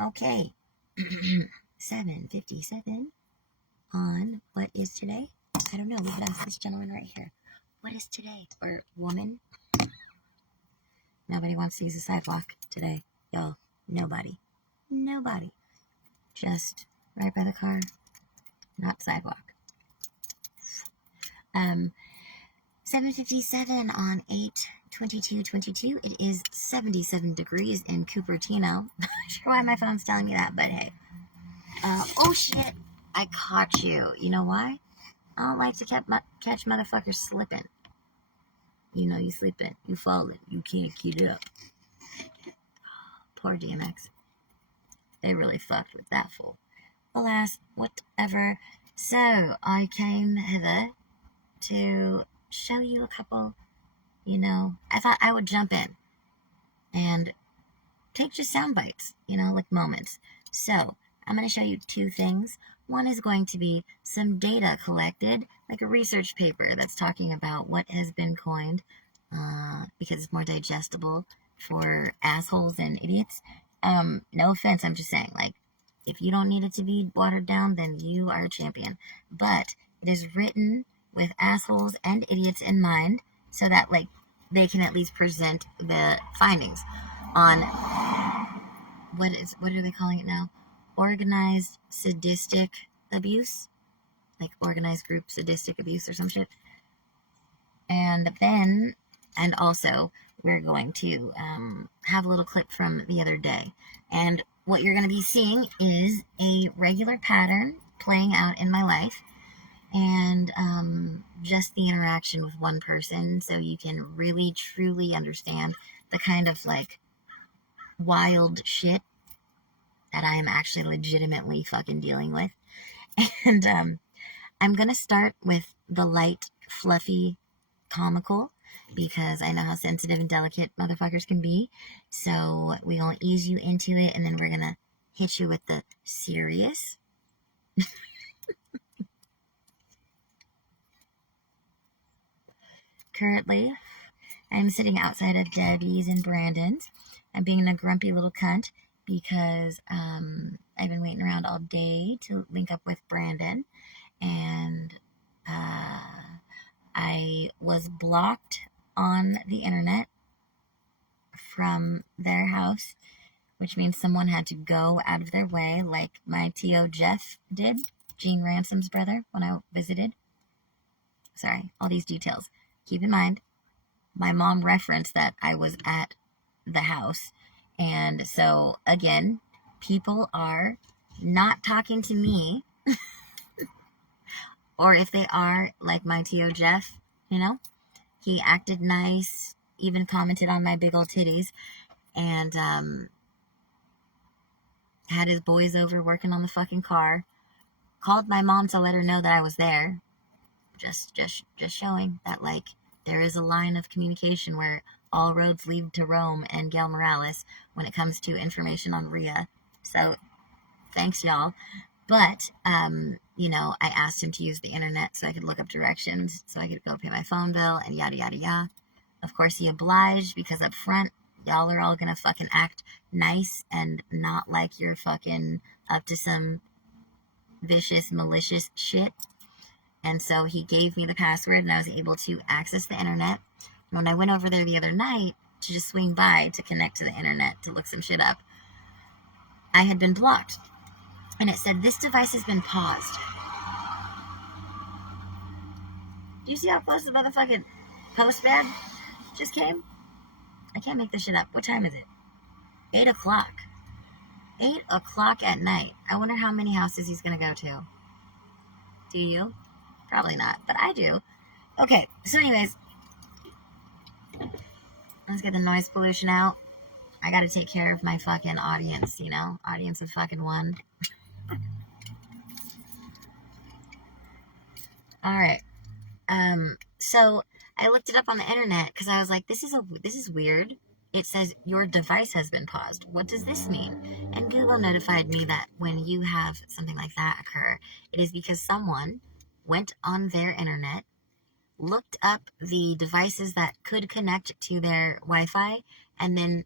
Okay. 7:57 on what is today? I don't know. We could ask this gentleman right here. What is today? Or woman? Nobody wants to use the sidewalk today. Y'all, nobody. Nobody. Just right by the car, not sidewalk. 7:57 on 8/22/22. It is 77 degrees in Cupertino. Not sure why my phone's telling me that, but hey. Oh shit! I caught you. You know why? I don't like to catch motherfuckers slipping. You know you slipping, you falling, you can't get up. Poor DMX. They really fucked with that fool. Alas, whatever. So, I came hither to show you a couple, I thought I would jump in and take just sound bites, like moments. So, I'm going to show you two things. One is going to be some data collected, like a research paper that's talking about what has been coined, because it's more digestible for assholes and idiots. No offense, I'm just saying, like, if you don't need it to be watered down, then you are a champion. But it is written with assholes and idiots in mind, so that, like, they can at least present the findings on what are they calling it now? Organized sadistic abuse, like organized group sadistic abuse or some shit. And also we're going to have a little clip from the other day. And what you're going to be seeing is a regular pattern playing out in my life, and just the interaction with one person, so you can really truly understand the kind of like wild shit that I am actually legitimately fucking dealing with. And I'm gonna start with the light, fluffy, comical, because I know how sensitive and delicate motherfuckers can be. So we're gonna ease you into it, and then we're gonna hit you with the serious. Currently, I'm sitting outside of Debbie's and Brandon's. I'm being a grumpy little cunt because I've been waiting around all day to link up with Brandon, and I was blocked on the internet from their house, which means someone had to go out of their way, like my T.O. Jeff did, Gene Ransom's brother, when I visited. Sorry, all these details. Keep in mind, my mom referenced that I was at the house, and so, again, people are not talking to me, or if they are, like my T.O. Jeff, he acted nice, even commented on my big old titties, and had his boys over working on the fucking car, called my mom to let her know that I was there, just showing that, like, there is a line of communication where all roads lead to Rome and Gail Morales when it comes to information on Rhea. So, thanks, y'all. But, I asked him to use the internet so I could look up directions, so I could go pay my phone bill, and yada, yada, yada. Of course, he obliged, because up front, y'all are all gonna fucking act nice and not like you're fucking up to some vicious, malicious shit. And so he gave me the password, and I was able to access the internet. And when I went over there the other night to just swing by to connect to the internet to look some shit up, I had been blocked. And it said, this device has been paused. Do you see how close the motherfucking postman just came? I can't make this shit up. What time is it? 8 o'clock. 8 o'clock at night. I wonder how many houses he's gonna go to. Do you? Probably not, but I do. Okay, so anyways, let's get the noise pollution out. I gotta take care of my fucking audience, audience of fucking one. Alright, so I looked it up on the internet, because I was like, this is weird. It says, your device has been paused. What does this mean? And Google notified me that when you have something like that occur, it is because someone went on their internet, looked up the devices that could connect to their Wi-Fi, and then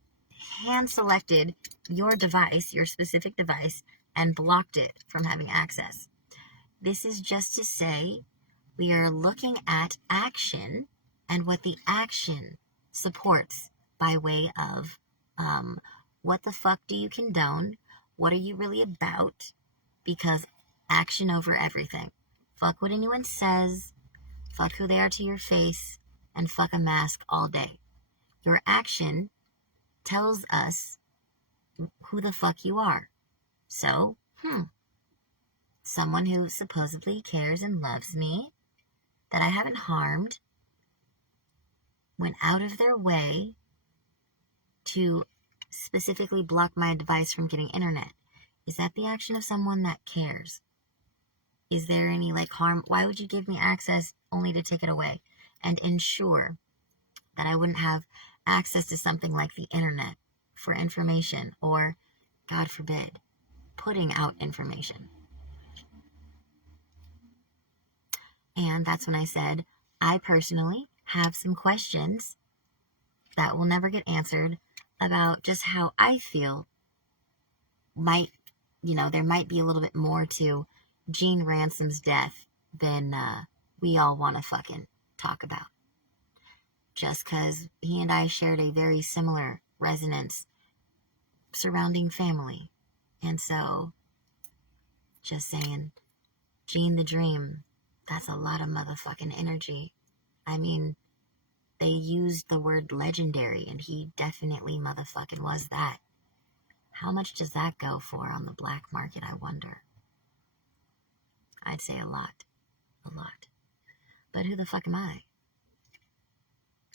hand selected your device, your specific device, and blocked it from having access. This is just to say we are looking at action and what the action supports by way of what the fuck do you condone? What are you really about? Because action over everything. Fuck what anyone says, fuck who they are to your face, and fuck a mask all day. Your action tells us who the fuck you are. So, someone who supposedly cares and loves me, that I haven't harmed, went out of their way to specifically block my device from getting internet. Is that the action of someone that cares? Is there any harm? Why would you give me access only to take it away and ensure that I wouldn't have access to something like the internet for information or, God forbid, putting out information? And that's when I said, I personally have some questions that will never get answered about just how I feel there might be a little bit more to Gene Ransom's death than we all want to fucking talk about. Just because he and I shared a very similar resonance surrounding family. And so, just saying, Gene the Dream, that's a lot of motherfucking energy. I mean, they used the word legendary, and he definitely motherfucking was that. How much does that go for on the black market, I wonder? I'd say a lot. A lot. But who the fuck am I?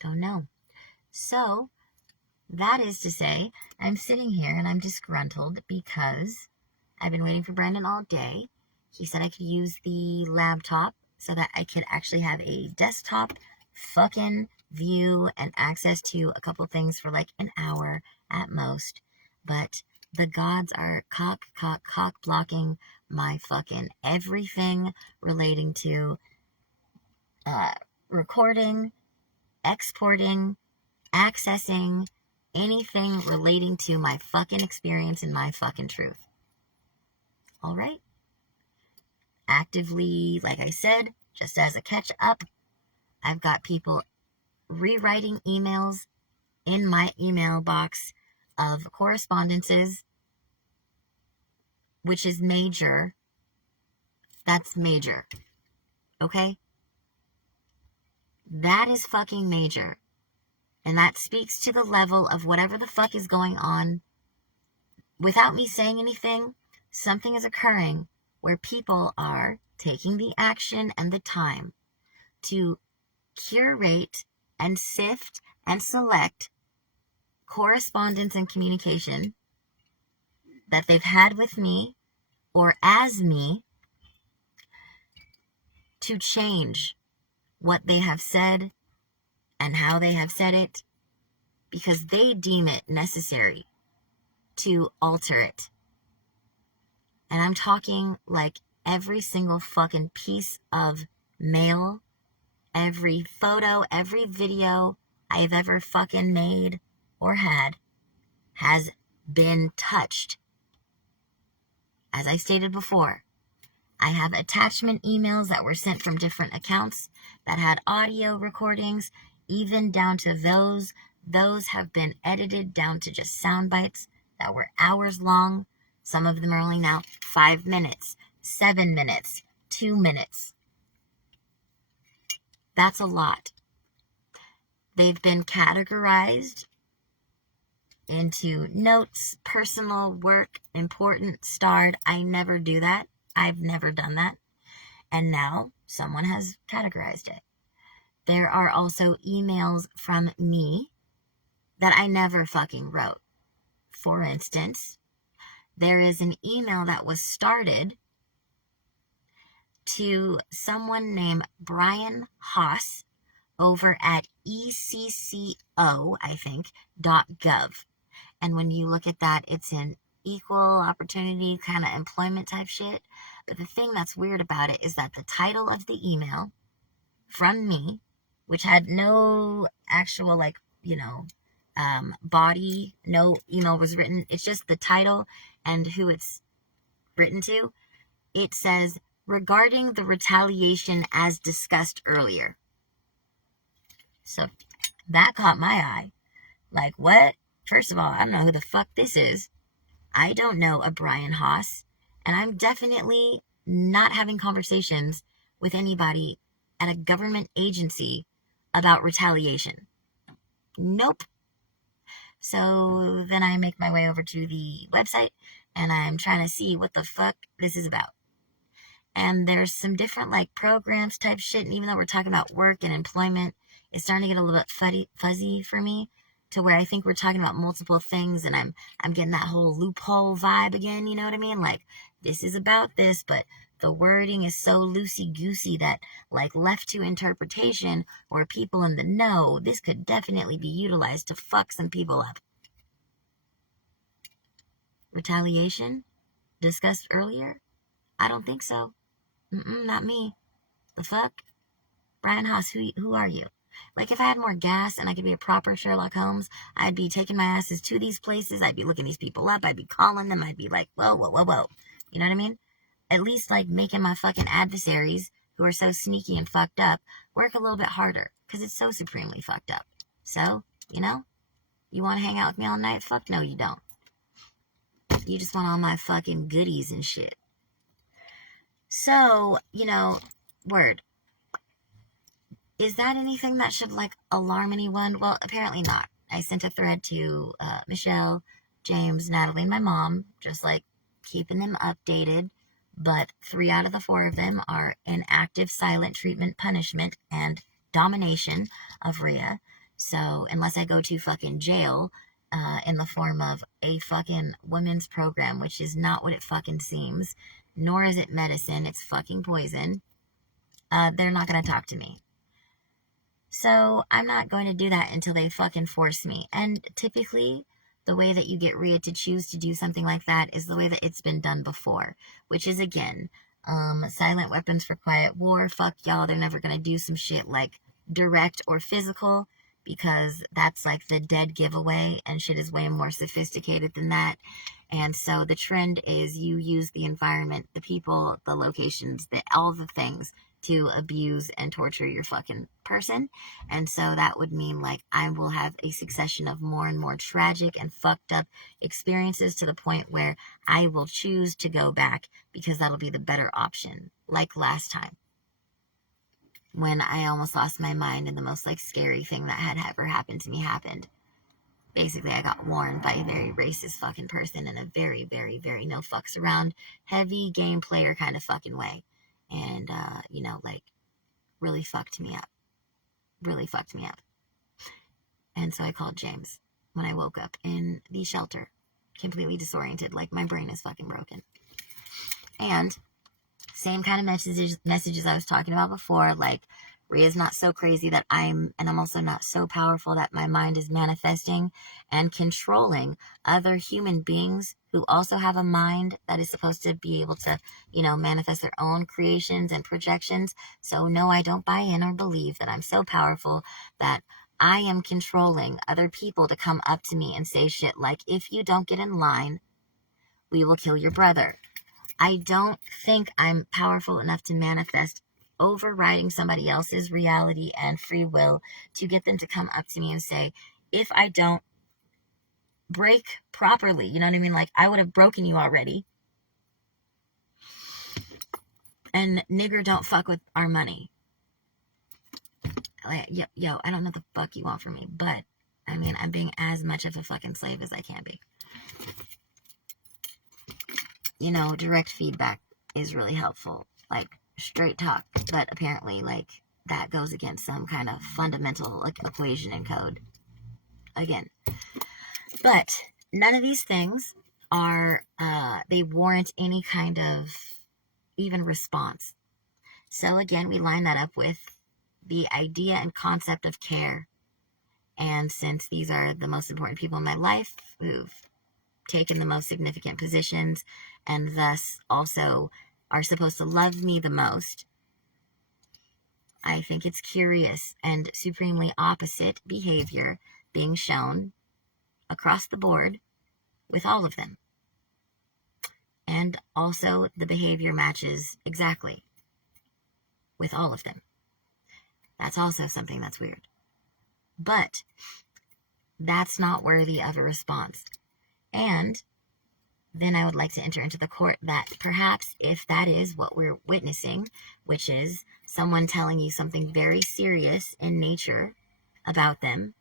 Don't know. So, that is to say, I'm sitting here and I'm disgruntled because I've been waiting for Brandon all day. He said I could use the laptop so that I could actually have a desktop fucking view and access to a couple things for an hour at most. But the gods are cock blocking my fucking everything relating to recording, exporting, accessing, anything relating to my fucking experience and my fucking truth. All right? Actively, like I said, just as a catch up, I've got people rewriting emails in my email box of correspondences, which is major. That's major. Okay? That is fucking major. And that speaks to the level of whatever the fuck is going on. Without me saying anything, something is occurring where people are taking the action and the time to curate and sift and select correspondence and communication that they've had with me or as me to change what they have said and how they have said it because they deem it necessary to alter it. And I'm talking every single fucking piece of mail, every photo, every video I have ever fucking made or had has been touched. As I stated before, I have attachment emails that were sent from different accounts that had audio recordings, even down to those. Those have been edited down to just sound bites that were hours long. Some of them are only now 5 minutes, 7 minutes, 2 minutes. That's a lot. They've been categorized into notes, personal, work, important, starred. I never do that. I've never done that. And now someone has categorized it. There are also emails from me that I never fucking wrote. For instance, there is an email that was started to someone named Brian Haas over at ECCO, I think, .gov. And when you look at that, it's an equal opportunity kind of employment type shit. But the thing that's weird about it is that the title of the email from me, which had no actual, body. No email was written. It's just the title and who it's written to. It says, regarding the retaliation as discussed earlier. So that caught my eye. Like, what? First of all, I don't know who the fuck this is. I don't know a Brian Haas. And I'm definitely not having conversations with anybody at a government agency about retaliation. Nope. So then I make my way over to the website and I'm trying to see what the fuck this is about. And there's some different like programs type shit. And even though we're talking about work and employment, it's starting to get a little bit fuzzy for me, to where I think we're talking about multiple things, and I'm getting that whole loophole vibe again, you know what I mean? Like, this is about this, but the wording is so loosey-goosey that, like, left to interpretation or people in the know, this could definitely be utilized to fuck some people up. Retaliation? Discussed earlier? I don't think so. Not me. The fuck? Brian Haas, who are you? Like, if I had more gas and I could be a proper Sherlock Holmes, I'd be taking my asses to these places. I'd be looking these people up. I'd be calling them. I'd be like, whoa, whoa, whoa, whoa. You know what I mean? At least, like, making my fucking adversaries, who are so sneaky and fucked up, work a little bit harder. Because it's so supremely fucked up. So, you know? You want to hang out with me all night? Fuck no, you don't. You just want all my fucking goodies and shit. So, you know, word. Is that anything that should, like, alarm anyone? Well, apparently not. I sent a thread to Michelle, James, Natalie, and my mom, just, like, keeping them updated. But 3 out of the 4 of them are in active silent treatment, punishment, and domination of Rhea. So, unless I go to fucking jail in the form of a fucking women's program, which is not what it fucking seems, nor is it medicine, it's fucking poison, they're not going to talk to me. So I'm not going to do that until they fucking force me. And typically, the way that you get Rhea to choose to do something like that is the way that it's been done before, which is, again, silent weapons for quiet war. Fuck y'all, they're never going to do some shit like direct or physical, because that's like the dead giveaway, and shit is way more sophisticated than that. And so the trend is you use the environment, the people, the locations, all the things to abuse and torture your fucking person. And so that would mean, like, I will have a succession of more and more tragic and fucked up experiences, to the point where I will choose to go back because that'll be the better option. Like last time, when I almost lost my mind and the most, like, scary thing that had ever happened to me happened. Basically, I got warned by a very racist fucking person in a very, very, very no fucks around, heavy game player kind of fucking way. And, you know, like, really fucked me up. Really fucked me up. And so I called James when I woke up in the shelter, completely disoriented, like my brain is fucking broken. And same kind of messages I was talking about before, like, Rhea's not so crazy that I'm also not so powerful that my mind is manifesting and controlling other human beings who also have a mind that is supposed to be able to, you know, manifest their own creations and projections. So no, I don't buy in or believe that I'm so powerful that I am controlling other people to come up to me and say shit like, if you don't get in line, we will kill your brother. I don't think I'm powerful enough to manifest overriding somebody else's reality and free will to get them to come up to me and say, if I don't break properly, you know what I mean? Like, I would have broken you already. And nigger, don't fuck with our money. Like, yo, I don't know what the fuck you want from me, but, I mean, I'm being as much of a fucking slave as I can be. You know, direct feedback is really helpful. Like, straight talk. But apparently, like, that goes against some kind of fundamental, like, equation and code. Again. But none of these things are, they warrant any kind of even response. So again, we line that up with the idea and concept of care. And since these are the most important people in my life who've taken the most significant positions and thus also are supposed to love me the most, I think it's curious and supremely opposite behavior being shown across the board with all of them. And also the behavior matches exactly with all of them. That's also something that's weird. But that's not worthy of a response. And then I would like to enter into the court that perhaps if that is what we're witnessing, which is someone telling you something very serious in nature about them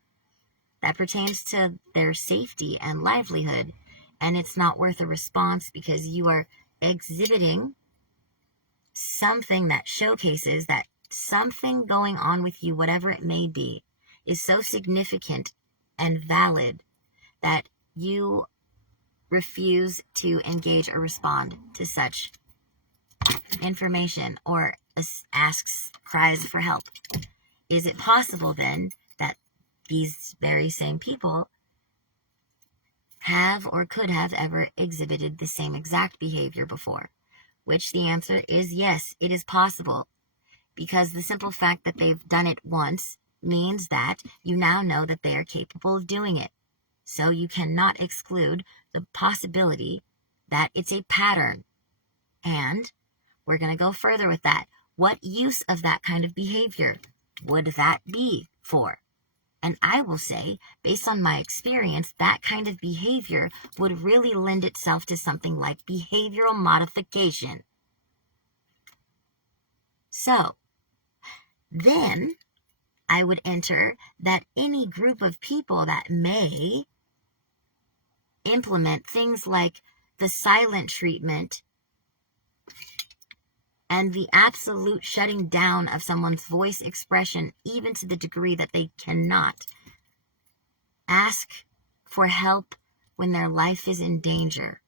that pertains to their safety and livelihood, and it's not worth a response because you are exhibiting something that showcases that something going on with you, whatever it may be, is so significant and valid that you refuse to engage or respond to such information or asks, cries for help. Is it possible then that these very same people have or could have ever exhibited the same exact behavior before? Which the answer is yes, it is possible. Because the simple fact that they've done it once means that you now know that they are capable of doing it. So you cannot exclude the possibility that it's a pattern. And we're going to go further with that. What use of that kind of behavior would that be for? And I will say, based on my experience, that kind of behavior would really lend itself to something like behavioral modification. So, then I would enter that any group of people that may implement things like the silent treatment and the absolute shutting down of someone's voice expression, even to the degree that they cannot ask for help when their life is in danger.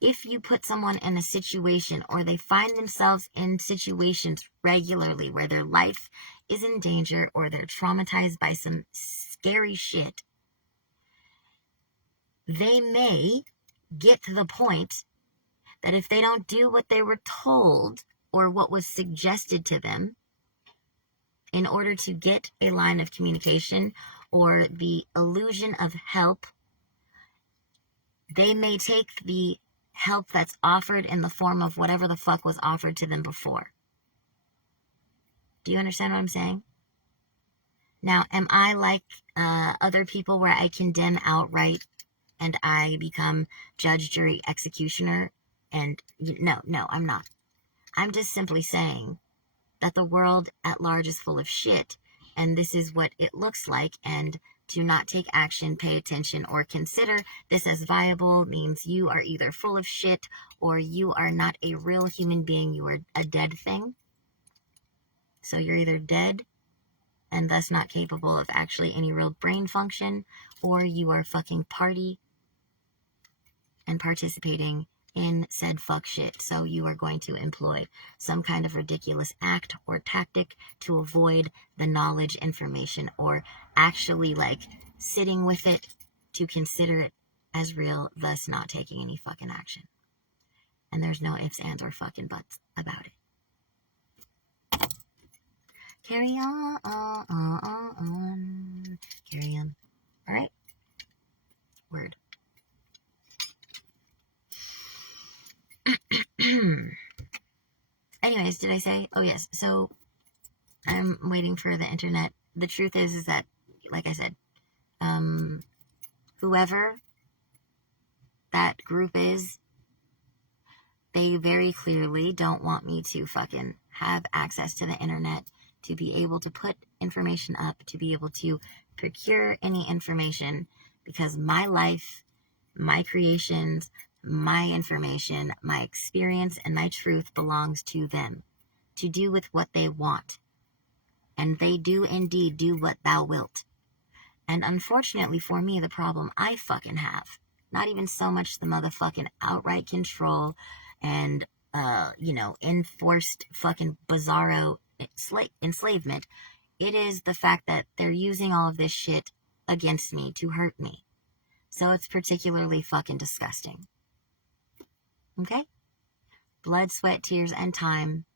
If you put someone in a situation, or they find themselves in situations regularly where their life is in danger or they're traumatized by some scary shit, they may get to the point that if they don't do what they were told or what was suggested to them in order to get a line of communication or the illusion of help, they may take the help that's offered in the form of whatever the fuck was offered to them before. Do you understand what I'm saying? Now, am I like other people where I condemn outright and I become judge, jury, executioner? And no, I'm not. I'm just simply saying that the world at large is full of shit, and this is what it looks like, and to not take action, pay attention, or consider this as viable means you are either full of shit or you are not a real human being. You are a dead thing. So you're either dead and thus not capable of actually any real brain function, or you are fucking party and participating in said fuck shit. So you are going to employ some kind of ridiculous act or tactic to avoid the knowledge, information, or actually like sitting with it to consider it as real, thus not taking any fucking action. And there's no ifs, ands, or fucking buts about it. Carry on. Carry on. All right? Word. Anyways, did I say? Oh, yes. So I'm waiting for the internet. The truth is that, like I said, whoever that group is, they very clearly don't want me to fucking have access to the internet, to be able to put information up, to be able to procure any information, because my life, my creations, my information, my experience, and my truth belongs to them, to do with what they want. And they do indeed do what thou wilt. And unfortunately for me, the problem I fucking have, not even so much the motherfucking outright control and, enforced fucking bizarro enslavement. It is the fact that they're using all of this shit against me to hurt me. So it's particularly fucking disgusting. Okay? Blood, sweat, tears, and time,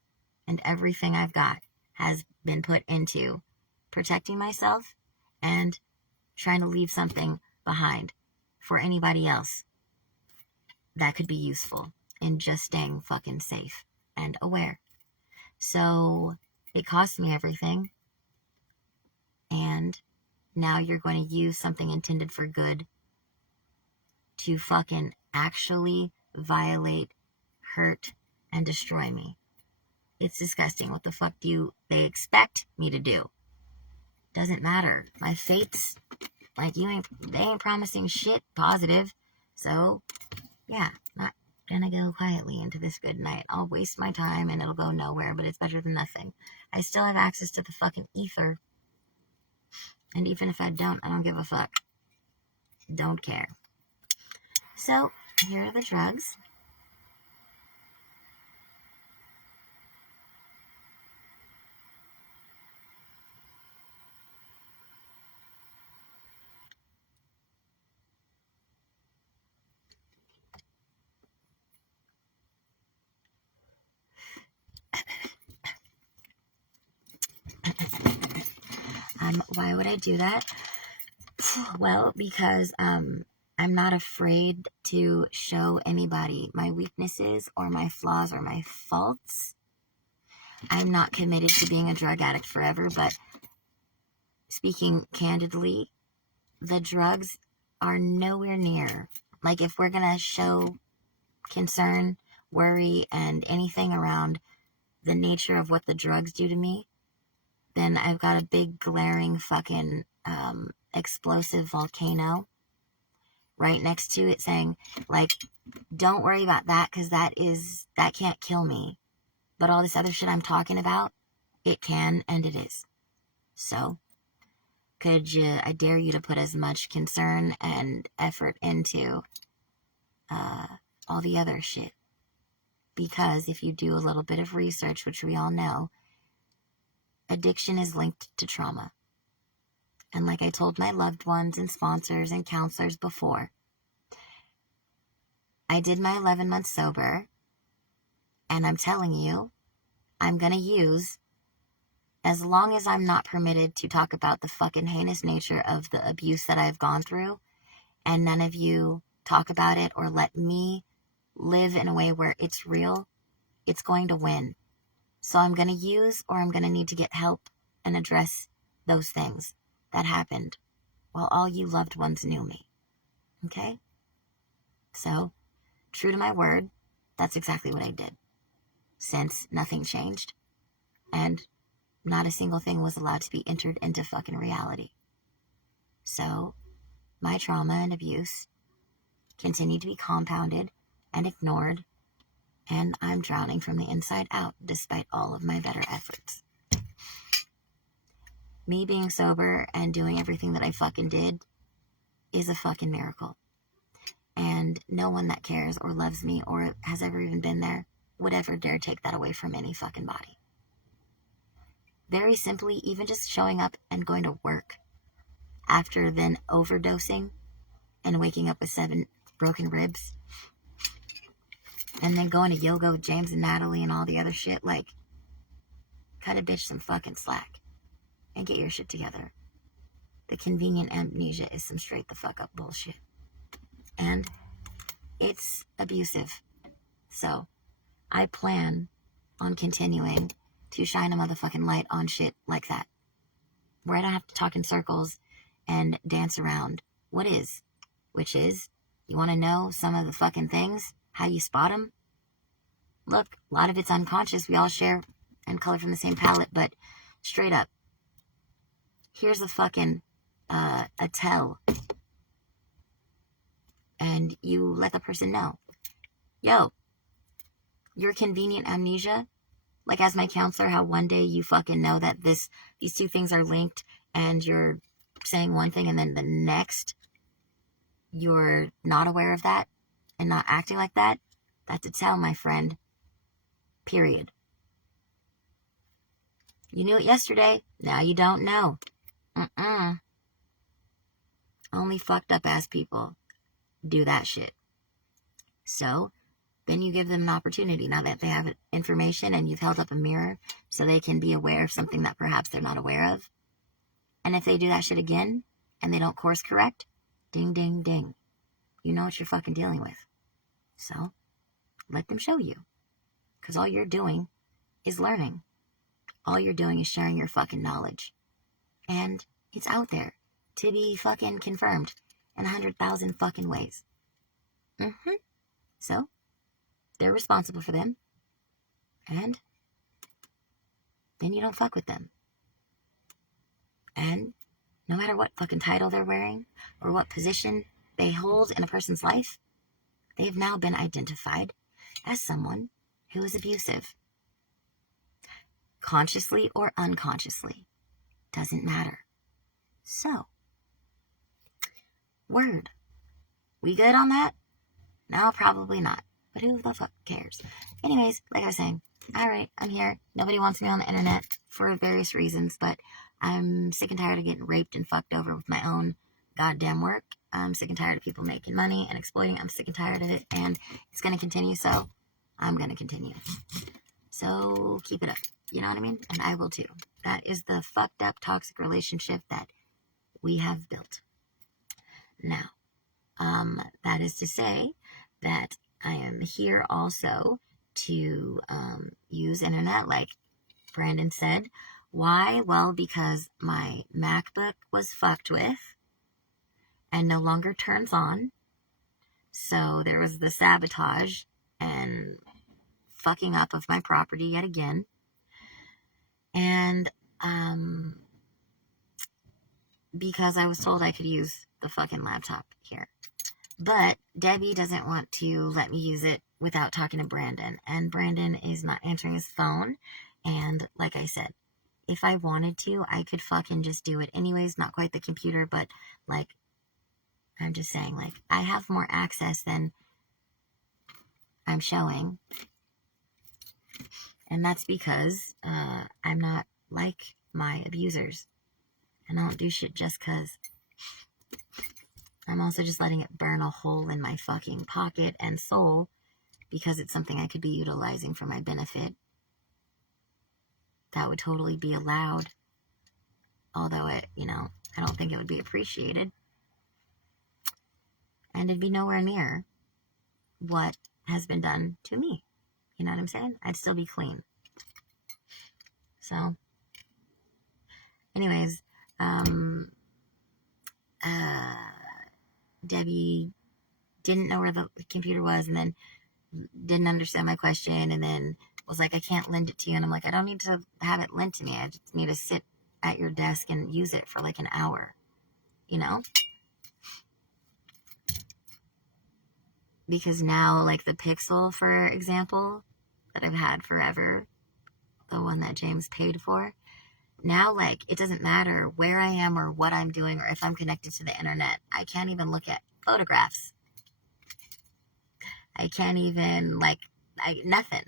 and everything I've got has been put into protecting myself and trying to leave something behind for anybody else that could be useful in just staying fucking safe and aware. So it cost me everything, and now you're going to use something intended for good to fucking actually violate, hurt, and destroy me. It's disgusting. What the fuck do they expect me to do? Doesn't matter. My fate's like, they ain't promising shit positive. So, yeah, not gonna go quietly into this good night. I'll waste my time and it'll go nowhere, but it's better than nothing. I still have access to the fucking ether. And even if I don't give a fuck. Don't care. So, here are the drugs. Why would I do that? Well, because I'm not afraid to show anybody my weaknesses or my flaws or my faults. I'm not committed to being a drug addict forever, but speaking candidly, the drugs are nowhere near. Like, if we're gonna show concern, worry, and anything around the nature of what the drugs do to me, then I've got a big glaring fucking explosive volcano right next to it saying, like, don't worry about that because that can't kill me. But all this other shit I'm talking about, it can, and it is. So, I dare you to put as much concern and effort into all the other shit. Because if you do a little bit of research, which we all know, addiction is linked to trauma. And like I told my loved ones and sponsors and counselors before, I did my 11 months sober, and I'm telling you, I'm going to use, as long as I'm not permitted to talk about the fucking heinous nature of the abuse that I've gone through, and none of you talk about it or let me live in a way where it's real, it's going to win. So I'm going to use, or I'm going to need to get help and address those things that happened while all you loved ones knew me. Okay? So, true to my word, that's exactly what I did. Since nothing changed, and not a single thing was allowed to be entered into fucking reality. So, my trauma and abuse continued to be compounded and ignored, and I'm drowning from the inside out despite all of my better efforts. Me being sober and doing everything that I fucking did is a fucking miracle. And no one that cares or loves me or has ever even been there would ever dare take that away from any fucking body. Very simply, even just showing up and going to work after then overdosing and waking up with 7 broken ribs and then going to yoga with James and Natalie and all the other shit, like, cut a bitch some fucking slack and get your shit together. The convenient amnesia is some straight the fuck up bullshit. And it's abusive. So, I plan on continuing to shine a motherfucking light on shit like that. Where I don't have to talk in circles and dance around what is. Which is, you want to know some of the fucking things? How you spot them? Look, a lot of it's unconscious. We all share and color from the same palette, but straight up, here's a fucking a tell. And you let the person know. Yo, your convenient amnesia, like as my counselor, how one day you fucking know that these two things are linked and you're saying one thing and then the next you're not aware of that and not acting like that. That's a tell, my friend. Period. You knew it yesterday. Now you don't know. Only fucked up ass people do that shit. So, then you give them an opportunity now that they have information and you've held up a mirror so they can be aware of something that perhaps they're not aware of. And if they do that shit again and they don't course correct, Ding, ding, ding. You know what you're fucking dealing with. So, let them show you. Because all you're doing is learning. All you're doing is sharing your fucking knowledge. And it's out there to be fucking confirmed in 100,000 fucking ways. So, they're responsible for them. And then you don't fuck with them. And no matter what fucking title they're wearing or what position they hold in a person's life, they've now been identified as someone who is abusive. Consciously or unconsciously. Doesn't matter. So, word. We good on that? No, probably not. But who the fuck cares? Anyways, like I was saying, alright, I'm here. Nobody wants me on the internet for various reasons, but I'm sick and tired of getting raped and fucked over with my own goddamn work. I'm sick and tired of people making money and exploiting. I'm sick and tired of it, and it's going to continue, so I'm going to continue. So keep it up. You know what I mean? And I will too. That is the fucked up toxic relationship that we have built. Now, that is to say that I am here also to use internet, like Brandon said. Why? Well, because my MacBook was fucked with and no longer turns on. So there was the sabotage and fucking up of my property yet again. And because I was told I could use the fucking laptop here. But Debbie doesn't want to let me use it without talking to Brandon. And Brandon is not answering his phone. And like I said, if I wanted to, I could fucking just do it anyways. Not quite the computer, but like, I'm just saying, like, I have more access than I'm showing. And that's because I'm not like my abusers. And I don't do shit just because. I'm also just letting it burn a hole in my fucking pocket and soul because it's something I could be utilizing for my benefit. That would totally be allowed. Although it, I don't think it would be appreciated. And it'd be nowhere near what has been done to me. You know what I'm saying? I'd still be clean. So, anyways, Debbie didn't know where the computer was and then didn't understand my question and then was like, I can't lend it to you. And I'm like, I don't need to have it lent to me. I just need to sit at your desk and use it for like an hour, Because now, like the Pixel, for example, that I've had forever, the one that James paid for, now, like, it doesn't matter where I am or what I'm doing or if I'm connected to the internet. I can't even look at photographs. I can't even, nothing.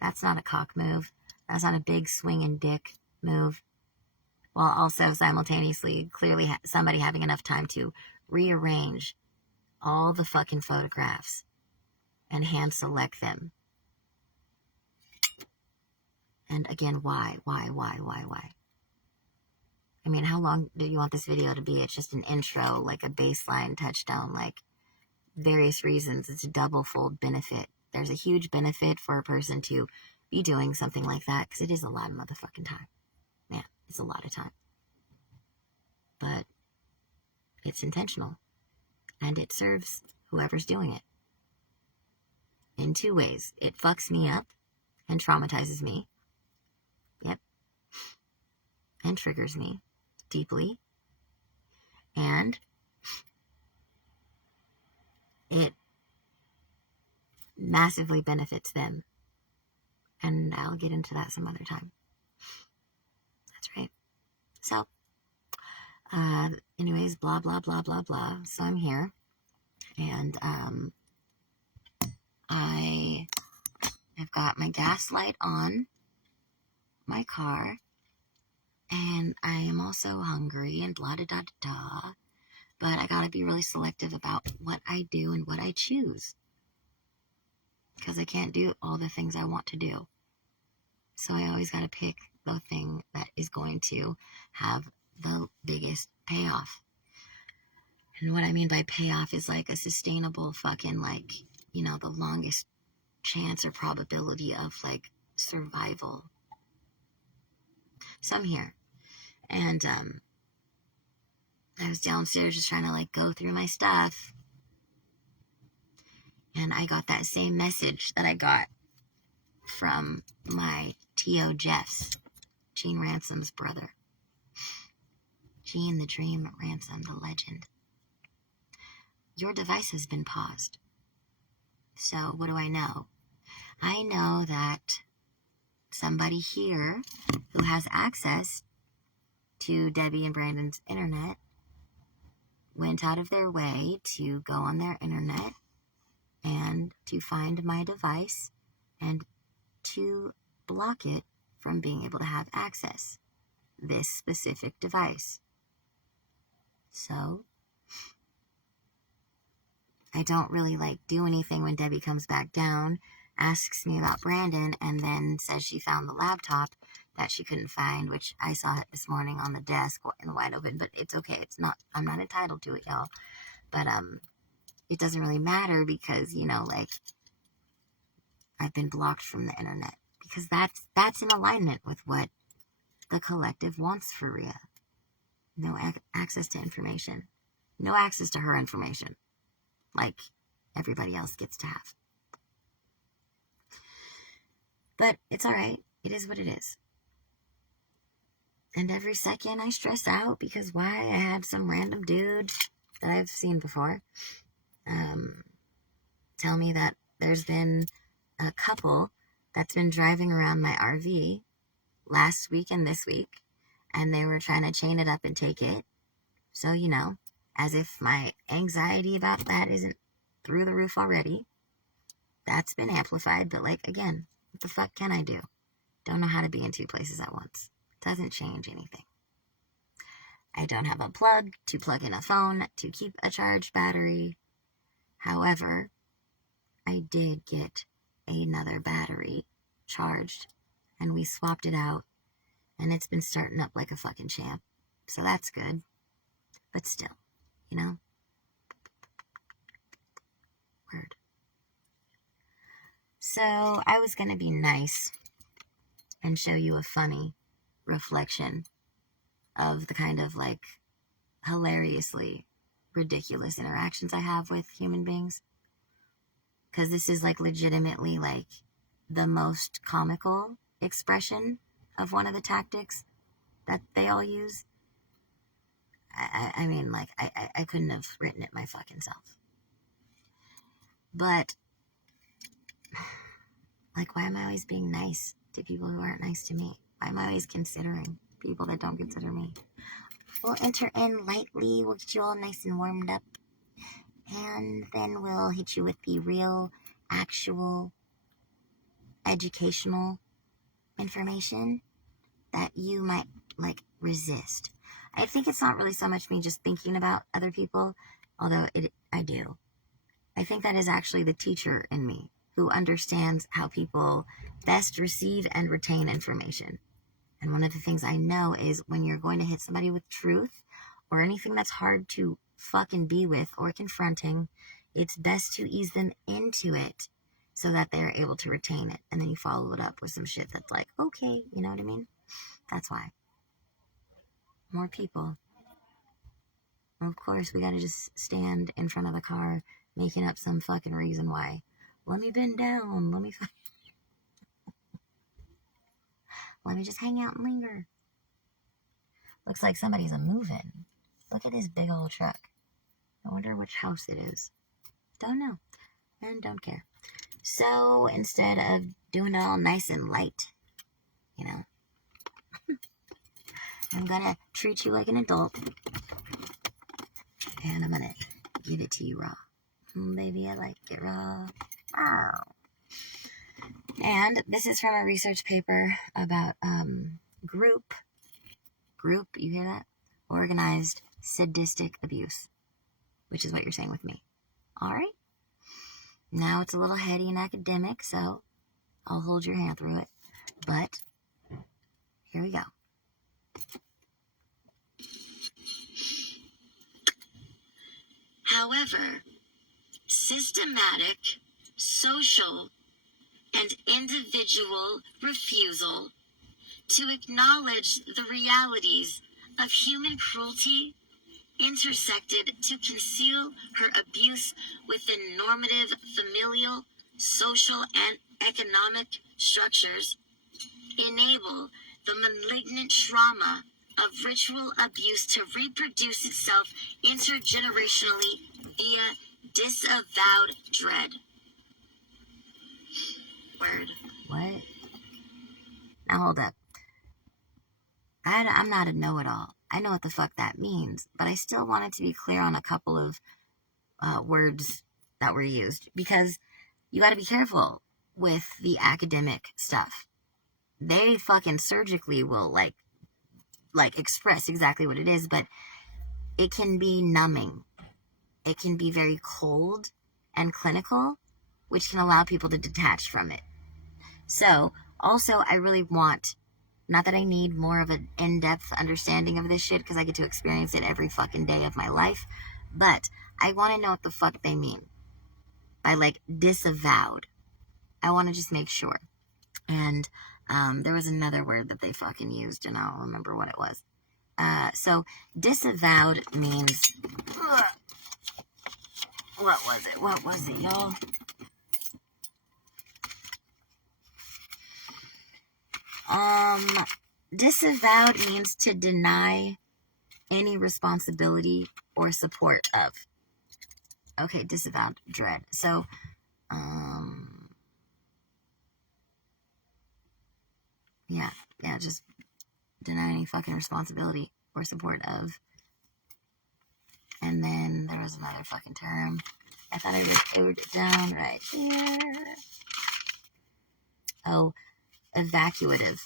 That's not a cock move. That's not a big swinging dick move. While also simultaneously, clearly somebody having enough time to rearrange all the fucking photographs and hand select them. And again, why? I mean, how long do you want this video to be? It's just an intro, like a baseline touchdown, like various reasons. It's a double-fold benefit. There's a huge benefit for a person to be doing something like that because it is a lot of motherfucking time. Man, it's a lot of time. But it's intentional. And it serves whoever's doing it. In two ways. It fucks me up and traumatizes me. Yep. And triggers me deeply. And it massively benefits them. And I'll get into that some other time. That's right. So, anyways, blah, blah, blah, blah, blah. So I'm here. And I have got my gas light on my car. And I am also hungry and blah, da, da, da, da. But I gotta be really selective about what I do and what I choose. Because I can't do all the things I want to do. So I always gotta pick the thing that is going to have the biggest payoff. And what I mean by payoff is like a sustainable fucking, like, you know, the longest chance or probability of like survival. So I'm here. And I was downstairs just trying to like go through my stuff. And I got that same message that I got from my T.O. Jeffs, Gene Ransom's brother. Gene the Dream Ransom, the legend. Your device has been paused. So what do I know? I know that somebody here who has access to Debbie and Brandon's internet went out of their way to go on their internet and to find my device and to block it from being able to have access. This specific device. So I don't really like do anything when Debbie comes back down, asks me about Brandon, and then says she found the laptop that she couldn't find, which I saw it this morning on the desk in the wide open, but it's okay. It's not, I'm not entitled to it, y'all. But it doesn't really matter because, you know, like, I've been blocked from the internet because that's in alignment with what the collective wants for Rhea. No access to information. No access to her information. Like everybody else gets to have. But it's alright. It is what it is. And every second I stress out because why? I had some random dude that I've seen before tell me that there's been a couple that's been driving around my RV last week and this week, and they were trying to chain it up and take it. So, you know, as if my anxiety about that isn't through the roof already. That's been amplified, but like, again, what the fuck can I do? Don't know how to be in two places at once. Doesn't change anything. I don't have a plug to plug in a phone to keep a charged battery. However, I did get another battery charged, and we swapped it out, and it's been starting up like a fucking champ. So that's good. But still, you know? Word. So I was going to be nice and show you a funny reflection of the kind of like hilariously ridiculous interactions I have with human beings. Because this is like legitimately like the most comical expression of one of the tactics that they all use. I mean, like, I couldn't have written it my fucking self. But, like, why am I always being nice to people who aren't nice to me? Why am I always considering people that don't consider me? We'll enter in lightly, we'll get you all nice and warmed up, and then we'll hit you with the real, actual, educational information that you might, like, resist. I think it's not really so much me just thinking about other people, although I do. I think that is actually the teacher in me who understands how people best receive and retain information. And one of the things I know is when you're going to hit somebody with truth or anything that's hard to fucking be with or confronting, it's best to ease them into it so that they're able to retain it. And then you follow it up with some shit that's like, okay, you know what I mean? That's why. More people. Of course, we gotta just stand in front of the car making up some fucking reason why. Let me bend down. Let me just hang out and linger. Looks like somebody's a-moving. Look at this big old truck. I wonder which house it is. Don't know. And don't care. So, instead of doing it all nice and light, you know, I'm gonna treat you like an adult. And I'm gonna give it to you raw. Baby, I like it raw. Ow. And this is from a research paper about group, you hear that? Organized sadistic abuse, which is what you're saying with me. All right? Now it's a little heady and academic, so I'll hold your hand through it. But here we go. However, systematic, social, and individual refusal to acknowledge the realities of human cruelty intersected to conceal her abuse within normative familial, social, and economic structures, enable the malignant trauma of ritual abuse to reproduce itself intergenerationally via disavowed dread. Word. What? Now hold up. I'm not a know-it-all. I know what the fuck that means, but I still wanted to be clear on a couple of words that were used, because you gotta be careful with the academic stuff. They fucking surgically will like express exactly what it is, but it can be numbing. It can be very cold and clinical, which can allow people to detach from it. So, also, I really want, not that I need more of an in-depth understanding of this shit, because I get to experience it every fucking day of my life, but I want to know what the fuck they mean by, like, disavowed. I want to just make sure. And there was another word that they fucking used, and I don't remember what it was. So, disavowed means... What was it, y'all? Disavowed means to deny any responsibility or support of. Okay, disavowed dread. So, yeah, just deny any fucking responsibility or support of. And then there was another fucking term. I thought I wrote it down right here. Oh, evacuative.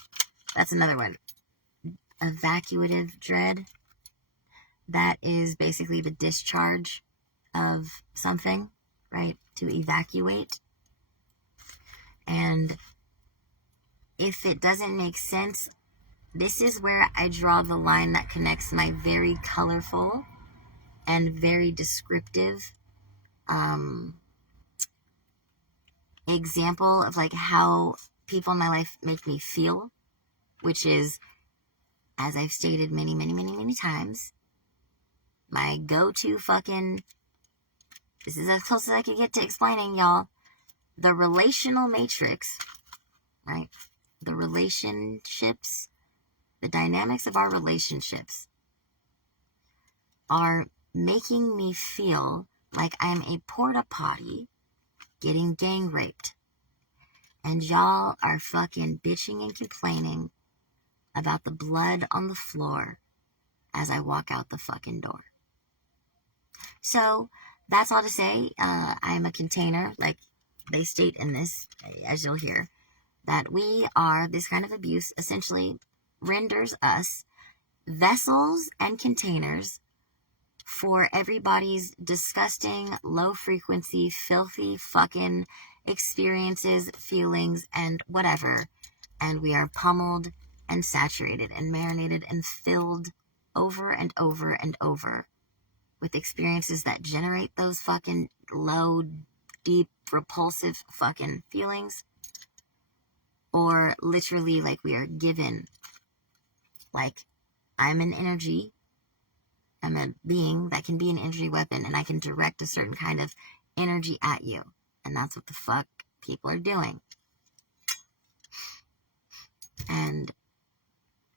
That's another one. Evacuative dread. That is basically the discharge of something, right? To evacuate. And if it doesn't make sense, this is where I draw the line that connects my very colorful and very descriptive example of like how people in my life make me feel, which is, as I've stated many times, my go-to fucking, this is as close as I could get to explaining, y'all, the relational matrix, right? The relationships, the dynamics of our relationships are making me feel like I'm a porta potty getting gang raped. And y'all are fucking bitching and complaining about the blood on the floor as I walk out the fucking door. So, that's all to say, I'm a container, like they state in this, as you'll hear, that we are, this kind of abuse essentially renders us vessels and containers for everybody's disgusting, low-frequency, filthy fucking experiences, feelings, and whatever. And we are pummeled and saturated and marinated and filled over and over and over with experiences that generate those fucking low, deep, repulsive fucking feelings. Or literally, like, we are given, like, I'm an energy, I'm a being that can be an energy weapon, and I can direct a certain kind of energy at you. And that's what the fuck people are doing. And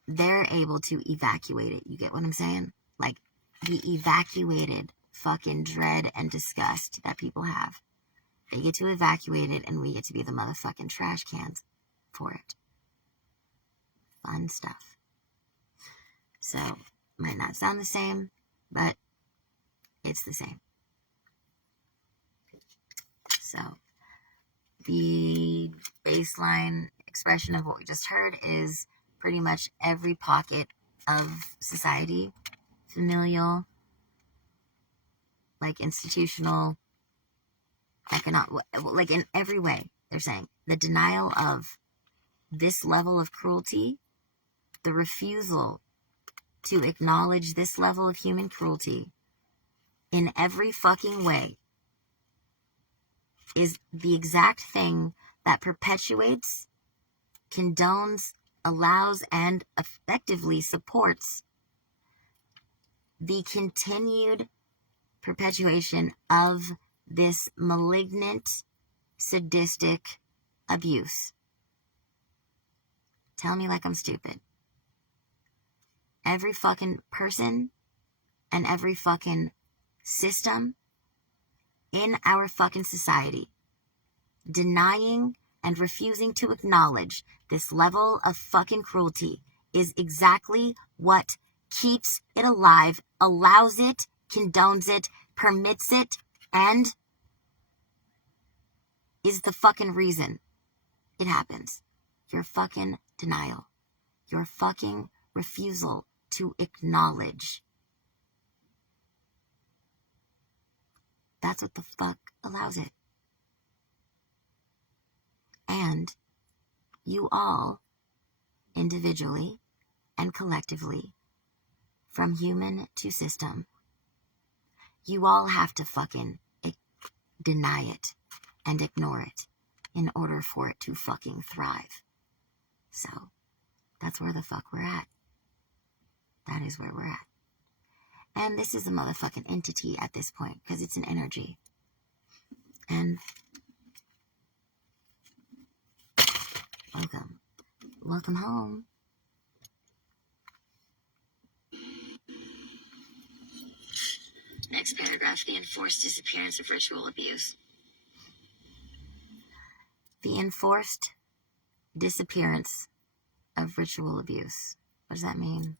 they're able to evacuate it. You get what I'm saying? Like, the evacuated fucking dread and disgust that people have. They get to evacuate it, and we get to be the motherfucking trash cans for it. Fun stuff. So, might not sound the same, but it's the same. So, the baseline expression of what we just heard is pretty much every pocket of society, familial, like institutional, economic, like in every way, they're saying the denial of this level of cruelty, the refusal to acknowledge this level of human cruelty, in every fucking way is the exact thing that perpetuates, condones, allows, and effectively supports the continued perpetuation of this malignant, sadistic abuse. Tell me like I'm stupid. Every fucking person and every fucking system in our fucking society denying and refusing to acknowledge this level of fucking cruelty is exactly what keeps it alive, allows it, condones it, permits it, and is the fucking reason it happens. Your fucking denial. Your fucking refusal to acknowledge. That's what the fuck allows it. And you all, individually and collectively, from human to system, you all have to fucking deny it and ignore it in order for it to fucking thrive. So, that's where the fuck we're at. That is where we're at. And this is a motherfucking entity at this point, because it's an energy. And welcome. Welcome home. Next paragraph, the enforced disappearance of ritual abuse. The enforced disappearance of ritual abuse. What does that mean?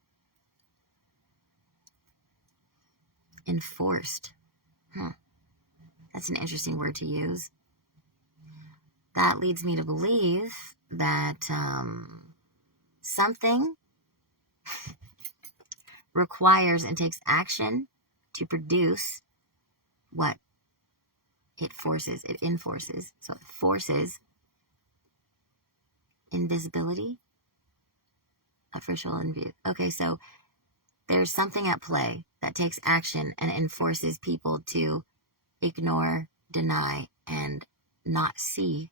Enforced. That's an interesting word to use. That leads me to believe that something requires and takes action to produce what it forces. It enforces. So it forces invisibility of ritual abuse. Okay, so there's something at play that takes action and enforces people to ignore, deny, and not see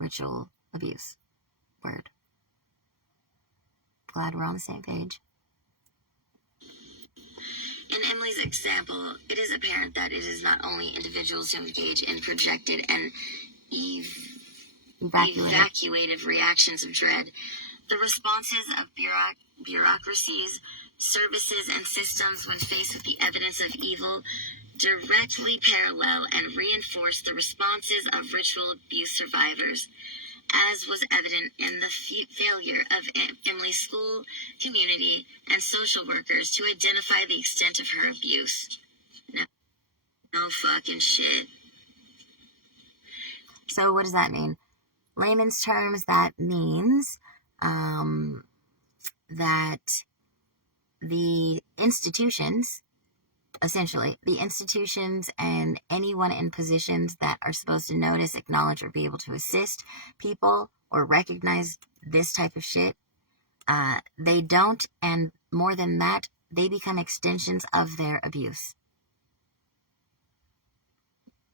ritual abuse. Word. Glad we're on the same page. In Emily's example, it is apparent that it is not only individuals who engage in projected and evacuative reactions of dread. The responses of bureaucracies, services, and systems when faced with the evidence of evil directly parallel and reinforce the responses of ritual abuse survivors, as was evident in the failure of Emily's school, community, and social workers to identify the extent of her abuse. No fucking shit. So what does that mean? Layman's terms, that means that the institutions, essentially, the institutions and anyone in positions that are supposed to notice, acknowledge, or be able to assist people or recognize this type of shit, they don't, and more than that, they become extensions of their abuse.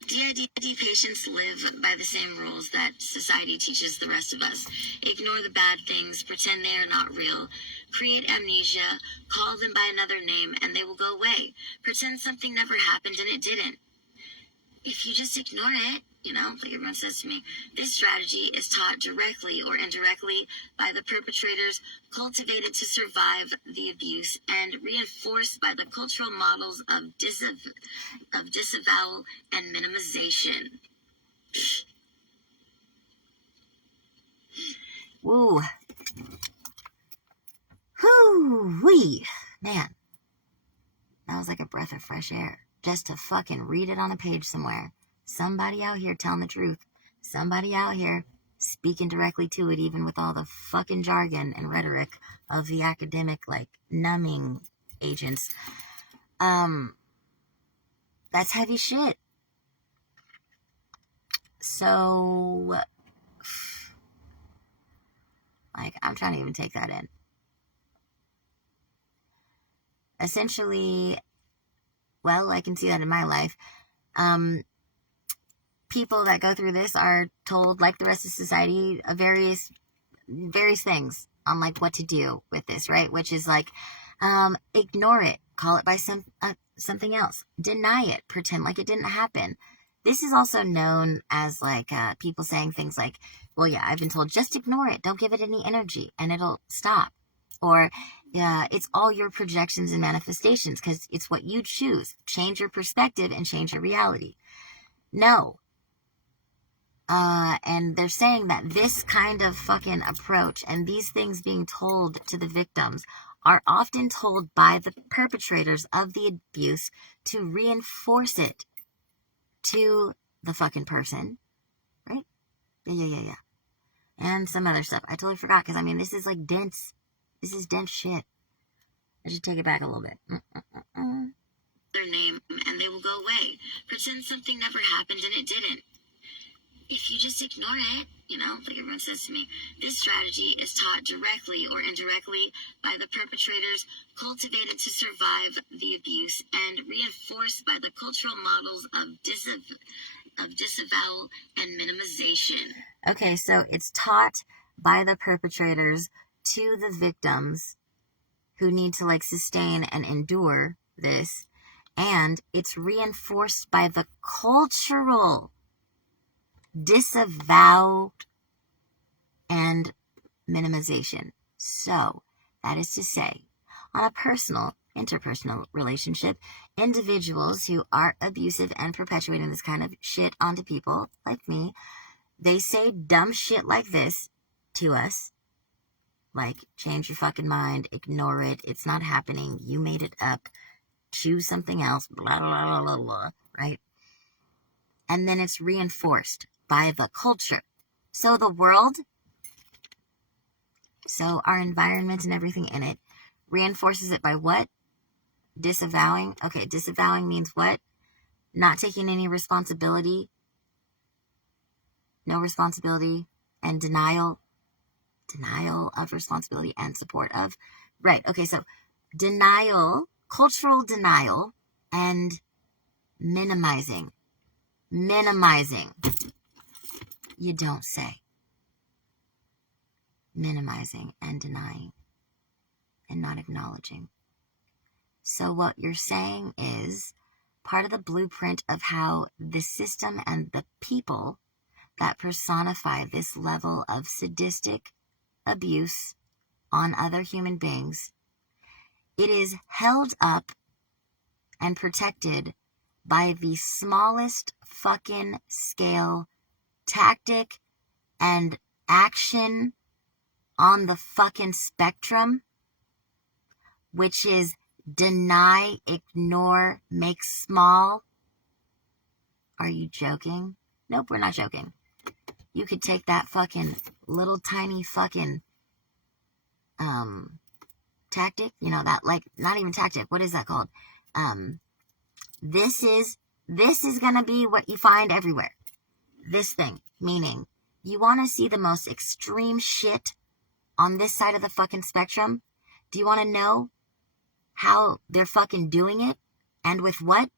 DID patients live by the same rules that society teaches the rest of us. Ignore the bad things, pretend they are not real, create amnesia, call them by another name, and they will go away. Pretend something never happened and it didn't. If you just ignore it, like everyone says to me, this strategy is taught directly or indirectly by the perpetrators, cultivated to survive the abuse, and reinforced by the cultural models of disavowal and minimization. Woo. Whoo-wee. Man. That was like a breath of fresh air. Just to fucking read it on a page somewhere. Somebody out here telling the truth. Somebody out here speaking directly to it, even with all the fucking jargon and rhetoric of the academic, numbing agents. That's heavy shit. So, I'm trying to even take that in. Essentially, well, I can see that in my life. People that go through this are told, like the rest of society, various things on like what to do with this, right? Which is like, ignore it, call it by something else, deny it, pretend like it didn't happen. This is also known as like people saying things like, well, yeah, I've been told just ignore it, don't give it any energy, and it'll stop. Or it's all your projections and manifestations because it's what you choose. Change your perspective and change your reality. No. And they're saying that this kind of fucking approach and these things being told to the victims are often told by the perpetrators of the abuse to reinforce it to the fucking person, right? Yeah. And some other stuff. I totally forgot because, I mean, this is like dense. This is dense shit. I should take it back a little bit. Their name and they will go away. Pretend something never happened and it didn't. If you just ignore it, you know, like everyone says to me, this strategy is taught directly or indirectly by the perpetrators, cultivated to survive the abuse, and reinforced by the cultural models of disavowal and minimization. Okay, so it's taught by the perpetrators to the victims who need to like sustain and endure this, and it's reinforced by the cultural disavowed and minimization. So, that is to say, on a personal, interpersonal relationship, individuals who are abusive and perpetuating this kind of shit onto people like me, they say dumb shit like this to us. Like, change your fucking mind, ignore it, it's not happening, you made it up, choose something else, blah, blah, blah, blah, blah, right? And then it's reinforced by the culture. So the world, so our environment and everything in it, reinforces it by what? Disavowing. Okay, disavowing means what? Not taking any responsibility. No responsibility. And denial. Denial of responsibility and support of. Right, okay, so denial, cultural denial, and minimizing. Minimizing. You don't say. Minimizing and denying and not acknowledging. So what you're saying is part of the blueprint of how the system and the people that personify this level of sadistic abuse on other human beings, it is held up and protected by the smallest fucking scale tactic and action on the fucking spectrum, which is deny, ignore, make small. Are you joking? Nope, we're not joking. You could take that fucking little tiny fucking tactic, you know, that, like, not even tactic, what is that called? This is gonna be what you find everywhere. This thing, meaning you want to see the most extreme shit on this side of the fucking spectrum? Do you want to know how they're fucking doing it? And with what?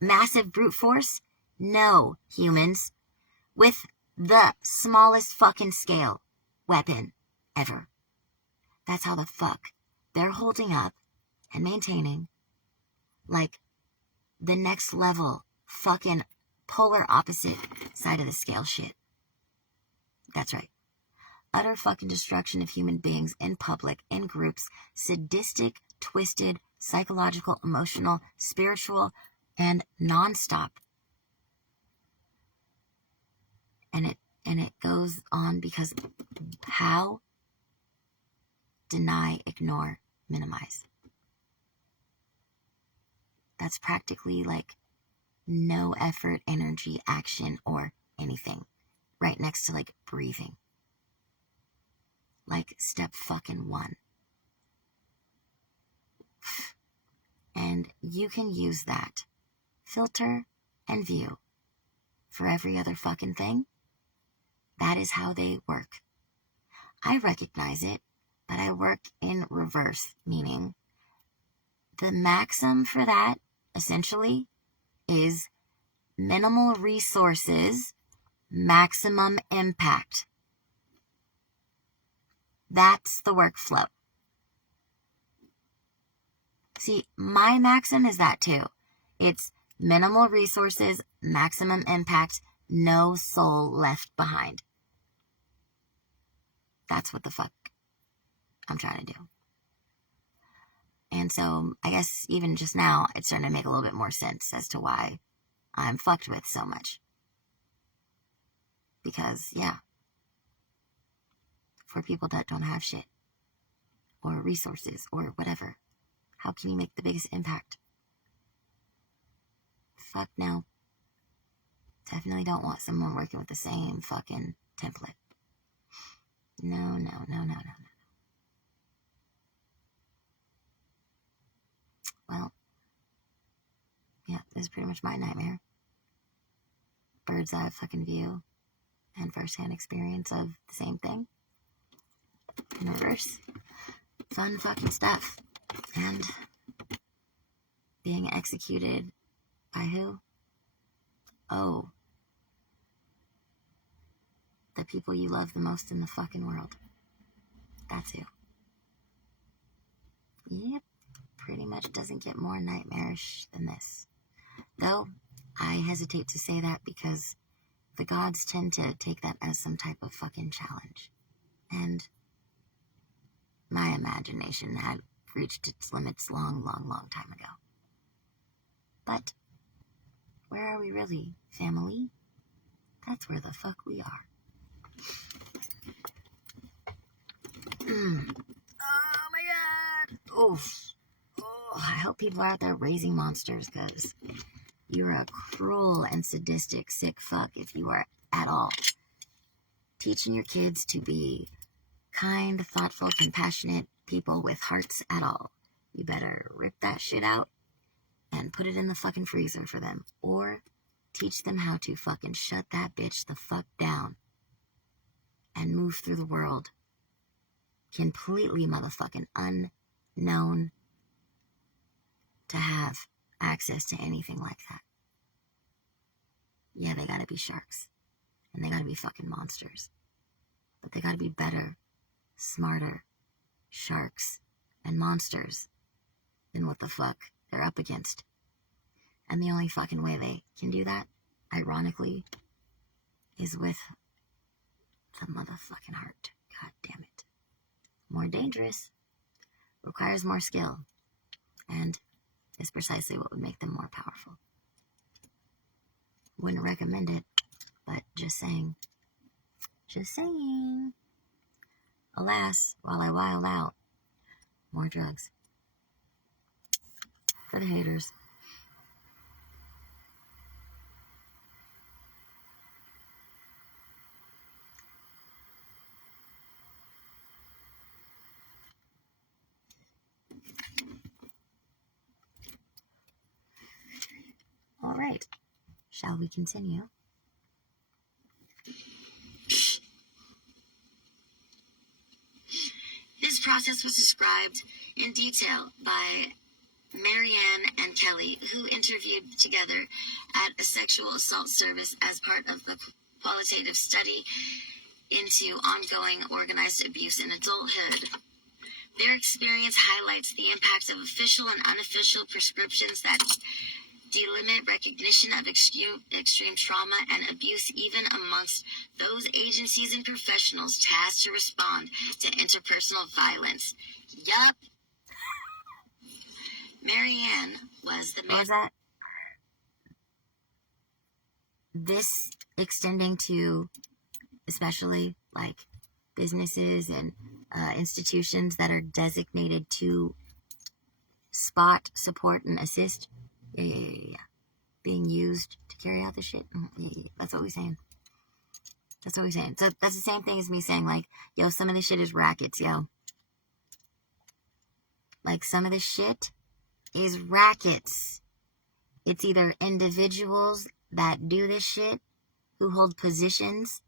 Massive brute force? No, humans. With the smallest fucking scale weapon ever. That's how the fuck they're holding up and maintaining like the next level fucking polar opposite side of the scale shit. That's right. Utter fucking destruction of human beings in public, in groups, sadistic, twisted, psychological, emotional, spiritual, and nonstop. And it goes on because how? Deny, ignore, minimize. That's practically like no effort, energy, action, or anything. Right next to like breathing. Like step fucking 1. And you can use that filter and view for every other fucking thing. That is how they work. I recognize it, but I work in reverse, meaning the maxim for that essentially is minimal resources, maximum impact. That's the workflow. See, my maxim is that too. It's minimal resources, maximum impact, no soul left behind. That's what the fuck I'm trying to do. And so I guess even just now, it's starting to make a little bit more sense as to why I'm fucked with so much. Because, yeah, for people that don't have shit or resources or whatever, how can you make the biggest impact? Fuck no. Definitely don't want someone working with the same fucking template. No. Well, yeah, this is pretty much my nightmare. Bird's eye fucking view and first-hand experience of the same thing in reverse. Fun fucking stuff. And being executed by who? Oh, the people you love the most in the fucking world. That's who. Yep, pretty much doesn't get more nightmarish than this. Though, I hesitate to say that because the gods tend to take that as some type of fucking challenge. And my imagination had reached its limits long time ago. But where are we really, family? That's where the fuck we are. Oh my god. Oof. Oh, I hope people are out there raising monsters, because you're a cruel and sadistic sick fuck if you are at all. Teaching your kids to be kind, thoughtful, compassionate people with hearts at all. You better rip that shit out and put it in the fucking freezer for them. Or teach them how to fucking shut that bitch the fuck down and move through the world completely motherfucking unknown to have access to anything like that. Yeah, they gotta be sharks. And they gotta be fucking monsters. But they gotta be better, smarter sharks and monsters than what the fuck they're up against. And the only fucking way they can do that, ironically, is with the motherfucking heart. God damn it. More dangerous, requires more skill, and is precisely what would make them more powerful. Wouldn't recommend it, but just saying. Just saying. Alas, while I wild out, more drugs. For the haters. All right, shall we continue? This process was described in detail by Marianne and Kelly, who interviewed together at a sexual assault service as part of the qualitative study into ongoing organized abuse in adulthood. Their experience highlights the impact of official and unofficial prescriptions that delimit recognition of extreme trauma and abuse even amongst those agencies and professionals tasked to respond to interpersonal violence. Yup. Marianne was the main... What was that? This extending to especially like businesses and institutions that are designated to spot, support, and assist. Yeah. Being used to carry out the shit. Yeah. That's what we're saying. So that's the same thing as me saying, like, yo, some of this shit is rackets, yo. Like, some of this shit is rackets. It's either individuals that do this shit, who hold positions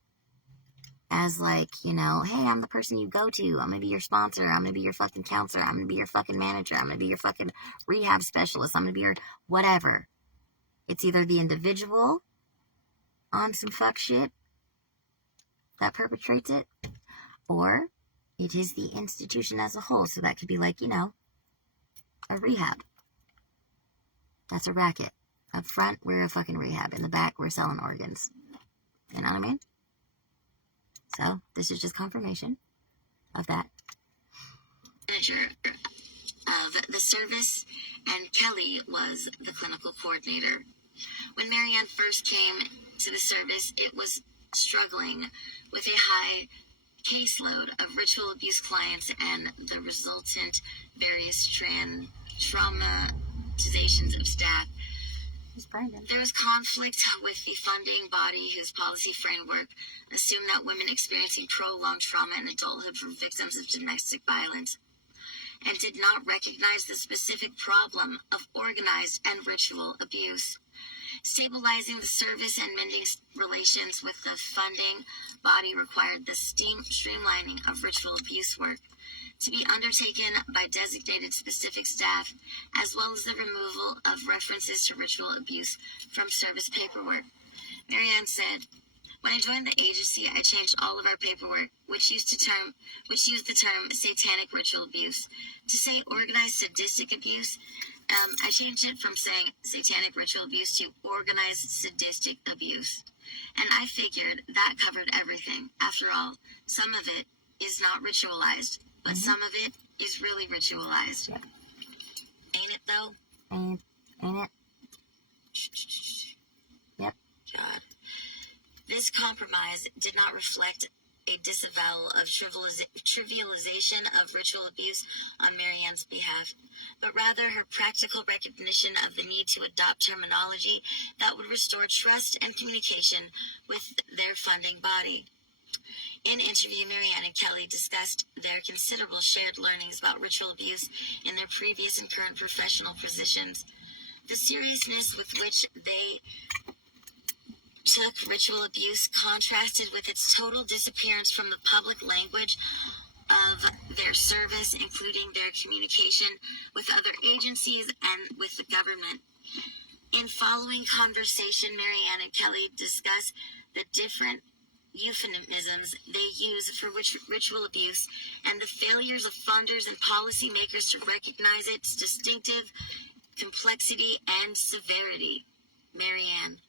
as like, you know, hey, I'm the person you go to. I'm gonna be your sponsor. I'm gonna be your fucking counselor. I'm gonna be your fucking manager. I'm gonna be your fucking rehab specialist. I'm gonna be your whatever. It's either the individual on some fuck shit that perpetrates it, or it is the institution as a whole. So that could be like, you know, a rehab. That's a racket. Up front, we're a fucking rehab. In the back, we're selling organs. You know what I mean? So this is just confirmation of that. Manager of the service, and Kelly was the clinical coordinator. When Marianne first came to the service, it was struggling with a high caseload of ritual abuse clients and the resultant various traumatizations of staff. There was conflict with the funding body whose policy framework assumed that women experiencing prolonged trauma in adulthood were victims of domestic violence and did not recognize the specific problem of organized and ritual abuse. Stabilizing the service and mending relations with the funding body required the streamlining of ritual abuse work to be undertaken by designated specific staff, as well as the removal of references to ritual abuse from service paperwork. Marianne said, "When I joined the agency, I changed all of our paperwork, which used the term satanic ritual abuse, to say organized sadistic abuse. I changed it from saying satanic ritual abuse to organized sadistic abuse. And I figured that covered everything. After all, some of it is not ritualized, but some of it is really ritualized." Yep. Ain't it, though? Ain't it? Yep. God. This compromise did not reflect a disavowal of trivialization of ritual abuse on Marianne's behalf, but rather her practical recognition of the need to adopt terminology that would restore trust and communication with their funding body. In interview, Marianne and Kelly discussed their considerable shared learnings about ritual abuse in their previous and current professional positions, the seriousness with which they took ritual abuse contrasted with its total disappearance from the public language of their service, including their communication with other agencies and with the government. In following conversation, Marianne and Kelly discuss the different euphemisms they use for ritual abuse and the failures of funders and policymakers to recognize its distinctive complexity and severity. Marianne: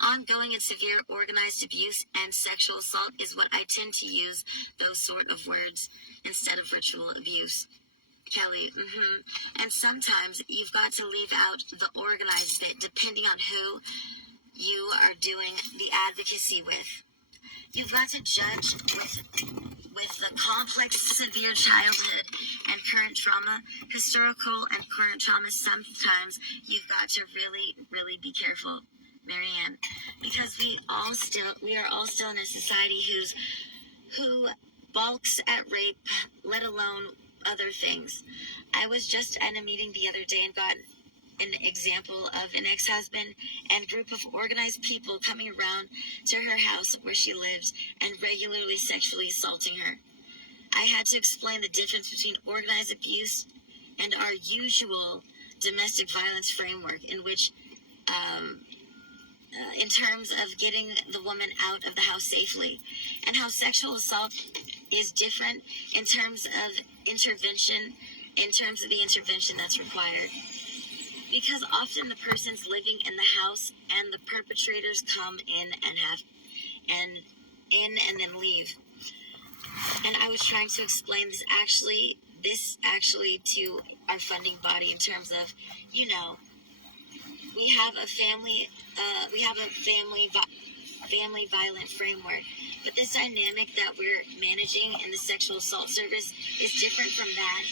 "Ongoing and severe organized abuse and sexual assault is what I tend to use those sort of words instead of ritual abuse." Kelly: "And sometimes you've got to leave out the organized bit depending on who you are doing the advocacy with. You've got to judge with the complex, severe childhood and current trauma, historical and current trauma. Sometimes you've got to really, really be careful." Marianne: "Because we are all still in a society who balks at rape, let alone other things. I was just at a meeting the other day and got an example of an ex-husband and group of organized people coming around to her house where she lived and regularly sexually assaulting her. I had to explain the difference between organized abuse and our usual domestic violence framework, in which in terms of getting the woman out of the house safely, and how sexual assault is different in terms of the intervention that's required. Because often the person's living in the house and the perpetrators come in and then leave. And I was trying to explain this actually to our funding body in terms of, we have a family violent framework, but this dynamic that we're managing in the sexual assault service is different from that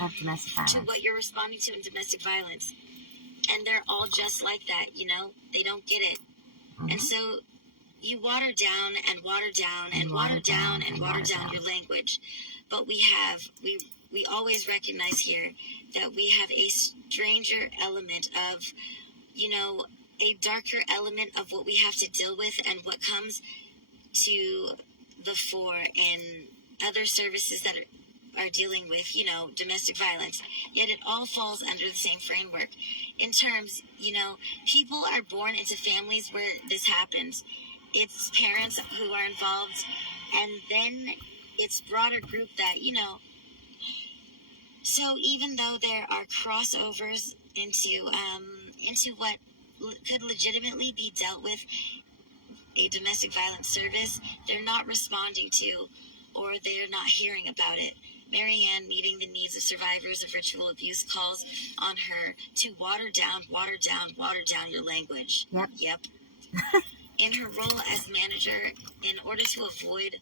of domestic violence, to what you're responding to in domestic violence. And they're all just like that, they don't get it. And so you water down and water down and water down and water down your language. But we always recognize here that we have a stranger element of, a darker element of what we have to deal with and what comes to before in other services that are dealing with, domestic violence. Yet it all falls under the same framework. In terms, people are born into families where this happens. It's parents who are involved, and then it's broader group that, So even though there are crossovers into what could legitimately be dealt with a domestic violence service, they're not responding to, or they're not hearing about it. Marianne, meeting the needs of survivors of ritual abuse, calls on her to water down your language. Yep. In her role as manager, in order to avoid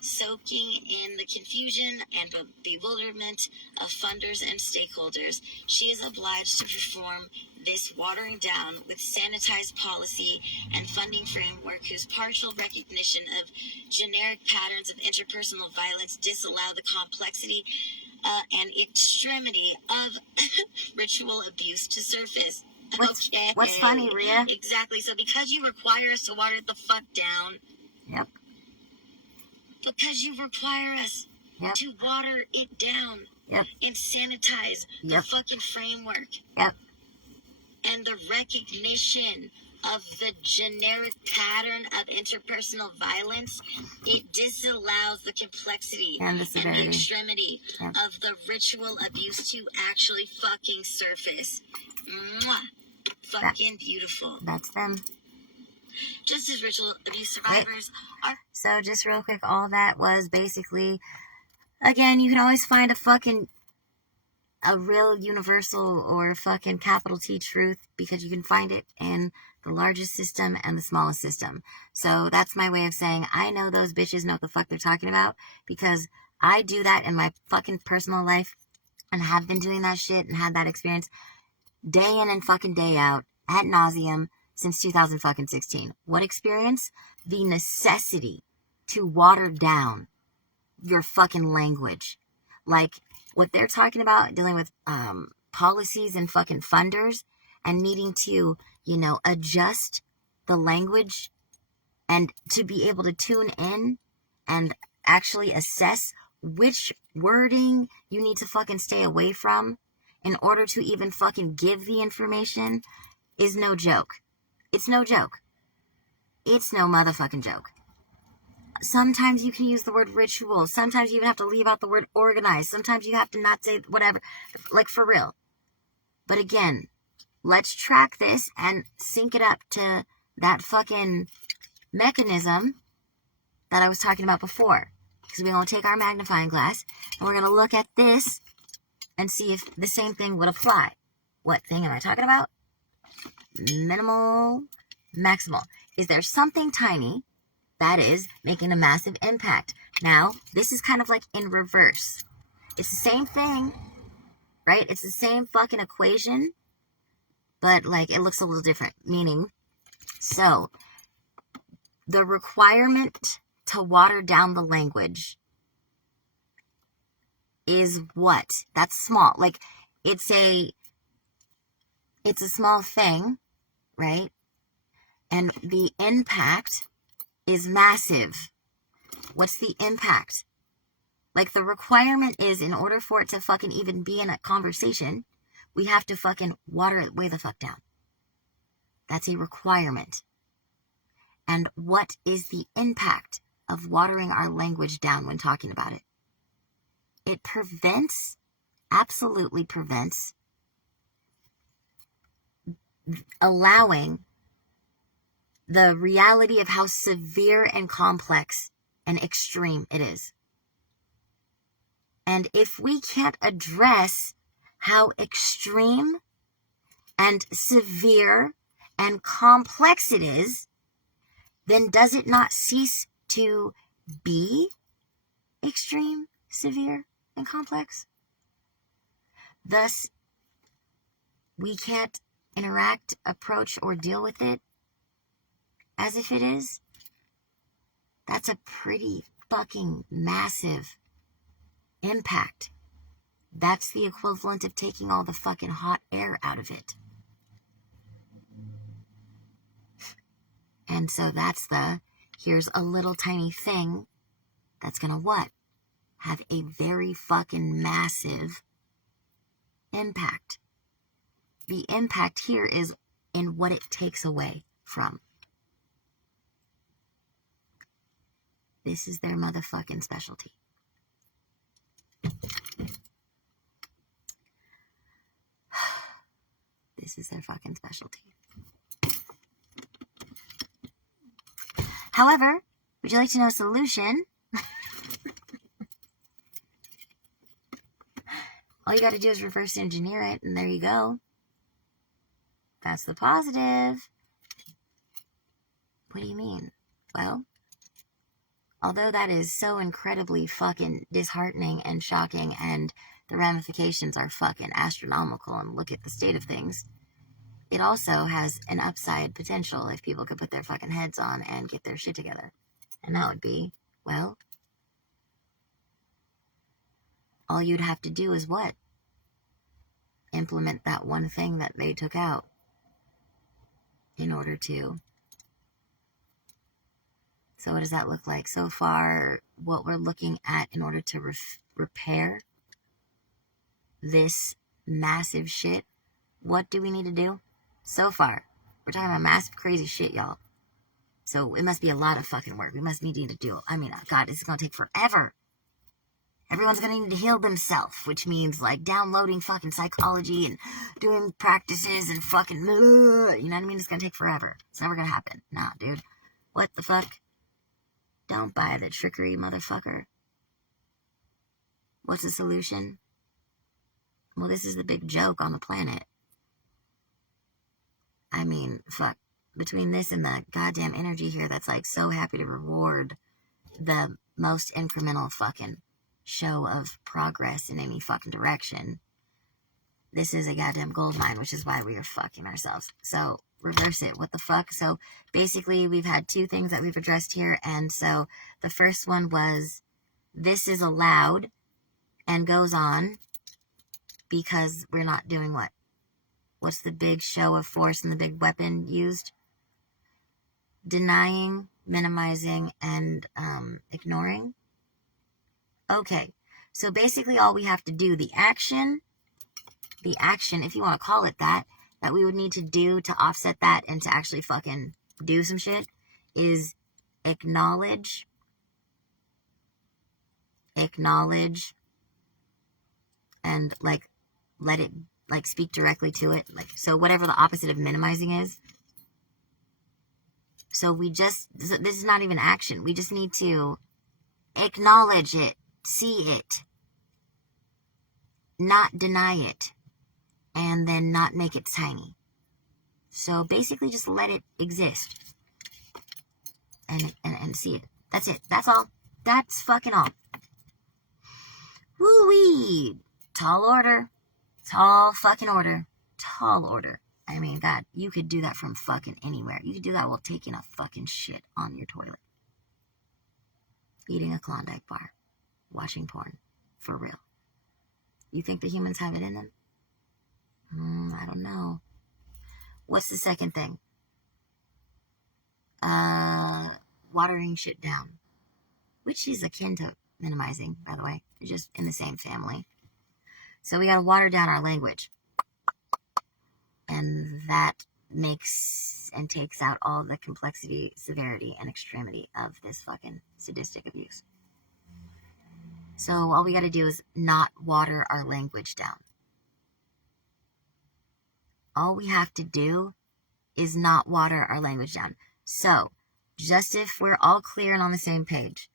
soaking in the confusion and bewilderment of funders and stakeholders, she is obliged to perform this watering down with sanitized policy and funding framework whose partial recognition of generic patterns of interpersonal violence disallow the complexity and extremity of ritual abuse to surface. What's funny, Rhea? Exactly. So because you require us to water it the fuck down. Yep. Because you require us to water it down. Yep. And sanitize the fucking framework. Yep. And the recognition of the generic pattern of interpersonal violence, it disallows the complexity and the extremity of the ritual abuse to actually fucking surface. Mwah. Fucking beautiful. That's them. Just as ritual abuse survivors are. So just real quick, all that was basically, again, you can always find a real universal or fucking capital T truth, because you can find it in the largest system and the smallest system. So that's my way of saying I know those bitches know what the fuck they're talking about, because I do that in my fucking personal life and have been doing that shit and had that experience day in and fucking day out ad nauseum since 2016. What experience? The necessity to water down your fucking language. Like what they're talking about, dealing with policies and fucking funders and needing to, adjust the language and to be able to tune in and actually assess which wording you need to fucking stay away from in order to even fucking give the information is no joke. It's no joke. It's no motherfucking joke. Sometimes you can use the word ritual. Sometimes you even have to leave out the word organized. Sometimes you have to not say whatever. Like, for real. But again, let's track this and sync it up to that fucking mechanism that I was talking about before. Because we're going to take our magnifying glass and we're going to look at this and see if the same thing would apply. What thing am I talking about? Minimal, maximal. Is there something tiny that is making a massive impact? Now, this is kind of like in reverse. It's the same thing, right? It's the same fucking equation, but like it looks a little different. Meaning, so the requirement to water down the language is what? That's small. Like it's a small thing, right? And the impact is massive. What's the impact? Like the requirement is, in order for it to fucking even be in a conversation, we have to fucking water it way the fuck down. That's a requirement. And what is the impact of watering our language down when talking about it? It prevents, absolutely prevents, allowing the reality of how severe and complex and extreme it is. And if we can't address how extreme and severe and complex it is, then does it not cease to be extreme, severe, and complex? Thus, we can't interact, approach, or deal with it as if it is. That's a pretty fucking massive impact. That's the equivalent of taking all the fucking hot air out of it. And so that's here's a little tiny thing that's gonna what? Have a very fucking massive impact. The impact here is in what it takes away from. This is their motherfucking specialty. This is their fucking specialty. However, would you like to know a solution? All you got to do is reverse engineer it, and there you go. That's the positive. What do you mean? Well, although that is so incredibly fucking disheartening and shocking, and the ramifications are fucking astronomical, and look at the state of things, it also has an upside potential if people could put their fucking heads on and get their shit together. And that would be, well, all you'd have to do is what? Implement that one thing that they took out in order to. So what does that look like? So far, what we're looking at in order to repair this massive shit, what do we need to do? So far, we're talking about massive crazy shit, y'all. So it must be a lot of fucking work. We must need to do. I mean, God, this is going to take forever. Everyone's going to need to heal themselves, which means like downloading fucking psychology and doing practices and fucking, you know what I mean? It's going to take forever. It's never going to happen. Nah, dude. What the fuck? Don't buy the trickery, motherfucker. What's the solution? Well, this is the big joke on the planet. I mean, fuck. Between this and the goddamn energy here that's like so happy to reward the most incremental fucking show of progress in any fucking direction, this is a goddamn gold mine, which is why we are fucking ourselves. So, reverse it. What the fuck? So, basically, we've had two things that we've addressed here. And so, the first one was, this is allowed and goes on because we're not doing what? What's the big show of force and the big weapon used? Denying, minimizing, and ignoring. Okay, so basically all we have to do, the action, if you want to call it that we would need to do to offset that and to actually fucking do some shit, is acknowledge, and like let it like speak directly to it. Like, so whatever the opposite of minimizing is. So this is not even action. We just need to acknowledge it, see it, not deny it, and then not make it tiny. So basically just let it exist and see it. That's it. That's all. That's fucking all. Woo-wee. Tall order. Tall fucking order. Tall order. I mean, God, you could do that from fucking anywhere. You could do that while taking a fucking shit on your toilet. Eating a Klondike bar. Watching porn. For real. You think the humans have it in them? I don't know. What's the second thing? Watering shit down. Which is akin to minimizing, by the way. They're just in the same family. So we gotta water down our language. And that makes and takes out all the complexity, severity, and extremity of this fucking sadistic abuse. So all we gotta do is not water our language down. All we have to do is not water our language down. So, just if we're all clear and on the same page,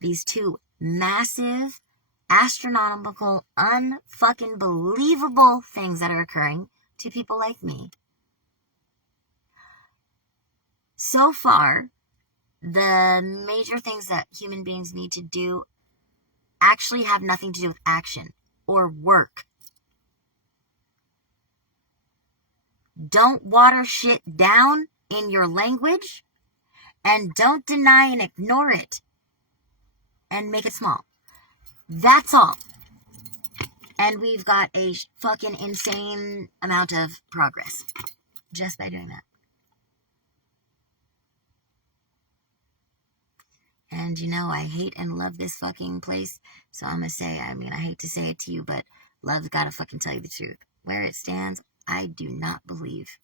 these two massive, astronomical, unfucking believable things that are occurring to people like me. So far, the major things that human beings need to do actually have nothing to do with action or work. Don't water shit down in your language, and don't deny and ignore it and make it small. That's all. And we've got a fucking insane amount of progress just by doing that. And I hate and love this fucking place. So I'm gonna say, I hate to say it to you, but love's gotta fucking tell you the truth. Where it stands, I do not believe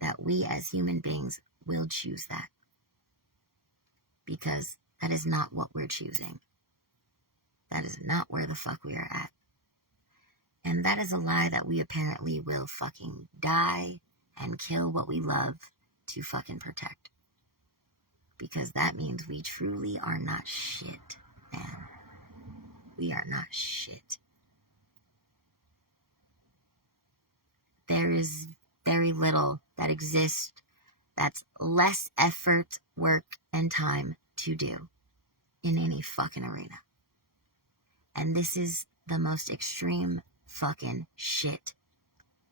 that we as human beings will choose that. Because that is not what we're choosing. That is not where the fuck we are at. And that is a lie that we apparently will fucking die and kill what we love to fucking protect. Because that means we truly are not shit, man. We are not shit. There is very little that exists that's less effort, work, and time to do in any fucking arena. And this is the most extreme fucking shit.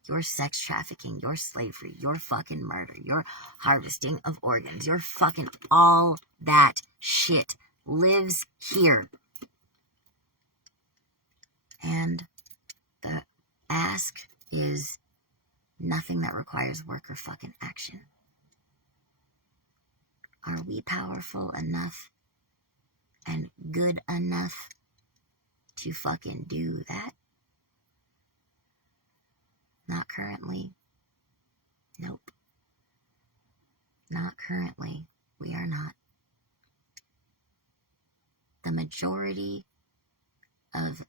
Your sex trafficking, your slavery, your fucking murder, your harvesting of organs, your fucking all that shit lives here. And the ask is nothing that requires work or fucking action. Are we powerful enough and good enough to fucking do that? Not currently. Nope. Not currently. We are not. The majority of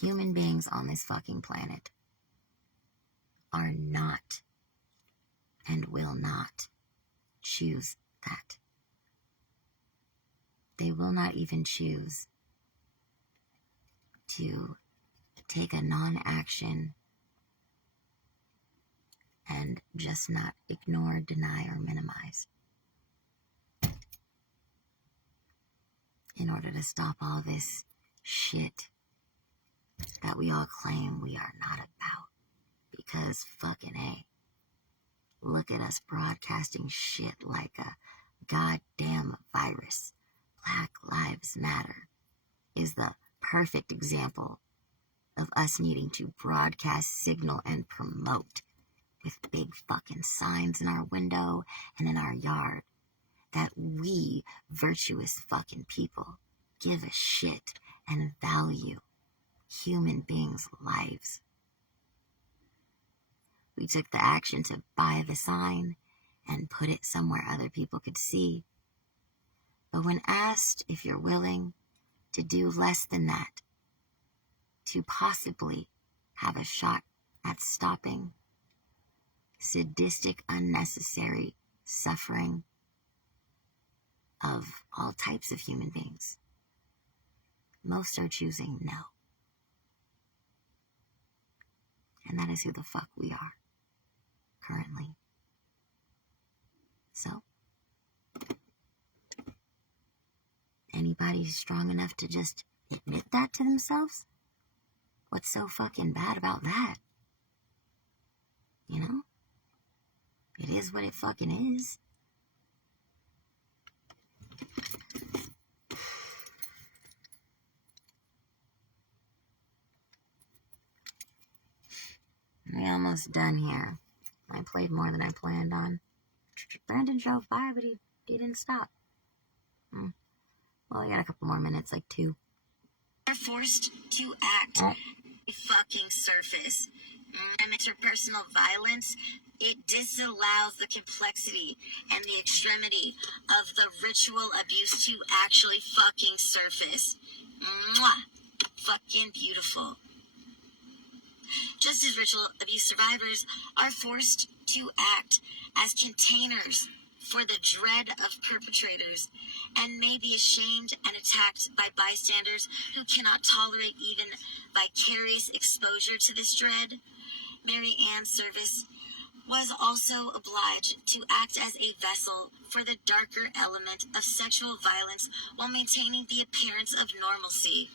human beings on this fucking planet are not and will not choose that. They will not even choose to take a non-action and just not ignore, deny, or minimize in order to stop all this shit that we all claim we are not about. Because fucking A, look at us broadcasting shit like a goddamn virus. Black Lives Matter is the perfect example of us needing to broadcast, signal, and promote with big fucking signs in our window and in our yard that we, virtuous fucking people, give a shit and value human beings' lives. We took the action to buy the sign and put it somewhere other people could see. But when asked if you're willing to do less than that, to possibly have a shot at stopping sadistic, unnecessary suffering of all types of human beings, most are choosing no. And that is who the fuck we are currently. So, anybody strong enough to just admit that to themselves? What's so fucking bad about that? You know? It is what it fucking is. We're almost done here. I played more than I planned on. Brandon drove by, but he didn't stop. Well, I got a couple more minutes, like 2. They're forced to act a fucking surface. And interpersonal violence, it disallows the complexity and the extremity of the ritual abuse to actually fucking surface. Mwah! Fucking beautiful. Just as ritual abuse survivors are forced to act as containers for the dread of perpetrators and may be ashamed and attacked by bystanders who cannot tolerate even vicarious exposure to this dread, Mary Ann Service was also obliged to act as a vessel for the darker element of sexual violence while maintaining the appearance of normalcy.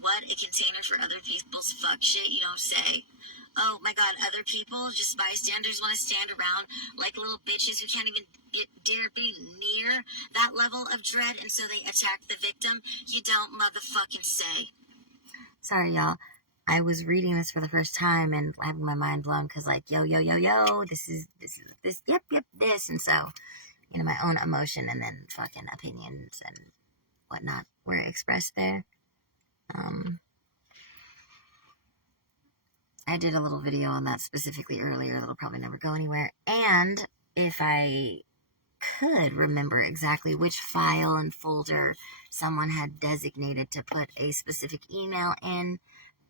What? A container for other people's fuck shit? You don't say. Oh my god, other people, just bystanders, want to stand around like little bitches who can't even dare be near that level of dread, and so they attack the victim? You don't motherfucking say. Sorry, y'all. I was reading this for the first time and having my mind blown because, like, yo, this, yep, this. And so, my own emotion and then fucking opinions and whatnot were expressed there. I did a little video on that specifically earlier that'll probably never go anywhere. And if I could remember exactly which file and folder someone had designated to put a specific email in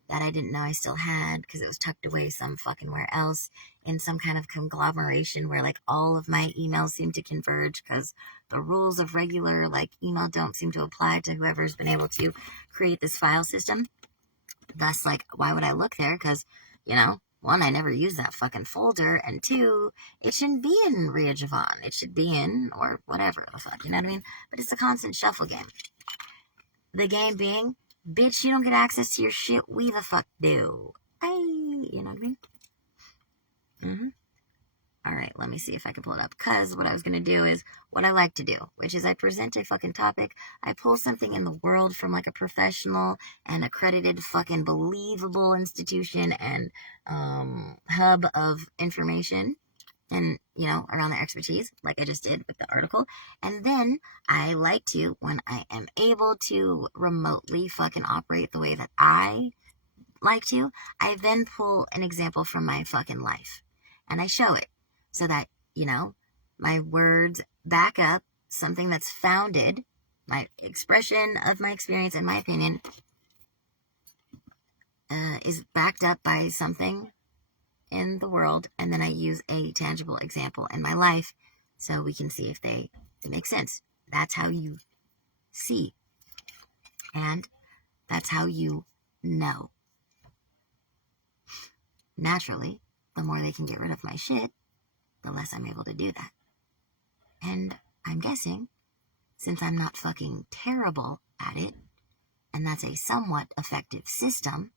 that I didn't know I still had because it was tucked away some fucking where else in some kind of conglomeration where like all of my emails seem to converge because the rules of regular like email don't seem to apply to whoever's been able to create this file system. Thus, like, why would I look there? Because, you know, one, I never use that fucking folder, and two, it shouldn't be in Ria Javon. It should be in, or whatever the fuck, you know what I mean? But it's a constant shuffle game. The game being, bitch, you don't get access to your shit, we the fuck do. Hey, you know what I mean? Mm-hmm. Alright, let me see if I can pull it up. Because what I was going to do is what I like to do, which is I present a fucking topic, I pull something in the world from like a professional and accredited fucking believable institution and hub of information and, you know, around their expertise, like I just did with the article. And then I like to, when I am able to remotely fucking operate the way that I like to, I then pull an example from my fucking life and I show it. So that, you know, my words back up something that's founded, my expression of my experience and my opinion is backed up by something in the world. And then I use a tangible example in my life so we can see if they make sense. That's how you see. And that's how you know. Naturally, the more they can get rid of my shit, the less I'm able to do that. And I'm guessing, since I'm not fucking terrible at it, and that's a somewhat effective system,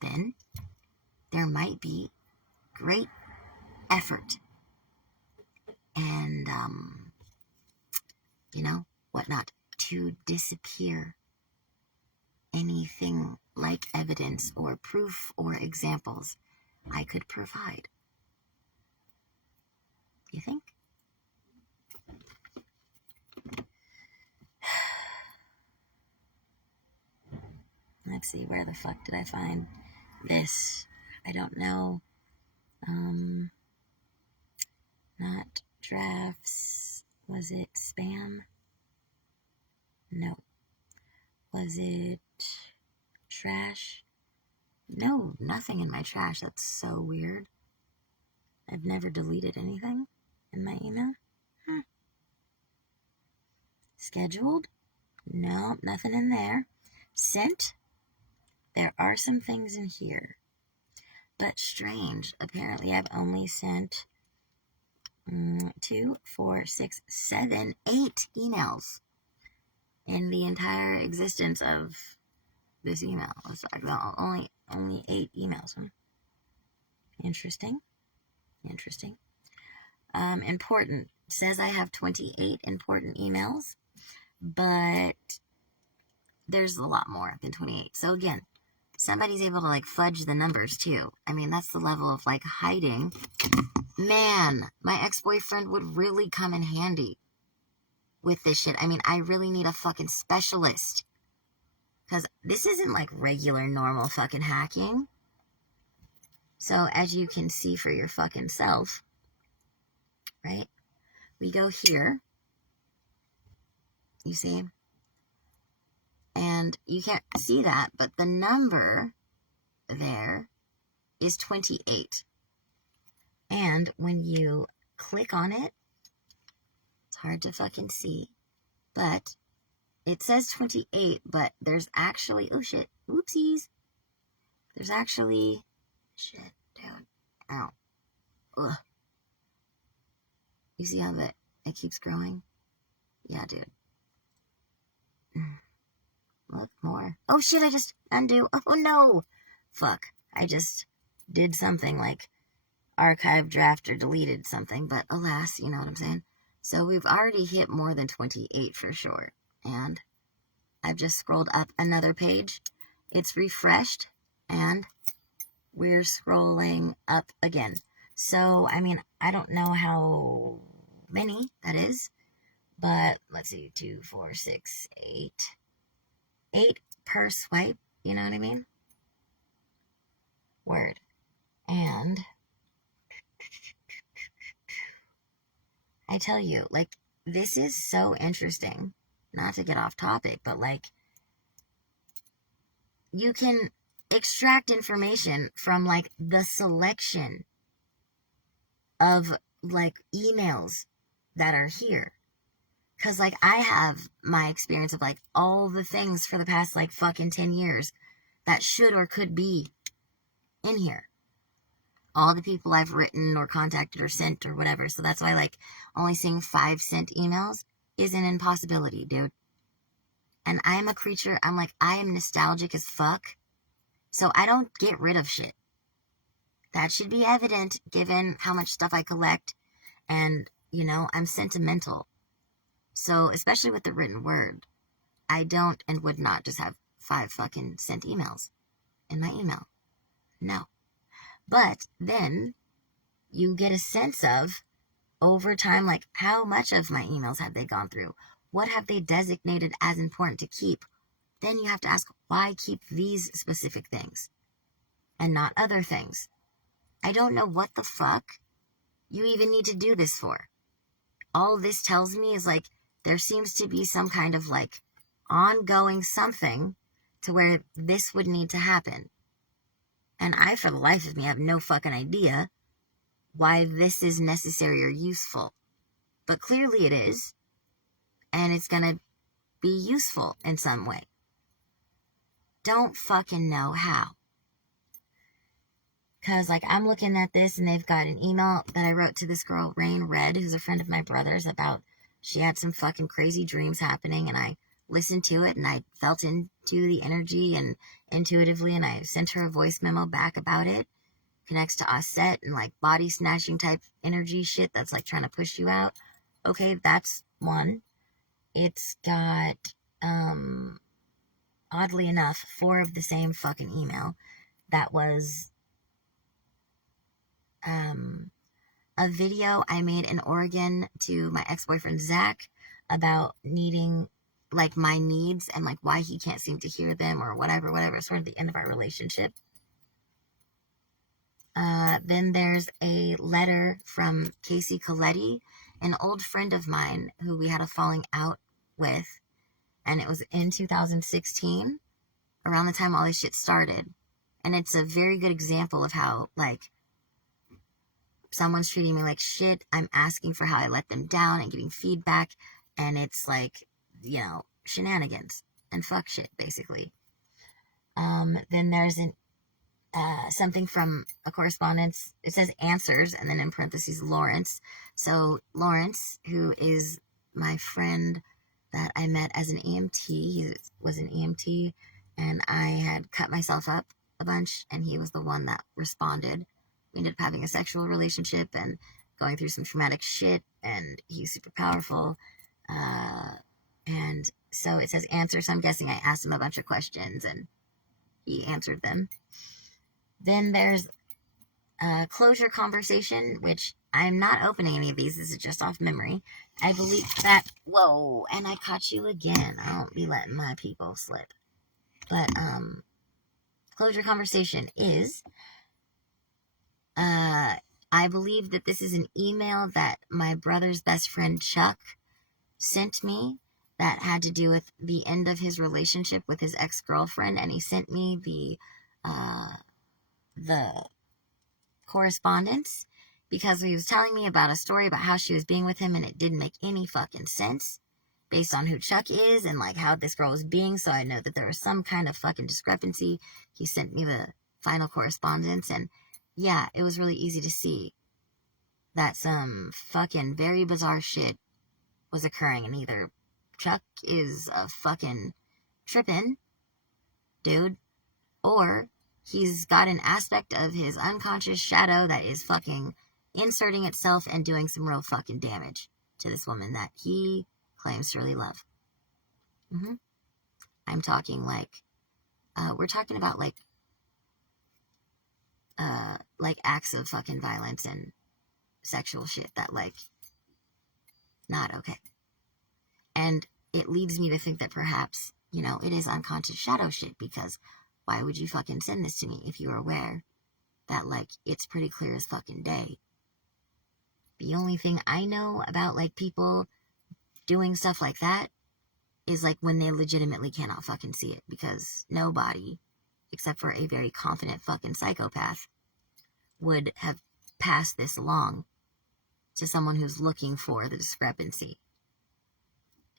then there might be great effort and, you know, whatnot, to disappear anything like evidence or proof or examples I could provide. You think? Let's see, where the fuck did I find this? I don't know. Not drafts. Was it spam? No. Was it trash? No, nothing in my trash. That's so weird. I've never deleted anything in my email. Scheduled? No, nothing in there. Sent? There are some things in here. But strange. Apparently I've only sent 2, 4, 6, 7, 8 emails in the entire existence of this email. It's like, well, only 8 emails. Interesting. Important. It says I have 28 important emails, but there's a lot more than 28. So again, somebody's able to like fudge the numbers too. I mean, that's the level of like hiding. Man, my ex-boyfriend would really come in handy with this shit. I mean, I really need a fucking specialist. Because this isn't like regular, normal fucking hacking. So, as you can see for your fucking self, right? We go here. You see? And you can't see that, but the number there is 28. And when you click on it, it's hard to fucking see, but it says 28, but there's actually, oh shit, oopsies. There's actually, shit, dude, ow, ugh. You see how it keeps growing? Yeah, dude. Look, more. Oh shit, I just undo. Oh no. Fuck. I just did something like archive, draft, or deleted something, but alas, you know what I'm saying? So we've already hit more than 28 for sure. And I've just scrolled up another page. It's refreshed, and we're scrolling up again. So, I mean, I don't know how many that is, But let's see, 2, 4, 6, 8. 8 per swipe, you know what I mean? Word. And I tell you, like, this is so interesting. Not to get off topic, but like, you can extract information from like the selection of like emails that are here. Cause like I have my experience of like all the things for the past like fucking 10 years that should or could be in here. All the people I've written or contacted or sent or whatever. So that's why like only seeing 5 sent emails is an impossibility, dude. And I'm a creature, I'm like, I am nostalgic as fuck. So I don't get rid of shit. That should be evident given how much stuff I collect. And, you know, I'm sentimental. So, especially with the written word, I don't and would not just have 5 fucking sent emails in my email. No. But then you get a sense of, over time, like, how much of my emails have they gone through? What have they designated as important to keep? Then you have to ask, why keep these specific things and not other things? I don't know what the fuck you even need to do this for. All this tells me is like, there seems to be some kind of like ongoing something to where this would need to happen. And I, for the life of me, have no fucking idea why this is necessary or useful. But clearly it is. And it's gonna be useful in some way. Don't fucking know how. Because, like, I'm looking at this and they've got an email that I wrote to this girl, Rain Red, who's a friend of my brother's, about she had some fucking crazy dreams happening, and I listened to it and I felt into the energy and intuitively, and I sent her a voice memo back about it. Connects to Osset and like body snatching type energy shit that's like trying to push you out. Okay, that's one. It's got, oddly enough, 4 of the same fucking email. That was a video I made in Oregon to my ex-boyfriend Zach about needing like my needs and like why he can't seem to hear them or whatever, sort of the end of our relationship. Then there's a letter from Casey Coletti, an old friend of mine who we had a falling out with, and it was in 2016, around the time all this shit started. And it's a very good example of how, like, someone's treating me like shit. I'm asking for how I let them down and getting feedback, and it's like, you know, shenanigans and fuck shit, basically. Then there's something from a correspondence. It says answers, and then in parentheses, Lawrence. So Lawrence, who is my friend that I met as an EMT, he was an EMT, and I had cut myself up a bunch, and he was the one that responded. We ended up having a sexual relationship and going through some traumatic shit, and he's super powerful. And so it says answer, so I'm guessing I asked him a bunch of questions, and he answered them. Then there's a closure conversation, which I'm not opening any of these. This is just off memory. I believe that, whoa, and I caught you again. I don't be letting my people slip. But, closure conversation is, I believe that this is an email that my brother's best friend Chuck sent me that had to do with the end of his relationship with his ex-girlfriend, and he sent me the correspondence because he was telling me about a story about how she was being with him and it didn't make any fucking sense based on who Chuck is and like how this girl was being. So I know that there was some kind of fucking discrepancy. He sent me the final correspondence, and yeah, it was really easy to see that some fucking very bizarre shit was occurring, and either Chuck is a fucking trippin' dude, or he's got an aspect of his unconscious shadow that is fucking inserting itself and doing some real fucking damage to this woman that he claims to really love. I'm talking like, we're talking about like acts of fucking violence and sexual shit that like, not okay. And it leads me to think that perhaps, you know, it is unconscious shadow shit, because why would you fucking send this to me if you were aware that, like, it's pretty clear as fucking day? The only thing I know about, like, people doing stuff like that is, like, when they legitimately cannot fucking see it, because nobody, except for a very confident fucking psychopath, would have passed this along to someone who's looking for the discrepancy.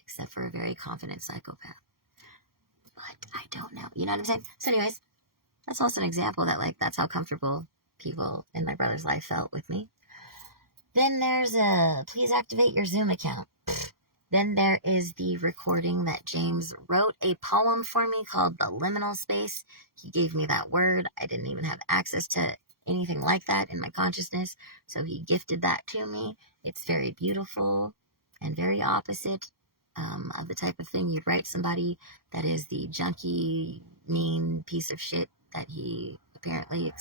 Except for a very confident psychopath. But I don't know. You know what I'm saying? So anyways, that's also an example that, like, that's how comfortable people in my brother's life felt with me. Then there's please activate your Zoom account. Then there is the recording that James wrote a poem for me called The Liminal Space. He gave me that word. I didn't even have access to anything like that in my consciousness, so he gifted that to me. It's very beautiful and very opposite of the type of thing you'd write somebody that is the junky, mean piece of shit that he apparently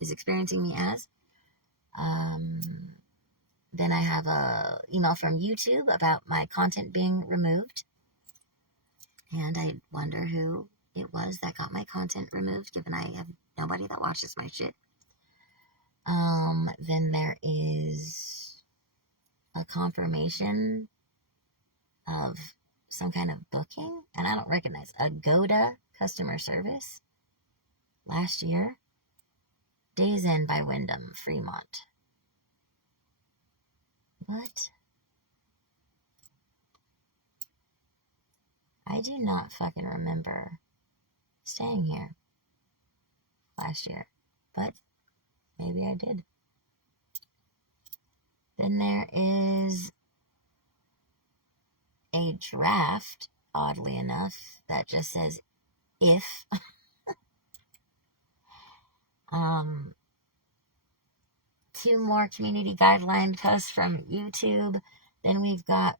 is experiencing me as. Then I have a email from YouTube about my content being removed. And I wonder who it was that got my content removed, given I have nobody that watches my shit. Then there is a confirmation of some kind of booking, and I don't recognize Agoda customer service last year. Days Inn by Wyndham, Fremont. What? I do not fucking remember staying here last year, but maybe I did. Then there is a draft, oddly enough, that just says if. 2 more community guideline posts from YouTube. Then we've got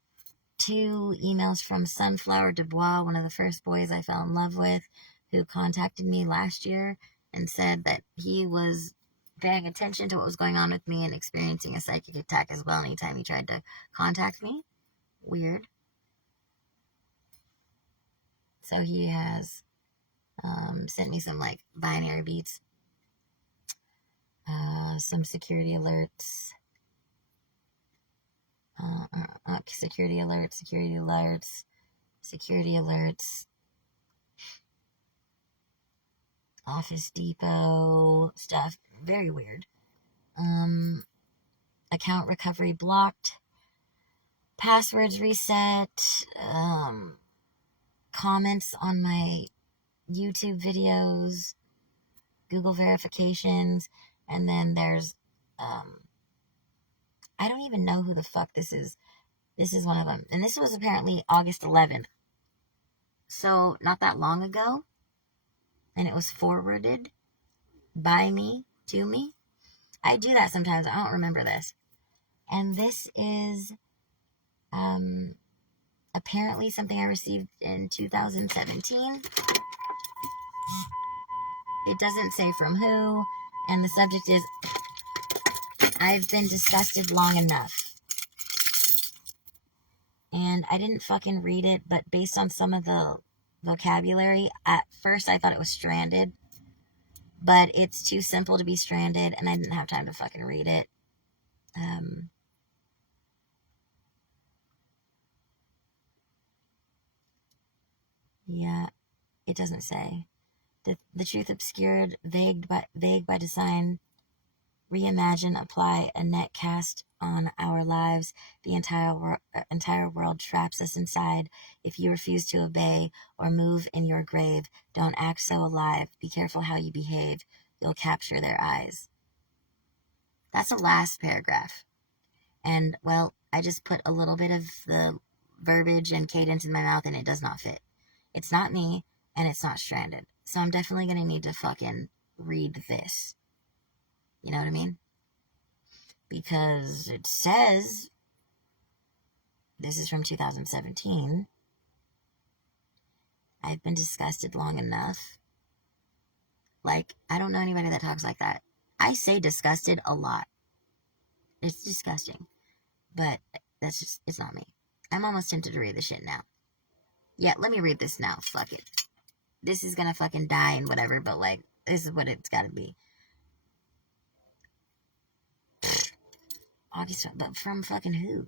2 emails from Sunflower Dubois, one of the first boys I fell in love with, who contacted me last year and said that he was paying attention to what was going on with me and experiencing a psychic attack as well anytime he tried to contact me. Weird. So he has sent me some, like, binary beats, some security alerts, security alerts, Office Depot stuff. Very weird. Account recovery blocked, passwords reset, comments on my YouTube videos, Google verifications, and then there's, I don't even know who the fuck this is. This is one of them. And this was apparently August 11th. So, not that long ago. And it was forwarded by me to me. I do that sometimes. I don't remember this. And this is apparently something I received in 2017. It doesn't say from who. And the subject is, I've been disgusted long enough. And I didn't fucking read it, but based on some of the vocabulary, at first I thought it was stranded. But it's too simple to be stranded, and I didn't have time to fucking read it. Yeah, it doesn't say. The truth obscured, vague by design. Reimagine, apply a net cast on our lives. The entire world traps us inside. If you refuse to obey or move in your grave, don't act so alive. Be careful how you behave. You'll capture their eyes. That's the last paragraph. And, well, I just put a little bit of the verbiage and cadence in my mouth, and it does not fit. It's not me, and it's not stranded. So I'm definitely going to need to fucking read this. You know what I mean? Because it says, this is from 2017, I've been disgusted long enough. Like, I don't know anybody that talks like that. I say disgusted a lot. It's disgusting. But that's just, it's not me. I'm almost tempted to read this shit now. Yeah, let me read this now. Fuck it. This is gonna fucking die and whatever, but like, this is what it's gotta be. August, but from fucking who?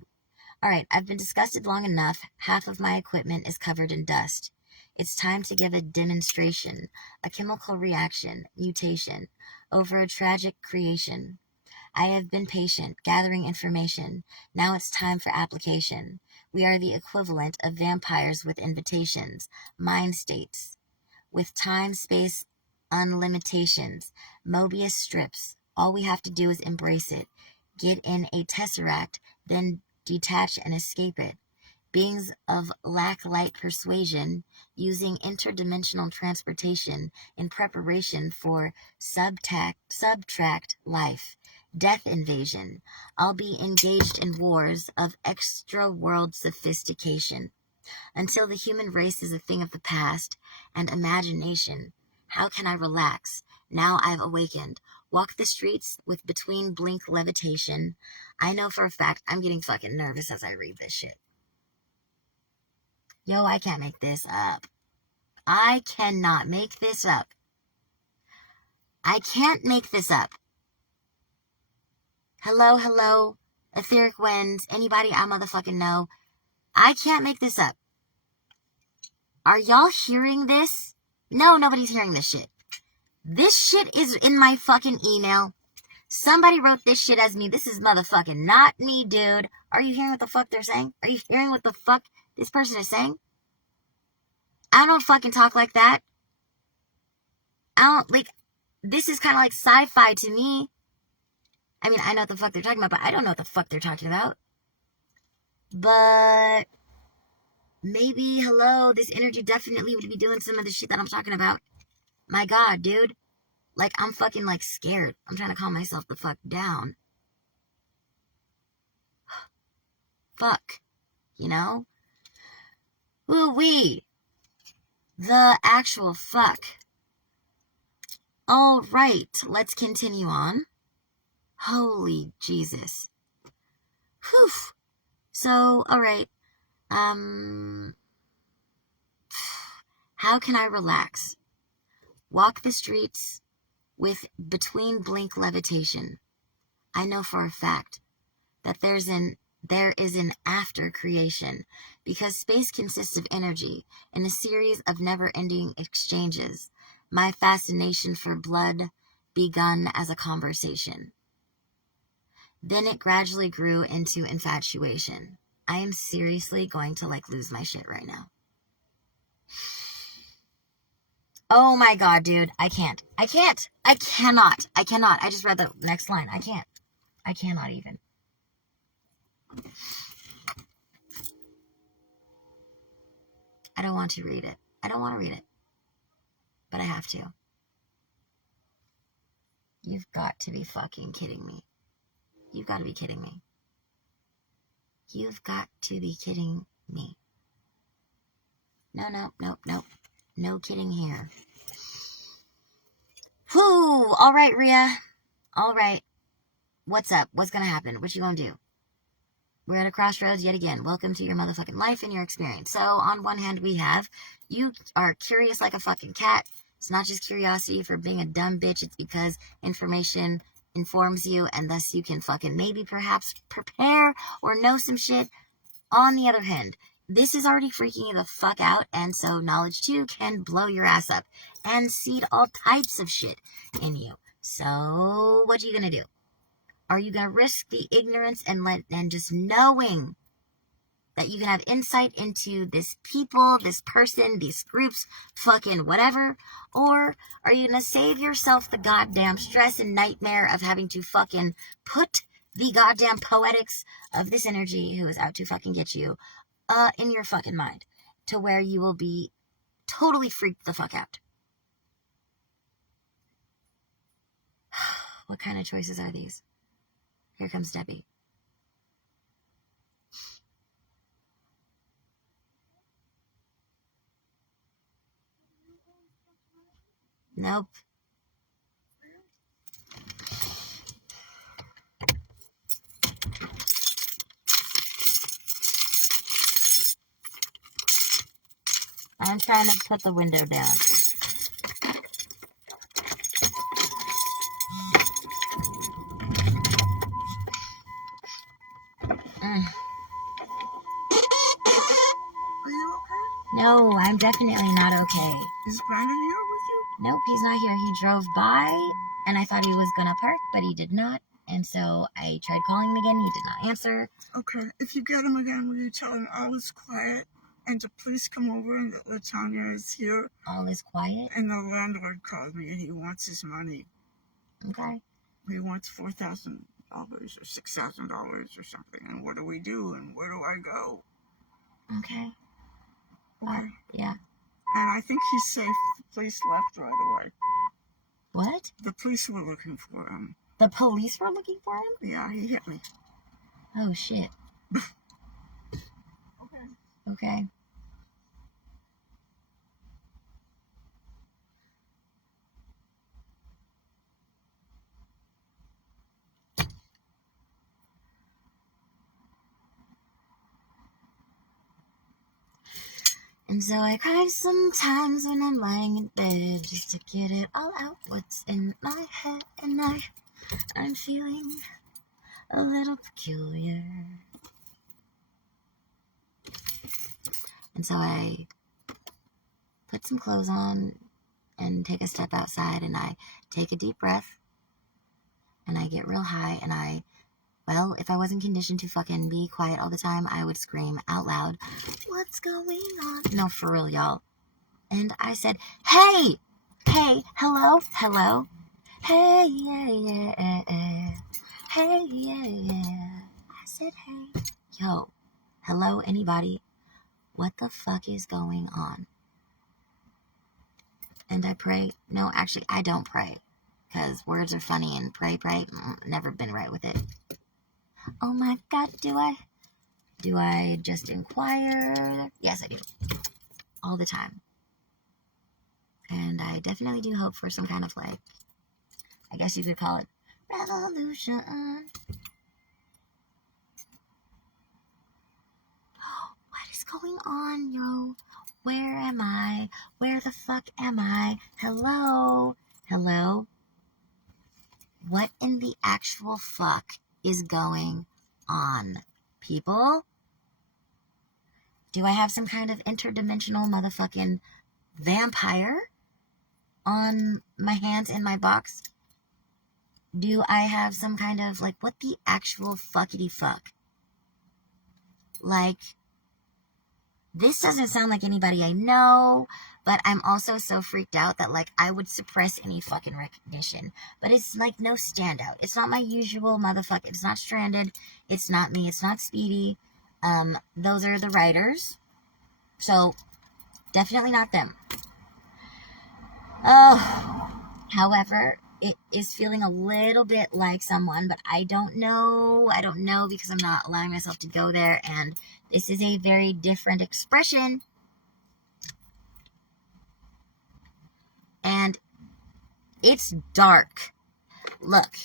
Alright, I've been disgusted long enough. Half of my equipment is covered in dust. It's time to give a demonstration, a chemical reaction, mutation, over a tragic creation. I have been patient, gathering information. Now it's time for application. We are the equivalent of vampires with invitations, mind states, with time, space, unlimitations, Mobius strips. All we have to do is embrace it. Get in a tesseract, then detach and escape it. Beings of lack-light persuasion, using interdimensional transportation in preparation for subtract life. Death invasion. I'll be engaged in wars of extra-world sophistication. Until the human race is a thing of the past and imagination. How can I relax? Now I've awakened. Walk the streets with between blink levitation. I know for a fact I'm getting fucking nervous as I read this shit. Yo, I can't make this up. I cannot make this up. I can't make this up. Hello, etheric winds, anybody I motherfucking know. I can't make this up. Are y'all hearing this? No, nobody's hearing this shit. This shit is in my fucking email. Somebody wrote this shit as me. This is motherfucking not me, dude. Are you hearing what the fuck they're saying? Are you hearing what the fuck this person is saying? I don't fucking talk like that. This is kind of like sci-fi to me. I mean, I know what the fuck they're talking about, but I don't know what the fuck they're talking about. But maybe, this energy definitely would be doing some of the shit that I'm talking about. My God, dude. Like, I'm fucking, scared. I'm trying to calm myself the fuck down. Fuck. You know? Ooh-wee. The actual fuck. All right, let's continue on. Holy Jesus. Whew. So, all right. How can I relax? Walk the streets with between blink levitation. I know for a fact that there is an after creation, because space consists of energy in a series of never-ending exchanges. My fascination for blood begun as a conversation. Then it gradually grew into infatuation. I am seriously going to lose my shit right now. Oh my God, dude. I can't. I cannot. I just read the next line. I can't. I cannot even. I don't want to read it. I don't want to read it. But I have to. You've got to be fucking kidding me. You've got to be kidding me. You've got to be kidding me. No. No kidding here. Whew. All right, Rhea. All right. What's up? What's going to happen? What you going to do? We're at a crossroads yet again. Welcome to your motherfucking life and your experience. So, on one hand, we have, you are curious like a fucking cat. It's not just curiosity for being a dumb bitch. It's because information informs you, and thus you can fucking maybe perhaps prepare or know some shit. On the other hand, this is already freaking you the fuck out, and so knowledge too can blow your ass up and seed all types of shit in you. So, what are you gonna do? Are you gonna risk the ignorance and just knowing that you can have insight into this people, this person, these groups, fucking whatever? Or are you gonna save yourself the goddamn stress and nightmare of having to fucking put the goddamn poetics of this energy who is out to fucking get you in your fucking mind, to where you will be totally freaked the fuck out? What kind of choices are these? Here comes Debbie. Nope. I'm trying to put the window down. Are you okay? No, I'm definitely not okay. Is Brandon here with you? Nope, he's not here. He drove by, and I thought he was gonna park, but he did not. And so I tried calling him again. He did not answer. Okay. If you get him again, will you tell him all is quiet and to please come over and that LaTanya is here? All is quiet. And the landlord called me and he wants his money. Okay. He wants $4,000 or $6,000 or something. And what do we do? And where do I go? Okay. Okay. Yeah. And I think he's safe. The police left right away. What? The police were looking for him. The police were looking for him? Yeah, he hit me. Oh, shit. Okay. Okay. And so I cry sometimes when I'm lying in bed just to get it all out what's in my head. And I'm feeling a little peculiar. And so I put some clothes on and take a step outside and I take a deep breath and I get real high and well, if I wasn't conditioned to fucking be quiet all the time, I would scream out loud, "What's going on?" No, for real, y'all. And I said, hey, hello, hey, yeah, hey, yeah. I said, hey, yo, hello, anybody? What the fuck is going on? And I pray. No, actually, I don't pray. Because words are funny and pray. Never been right with it. Oh my God, do I just inquire? Yes, I do. All the time. And I definitely do hope for some kind of, like, I guess you could call it revolution. What is going on, yo? Where am I? Where the fuck am I? Hello? What in the actual fuck is going on, people? Do I have some kind of interdimensional motherfucking vampire on my hands in my box? Do I have some kind of, like, what the actual fuckity fuck? Like, this doesn't sound like anybody I know, but I'm also so freaked out that, like, I would suppress any fucking recognition. But it's, like, no standout. It's not my usual motherfucker. It's not Stranded. It's not me. It's not Speedy. Those are the writers. So, definitely not them. Oh, however, it is feeling a little bit like someone, but I don't know because I'm not allowing myself to go there, and this is a very different expression. And it's dark. Look,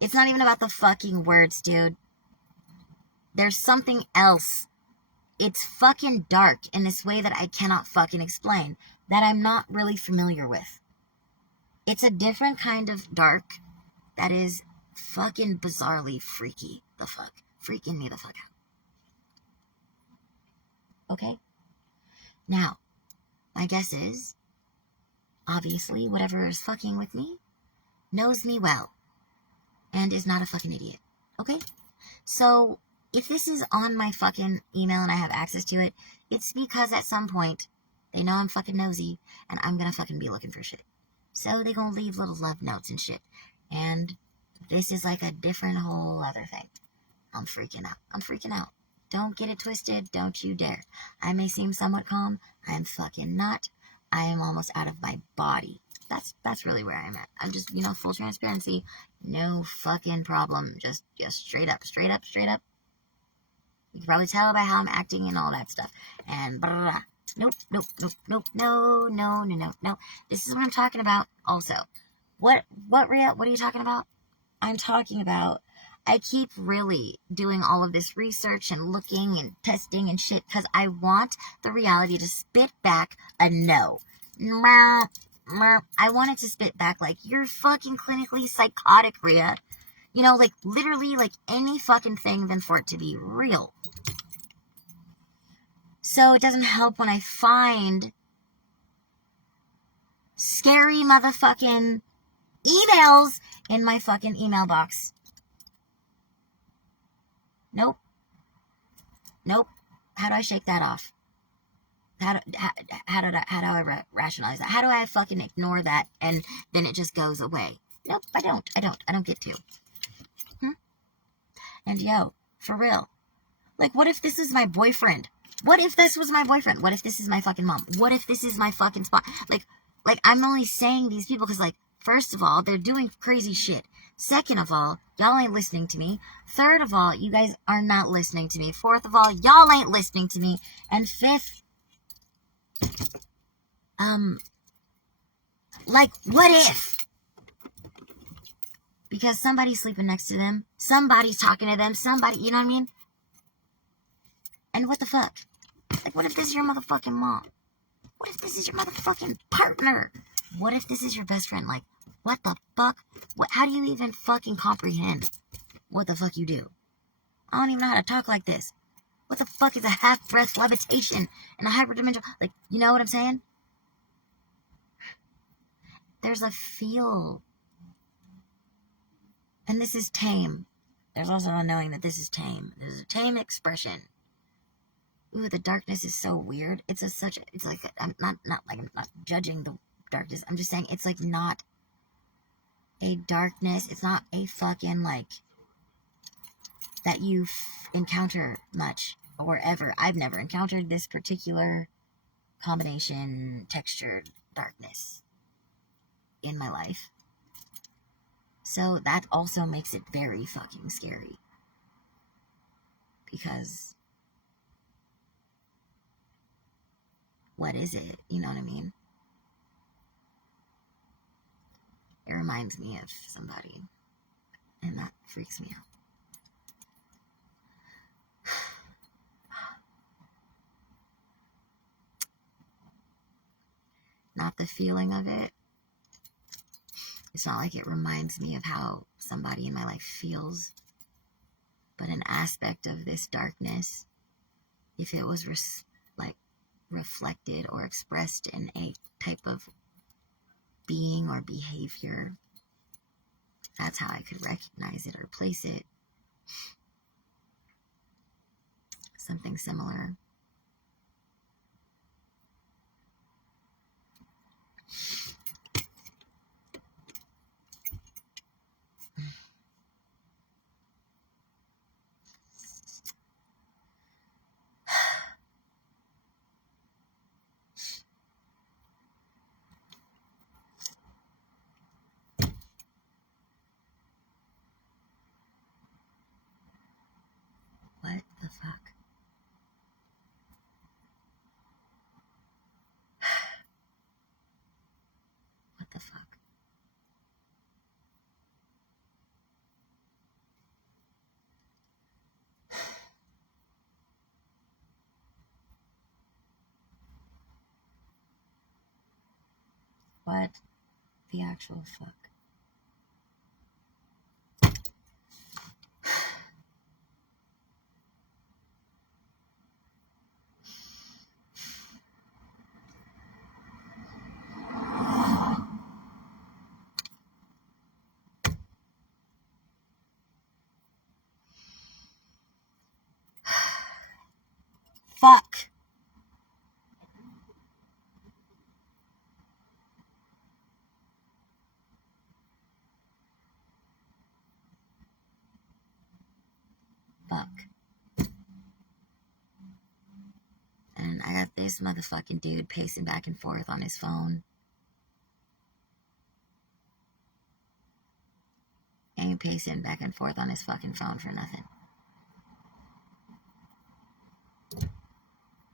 it's not even about the fucking words, dude. There's something else. It's fucking dark in this way that I cannot fucking explain, that I'm not really familiar with. It's a different kind of dark that is fucking bizarrely freaky the fuck. Freaking me the fuck out. Okay? Now, my guess is, obviously, whatever is fucking with me knows me well and is not a fucking idiot. Okay? So, if this is on my fucking email and I have access to it, it's because at some point they know I'm fucking nosy and I'm gonna fucking be looking for shit. So they gonna leave little love notes and shit. And this is like a different whole other thing. I'm freaking out. Don't get it twisted. Don't you dare. I may seem somewhat calm. I am fucking not. I am almost out of my body. That's really where I'm at. I'm just, full transparency. No fucking problem. Just straight up. You can probably tell by how I'm acting and all that stuff. And blah, blah, blah. Nope. No. This is what I'm talking about also. What are you talking about? I'm talking about, I keep really doing all of this research and looking and testing and shit because I want the reality to spit back a no. I want it to spit back like, you're fucking clinically psychotic, Rhea. You know, like, literally, like, any fucking thing than for it to be real. So it doesn't help when I find scary motherfucking emails in my fucking email box. Nope. How do I shake that off? How do I rationalize that? How do I fucking ignore that and then it just goes away? Nope, I don't get to. And yo, for real. Like, what if this is my boyfriend? What if this was my boyfriend? What if this is my fucking mom? What if this is my fucking spot? Like I'm only saying these people because, like, first of all, they're doing crazy shit. Second of all, y'all ain't listening to me. Third of all, you guys are not listening to me. Fourth of all, y'all ain't listening to me. And fifth, like, what if? Because somebody's sleeping next to them. Somebody's talking to them. Somebody, you know what I mean? And what the fuck? Like, what if this is your motherfucking mom? What if this is your motherfucking partner? What if this is your best friend? Like, what the fuck? How do you even fucking comprehend what the fuck you do? I don't even know how to talk like this. What the fuck is a half-breath levitation and a hyperdimensional? Like, you know what I'm saying? There's a feel. And this is tame. There's also a knowing that this is tame. There's a tame expression. Ooh, the darkness is so weird. It's like, I'm not judging the darkness. I'm just saying it's like not a darkness. It's not a fucking, like, that you encounter much or ever. I've never encountered this particular combination textured darkness in my life. So that also makes it very fucking scary. Because what is it? You know what I mean? It reminds me of somebody. And that freaks me out. Not the feeling of it. It's not like it reminds me of how somebody in my life feels. But an aspect of this darkness, if it was reflected or expressed in a type of being or behavior, that's how I could recognize it or place it. Something similar. What the fuck? What the fuck? What the actual fuck? Fuck. Fuck. And I got this motherfucking dude pacing back and forth on his phone. Ain't pacing back and forth on his fucking phone for nothing.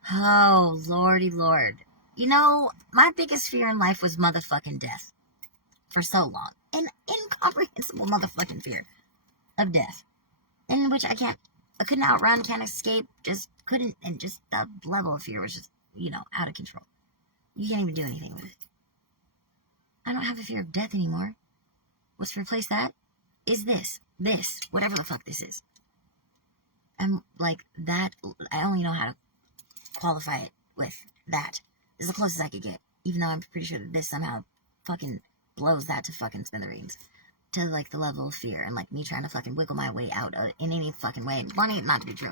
Oh, lordy lord. You know, my biggest fear in life was motherfucking death. For so long. An incomprehensible motherfucking fear of death. in which I couldn't outrun, can't escape, just couldn't, and just the level of fear was just, out of control. You can't even do anything with it. I don't have a fear of death anymore. What's replaced that is this, whatever the fuck this is. I'm like, that, I only know how to qualify it with that. This is the closest I could get, even though I'm pretty sure that this somehow fucking blows that to fucking smithereens. To, like, the level of fear, and, like, me trying to fucking wiggle my way out in any fucking way, and wanting it not to be true.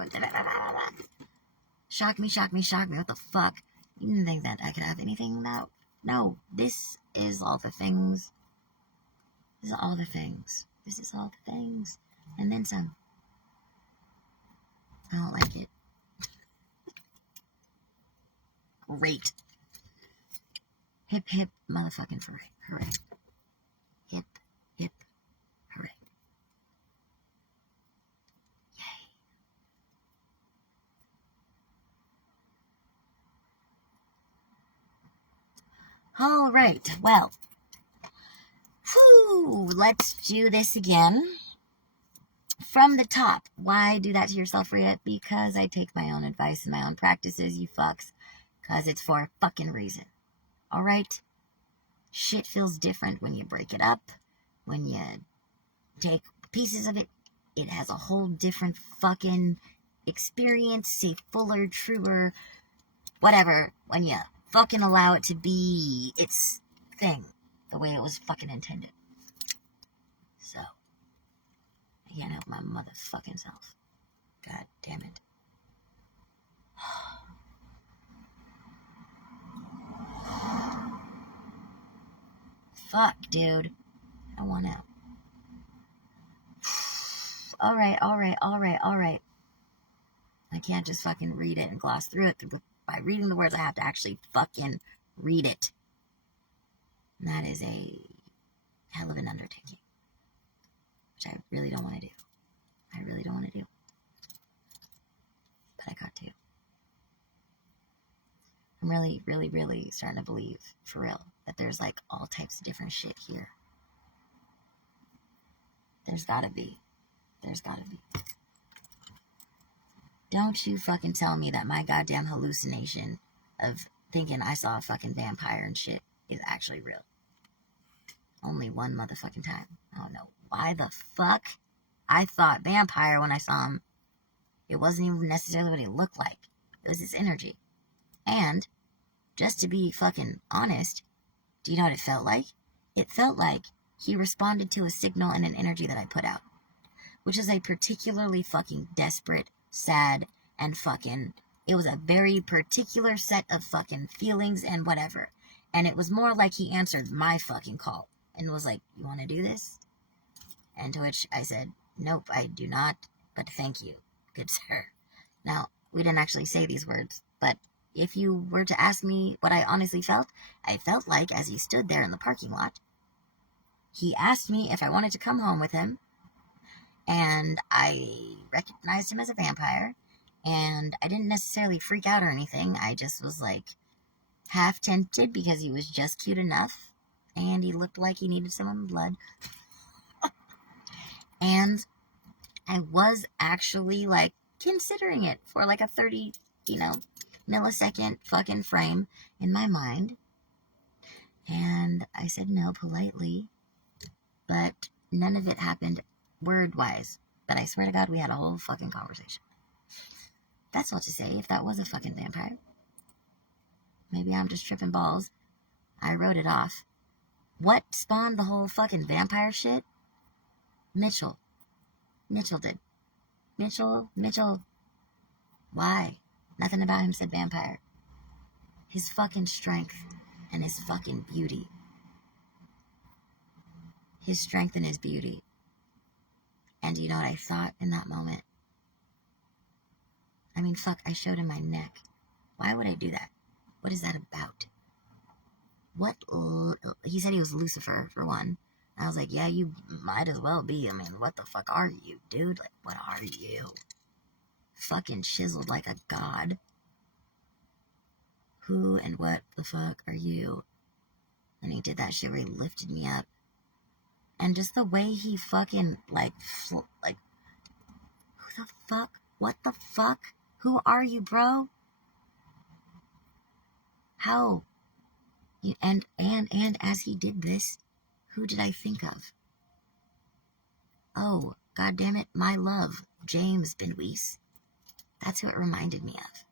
Shock me, what the fuck? You didn't think that I could have anything that... No, this is all the things. This is all the things. This is all the things. And then some. I don't like it. Great. Hip, hip, motherfucking hooray. Hip, hip, hooray. Yay. All right, well. Whew, let's do this again. From the top. Why do that to yourself, Rhea? Because I take my own advice and my own practices, you fucks. Because it's for a fucking reason. Alright? Shit feels different when you break it up. When you take pieces of it, it has a whole different fucking experience. Say fuller, truer, whatever. When you fucking allow it to be its thing. The way it was fucking intended. So. I can't help my motherfucking self. God damn it. Fuck, dude. I want out. Alright. I can't just fucking read it and gloss through it. By reading the words, I have to actually fucking read it. And that is a hell of an undertaking. Which I really don't want to do. But I got to. I'm really starting to believe, for real, that there's like all types of different shit here. There's gotta be. Don't you fucking tell me that my goddamn hallucination of thinking I saw a fucking vampire and shit is actually real. Only one motherfucking time. I don't know why the fuck I thought vampire when I saw him. It wasn't even necessarily what he looked like. It was his energy. And, just to be fucking honest, do you know what it felt like? It felt like he responded to a signal and an energy that I put out. Which is a particularly fucking desperate, sad, and fucking... It was a very particular set of fucking feelings and whatever. And it was more like he answered my fucking call. And was like, you want to do this? And to which I said, nope, I do not, but thank you, good sir. Now, we didn't actually say these words, but if you were to ask me what I honestly felt, I felt like, as he stood there in the parking lot, he asked me if I wanted to come home with him, and I recognized him as a vampire, and I didn't necessarily freak out or anything. I just was like half tempted because he was just cute enough, and he looked like he needed some blood. And I was actually like considering it for like a 30, millisecond fucking frame in my mind. And I said no politely, but none of it happened word-wise. But I swear to God, we had a whole fucking conversation. That's all to say, if that was a fucking vampire. Maybe I'm just tripping balls. I wrote it off. What spawned the whole fucking vampire shit? Mitchell did. Mitchell. Why? Nothing about him said vampire. His fucking strength and his fucking beauty. His strength and his beauty. And you know what I thought in that moment? I mean, fuck, I showed him my neck. Why would I do that? What is that about? He said he was Lucifer, for one. I was like, yeah, you might as well be. I mean, what the fuck are you, dude? Like, what are you? Fucking chiseled like a god. Who and what the fuck are you? And he did that shit where he lifted me up. And just the way he fucking, the fuck? What the fuck? Who are you, bro? How? And as he did this, who did I think of? Oh, goddammit, my love, James Benwees. That's who it reminded me of.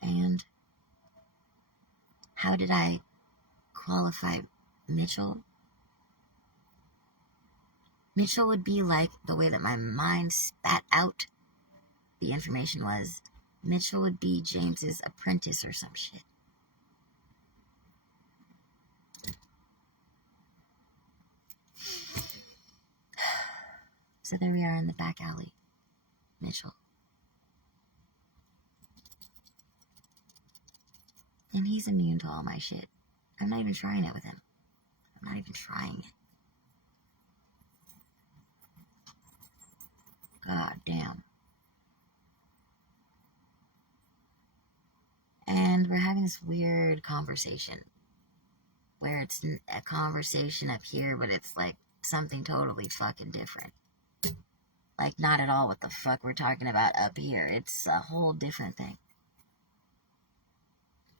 And how did I qualify Mitchell? Mitchell would be like, the way that my mind spat out the information was, Mitchell would be James's apprentice or some shit. So there we are in the back alley. Mitchell. And he's immune to all my shit. I'm not even trying it with him. I'm not even trying it. God damn. And we're having this weird conversation. Where it's a conversation up here, but it's like something totally fucking different. Like, not at all what the fuck we're talking about up here. It's a whole different thing.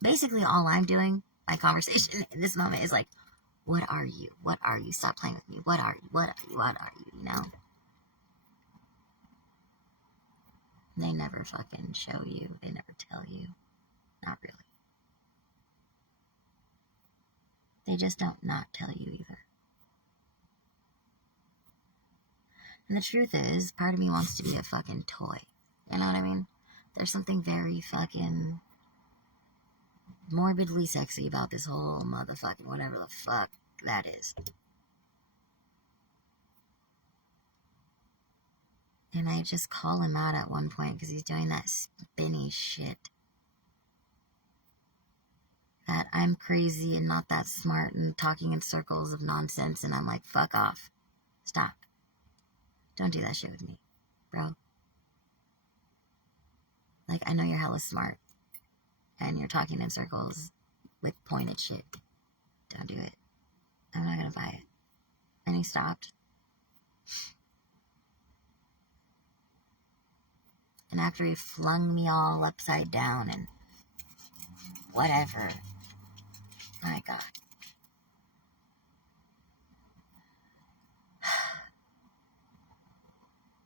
Basically, all I'm doing, my conversation in this moment is like, what are you? What are you? Stop playing with me. What are you? What are you? What are you? You know? They never fucking show you. They never tell you. Not really. They just don't not tell you either. And the truth is, part of me wants to be a fucking toy. You know what I mean? There's something very fucking morbidly sexy about this whole motherfucking whatever the fuck that is. And I just call him out at one point because he's doing that spinny shit. That I'm crazy and not that smart and talking in circles of nonsense, and I'm like, fuck off. Stop. Don't do that shit with me, bro. Like, I know you're hella smart, and you're talking in circles with pointed shit. Don't do it. I'm not gonna buy it. And he stopped. And after he flung me all upside down and whatever, my God.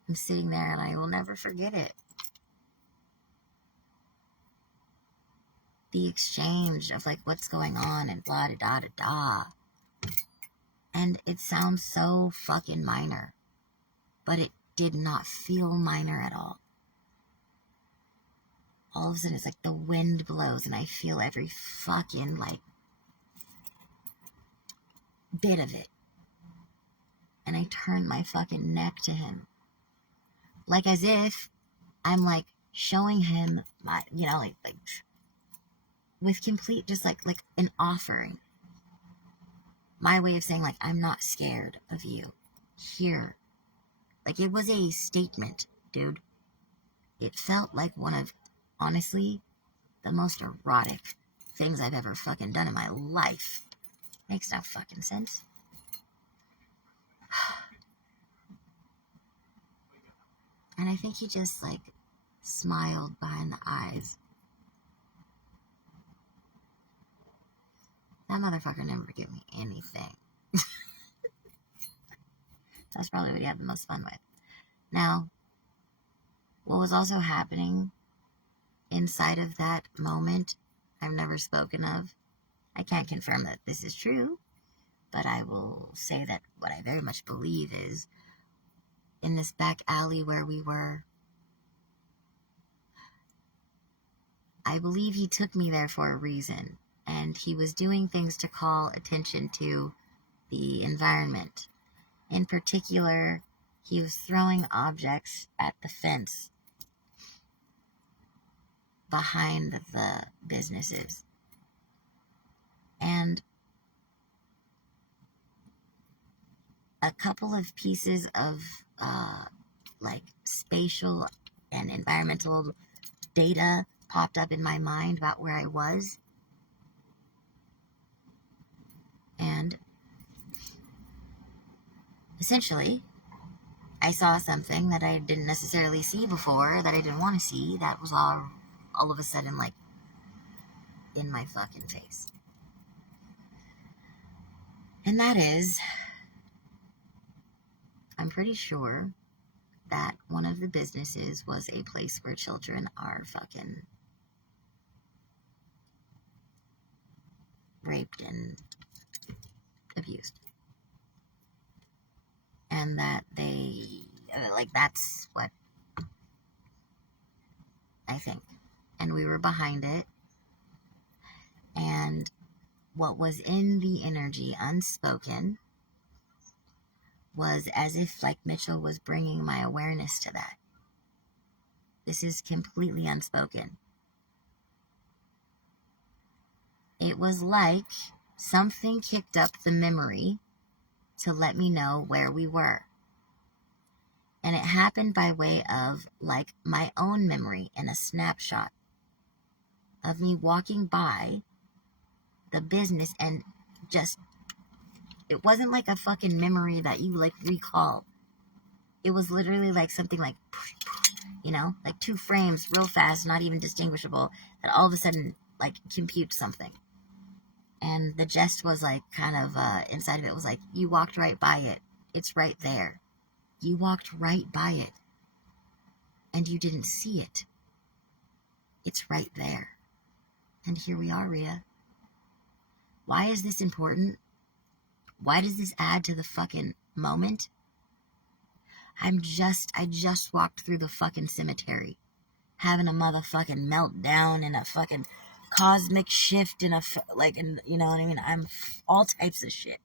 I'm sitting there and I will never forget it. The exchange of like what's going on and blah da da da da. And it sounds so fucking minor, but it did not feel minor at all. All of a sudden it's like the wind blows and I feel every fucking like bit of it. And I turn my fucking neck to him. Like as if I'm like showing him my, you know, like with complete, just like an offering. My way of saying like, I'm not scared of you. Here. Like it was a statement, dude. It felt like one of, honestly, the most erotic things I've ever fucking done in my life. Makes no fucking sense. And I think he just, like, smiled behind the eyes. That motherfucker never gave me anything. That's probably what he had the most fun with. Now, what was also happening inside of that moment, I've never spoken of. I can't confirm that this is true, but I will say that what I very much believe is in this back alley where we were, I believe he took me there for a reason, and he was doing things to call attention to the environment. In particular, he was throwing objects at the fence behind the businesses. And a couple of pieces of like spatial and environmental data popped up in my mind about where I was. And essentially, I saw something that I didn't necessarily see before, that I didn't want to see, that was all of a sudden, like, in my fucking face. And that is, I'm pretty sure that one of the businesses was a place where children are fucking raped and abused. And that they, like, that's what I think. And we were behind it. And what was in the energy, unspoken, was as if, like, Mitchell was bringing my awareness to that. This is completely unspoken. It was like something kicked up the memory to let me know where we were. And it happened by way of, like, my own memory in a snapshot of me walking by the business and just, it wasn't like a fucking memory that you, like, recall. It was literally like something like, you know, like 2 frames real fast, not even distinguishable, that all of a sudden, like, computes something. And the jest was, like, kind of, inside of it was like, you walked right by it. It's right there. You walked right by it. And you didn't see it. It's right there. And here we are, Rhea. Why is this important? Why does this add to the fucking moment? I just walked through the fucking cemetery, having a motherfucking meltdown and a fucking cosmic shift and and you know what I mean? I'm all types of shit.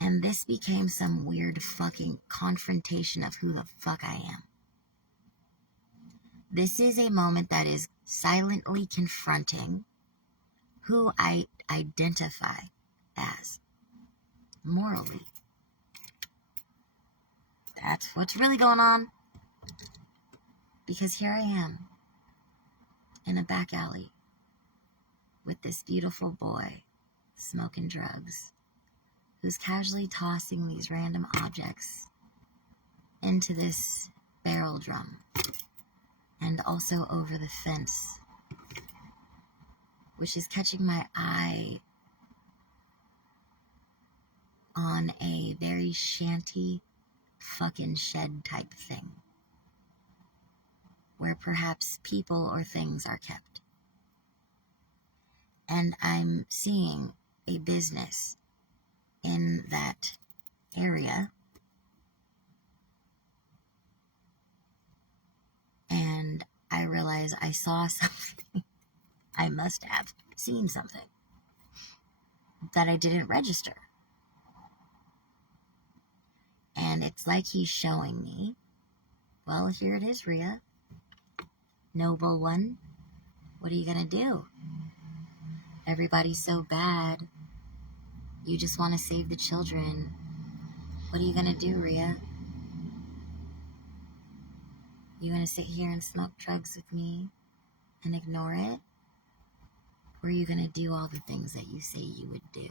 And this became some weird fucking confrontation of who the fuck I am. This is a moment that is silently confronting who I identify as morally. That's what's really going on. Because here I am in a back alley with this beautiful boy smoking drugs, who's casually tossing these random objects into this barrel drum and also over the fence, which is catching my eye on a very shanty fucking shed type thing, where perhaps people or things are kept. And I'm seeing a business in that area, and I realize I saw something. I must have seen something that I didn't register. And it's like he's showing me, well, here it is, Rhea. Noble one, what are you gonna do? Everybody's so bad. You just want to save the children. What are you gonna do, Rhea? You gonna sit here and smoke drugs with me and ignore it? Or are you gonna do all the things that you say you would do?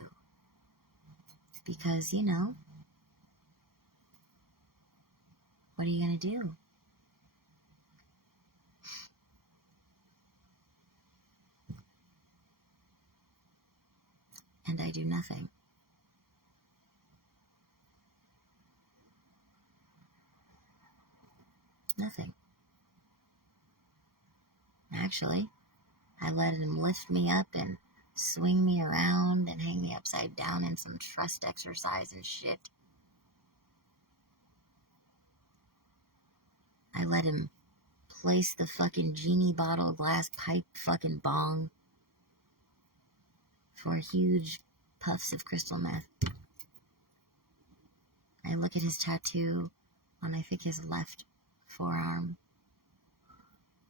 Because, you know, what are you gonna do? And I do nothing. Nothing. Actually, I let him lift me up and swing me around and hang me upside down in some trust exercise and shit. I let him place the fucking genie bottle glass pipe fucking bong for huge puffs of crystal meth. I look at his tattoo on, I think, his left forearm.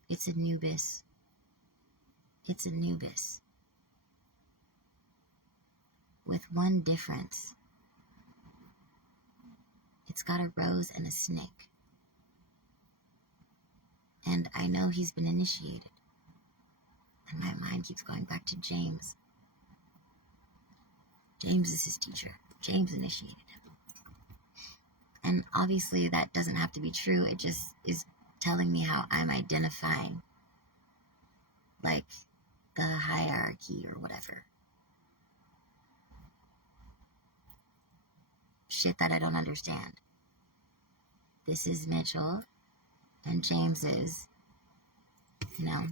It's Anubis. It's Anubis. With one difference. It's got a rose and a snake. And I know he's been initiated. And my mind keeps going back to James. James is his teacher. James initiated him. And obviously that doesn't have to be true. It just is telling me how I'm identifying, like, the hierarchy or whatever. Shit that I don't understand. This is Mitchell, and James is, you know,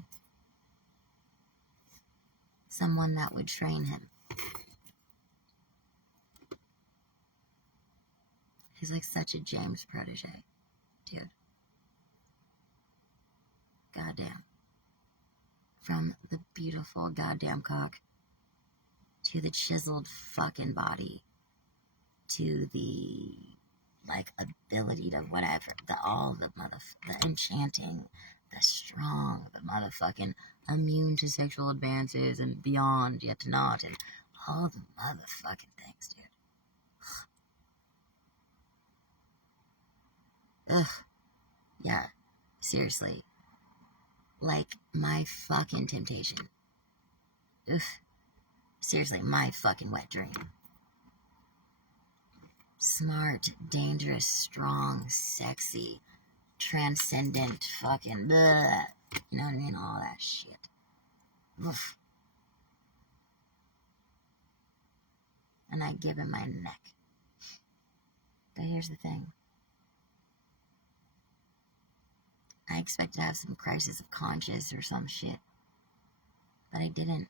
someone that would train him. He's like such a James protege, dude. Goddamn. From the beautiful goddamn cock to the chiseled fucking body to the, like, ability to whatever, the enchanting, the strong, the motherfucking immune to sexual advances and beyond, yet not, and all the motherfucking things, dude. Ugh. Yeah. Seriously. Like, my fucking temptation. Ugh. Seriously, my fucking wet dream. Smart, dangerous, strong, sexy, transcendent, fucking bleh. You know what I mean? All that shit. Oof. And I give him my neck. But here's the thing. I expected to have some crisis of conscience or some shit. But I didn't.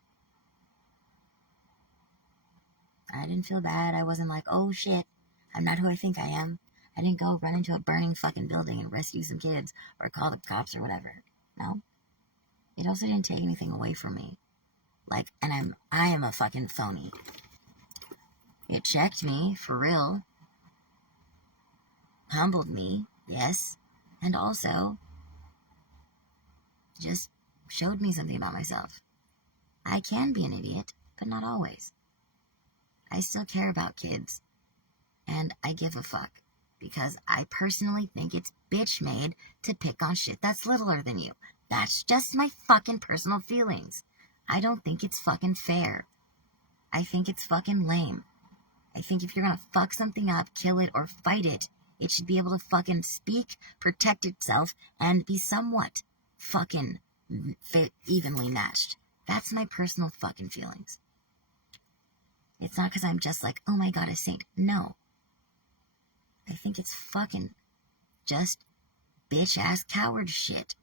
I didn't feel bad. I wasn't like, oh shit, I'm not who I think I am. I didn't go run into a burning fucking building and rescue some kids or call the cops or whatever. No. It also didn't take anything away from me. Like, and I am a fucking phony. It checked me, for real. Humbled me, yes. And also just showed me something about myself. I can be an idiot, but not always. I still care about kids. And I give a fuck. Because I personally think it's bitch made to pick on shit that's littler than you. That's just my fucking personal feelings. I don't think it's fucking fair. I think it's fucking lame. I think if you're gonna fuck something up, kill it, or fight it, it should be able to fucking speak, protect itself, and be somewhat fucking evenly matched. That's my personal fucking feelings. It's not because I'm just like, oh my god, a saint. No. I think it's fucking just bitch-ass coward shit.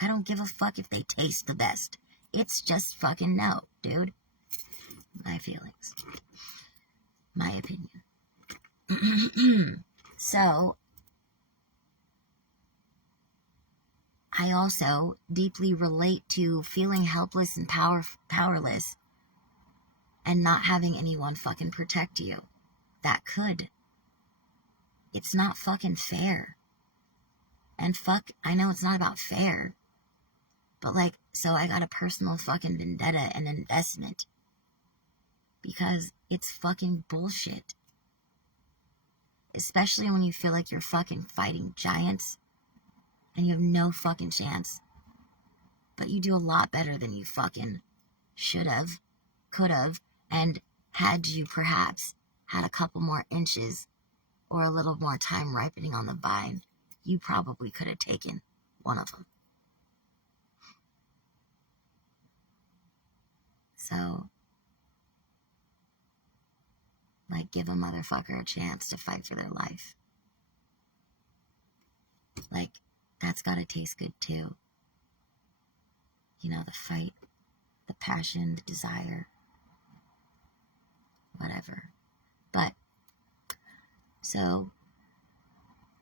I don't give a fuck if they taste the best. It's just fucking no, dude. My feelings. My opinion. So, I also deeply relate to feeling helpless and powerless and not having anyone fucking protect you. That could. It's not fucking fair. And fuck, I know it's not about fair. But like, so I got a personal fucking vendetta and investment. Because it's fucking bullshit. Especially when you feel like you're fucking fighting giants. And you have no fucking chance. But you do a lot better than you fucking should have, could have, and had you perhaps had a couple more inches or a little more time ripening on the vine, you probably could have taken one of them. So, like, give a motherfucker a chance to fight for their life. Like, that's gotta taste good too. You know, the fight, the passion, the desire, whatever. But, so,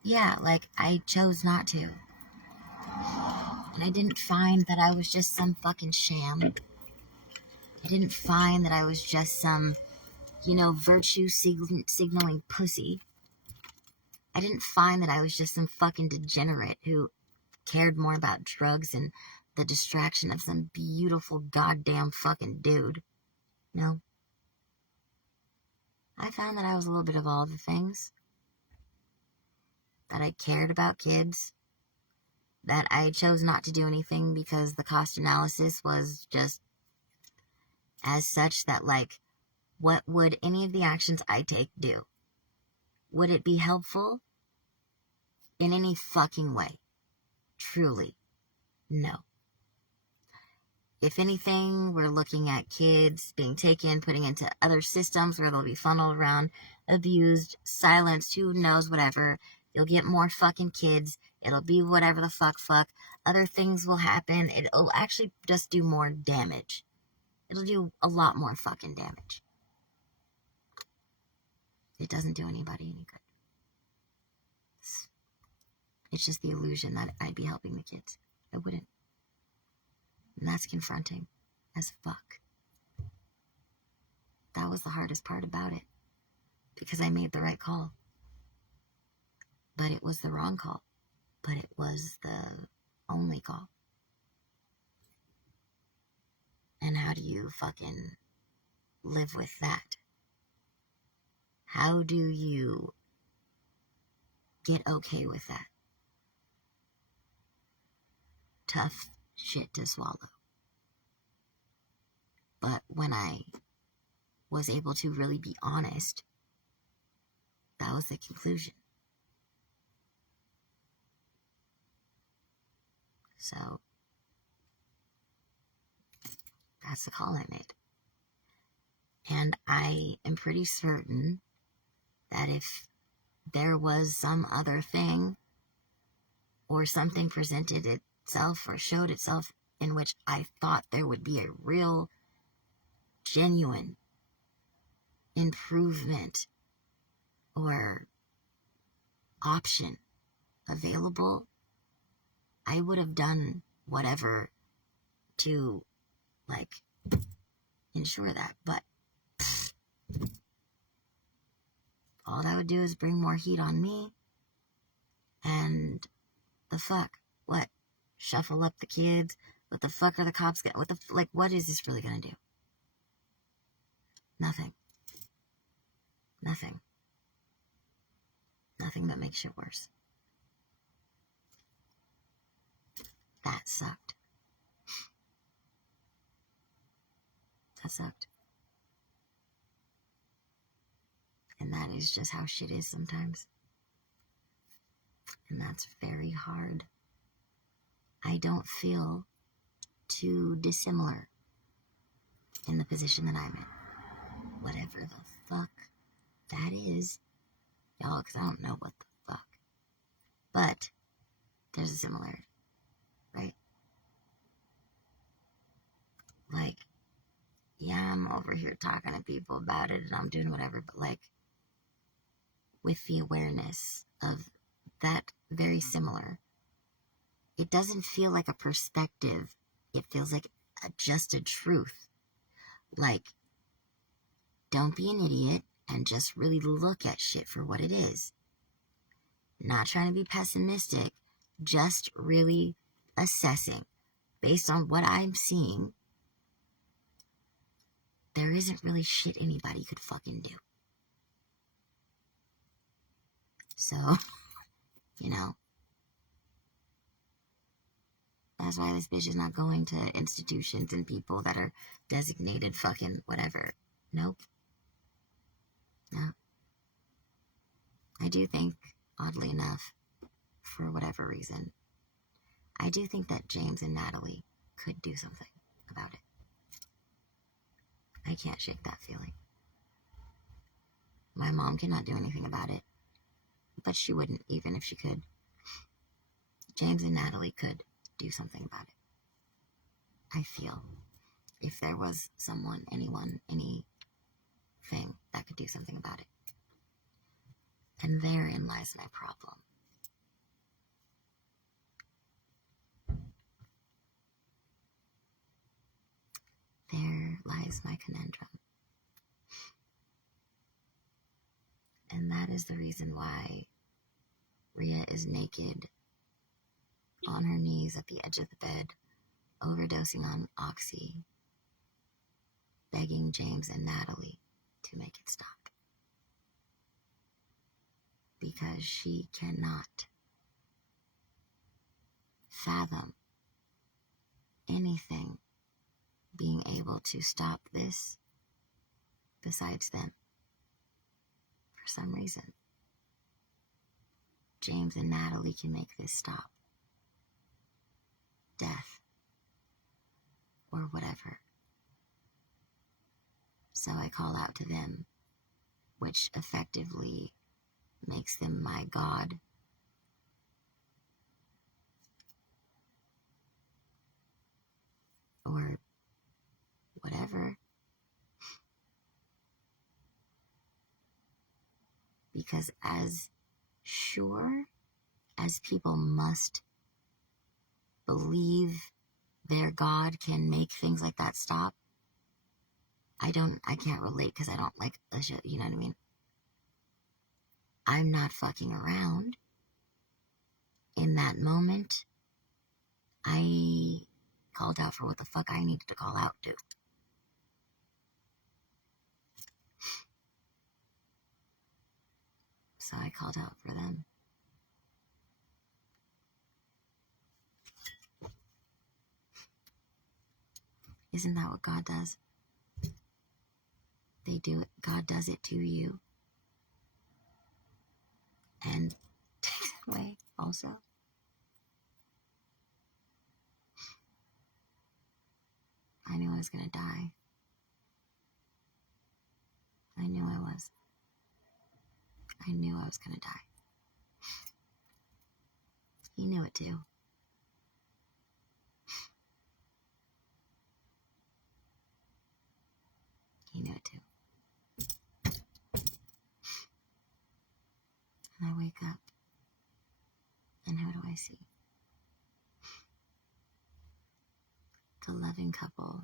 yeah, like, I chose not to. And I didn't find that I was just some fucking sham. I didn't find that I was just some, you know, virtue signaling pussy. I didn't find that I was just some fucking degenerate who cared more about drugs and the distraction of some beautiful goddamn fucking dude. No. I found that I was a little bit of all the things. That I cared about kids. That I chose not to do anything because the cost analysis was just as such that, like, What would any of the actions I take do? Would it be helpful in any fucking way? Truly, no. If anything, we're looking at kids being taken, putting into other systems where they'll be funneled around, abused, silenced, who knows, whatever. You'll get more fucking kids. It'll be whatever the fuck. Other things will happen. It'll actually just do more damage. It'll do a lot more fucking damage. It doesn't do anybody any good. It's just the illusion that I'd be helping the kids. I wouldn't. And that's confronting as fuck. That was the hardest part about it. Because I made the right call. But it was the wrong call. But it was the only call. And how do you fucking live with that? How do you get okay with that? Tough shit to swallow. But when I was able to really be honest, that was the conclusion. So, that's the call I made. And I am pretty certain that if there was some other thing or something presented itself or showed itself in which I thought there would be a real, genuine improvement or option available, I would have done whatever to, ensure that. But all that would do is bring more heat on me. And the fuck? What? Shuffle up the kids? What the fuck are the cops gonna... what is this really gonna do? Nothing. Nothing. Nothing but makes shit worse. That sucked. That sucked. And that is just how shit is sometimes. And that's very hard. I don't feel too dissimilar in the position that I'm in. Whatever the fuck that is, y'all, because I don't know what the fuck. But there's a similarity, right? Yeah, I'm over here talking to people about it and I'm doing whatever, but with the awareness of that very similar, it doesn't feel like a perspective. It feels like just a truth. Don't be an idiot and just really look at shit for what it is. Not trying to be pessimistic, just really assessing. Based on what I'm seeing, there isn't really shit anybody could fucking do. So, that's why this bitch is not going to institutions and people that are designated fucking whatever. Nope. No. I do think, oddly enough, for whatever reason, I do think that James and Natalie could do something about it. I can't shake that feeling. My mom cannot do anything about it, but she wouldn't even if she could. James and Natalie could do something about it. I feel if there was someone, anyone, anything that could do something about it. And therein lies my problem. There lies my conundrum. And that is the reason why Rhea is naked on her knees at the edge of the bed, overdosing on Oxy, begging James and Natalie to make it stop. Because she cannot fathom anything being able to stop this besides them. For some reason, James and Natalie can make this stop. Death. Or whatever. So I call out to them, which effectively makes them my God. Or whatever. Because as sure as people must believe their God can make things like that stop, I can't relate because I don't like the shit, you know what I mean? I'm not fucking around. In that moment, I called out for what the fuck I needed to call out to. So I called out for them. Isn't that what God does? They do it. God does it to you. And takes it away also. I knew I was gonna die. I knew I was. I knew I was gonna die. He knew it too. He knew it too. And I wake up, and who do I see? The loving couple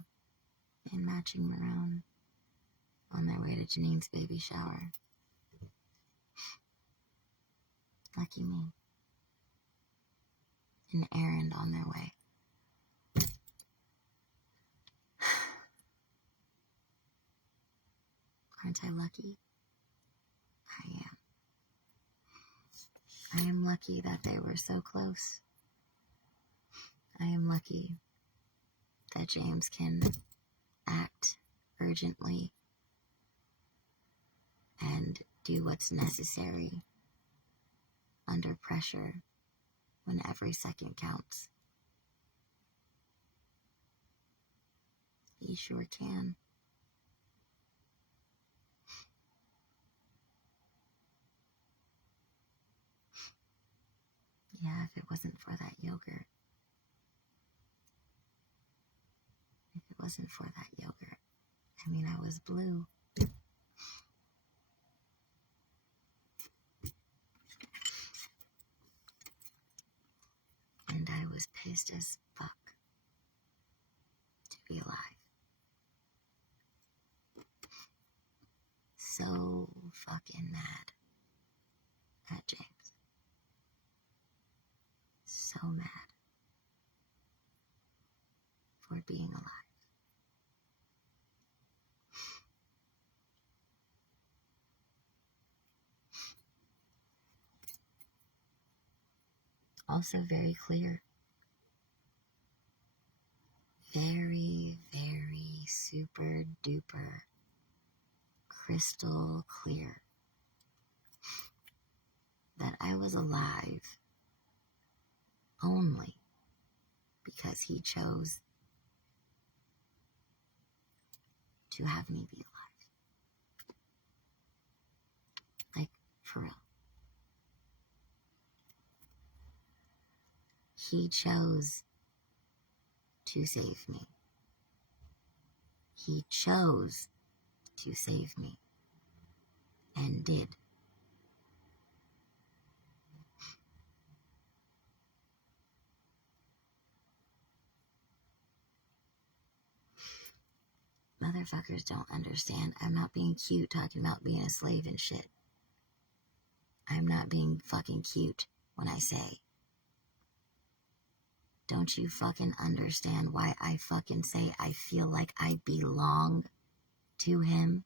in matching maroon on their way to Janine's baby shower. Lucky me. An errand on their way. Aren't I lucky? I am. I am lucky that they were so close. I am lucky that James can act urgently and do what's necessary under pressure when every second counts. He sure can. Yeah, if it wasn't for that yogurt. If it wasn't for that yogurt. I mean, I was blue. And I was pissed as fuck to be alive. So fucking mad at James. So mad for being alive. Also very clear. Very, very super duper crystal clear that I was alive only because he chose to have me be alive. Like, for real. He chose to save me. He chose to save me. And did. Motherfuckers don't understand. I'm not being cute talking about being a slave and shit. I'm not being fucking cute when I say, don't you fucking understand why I fucking say I feel like I belong to him?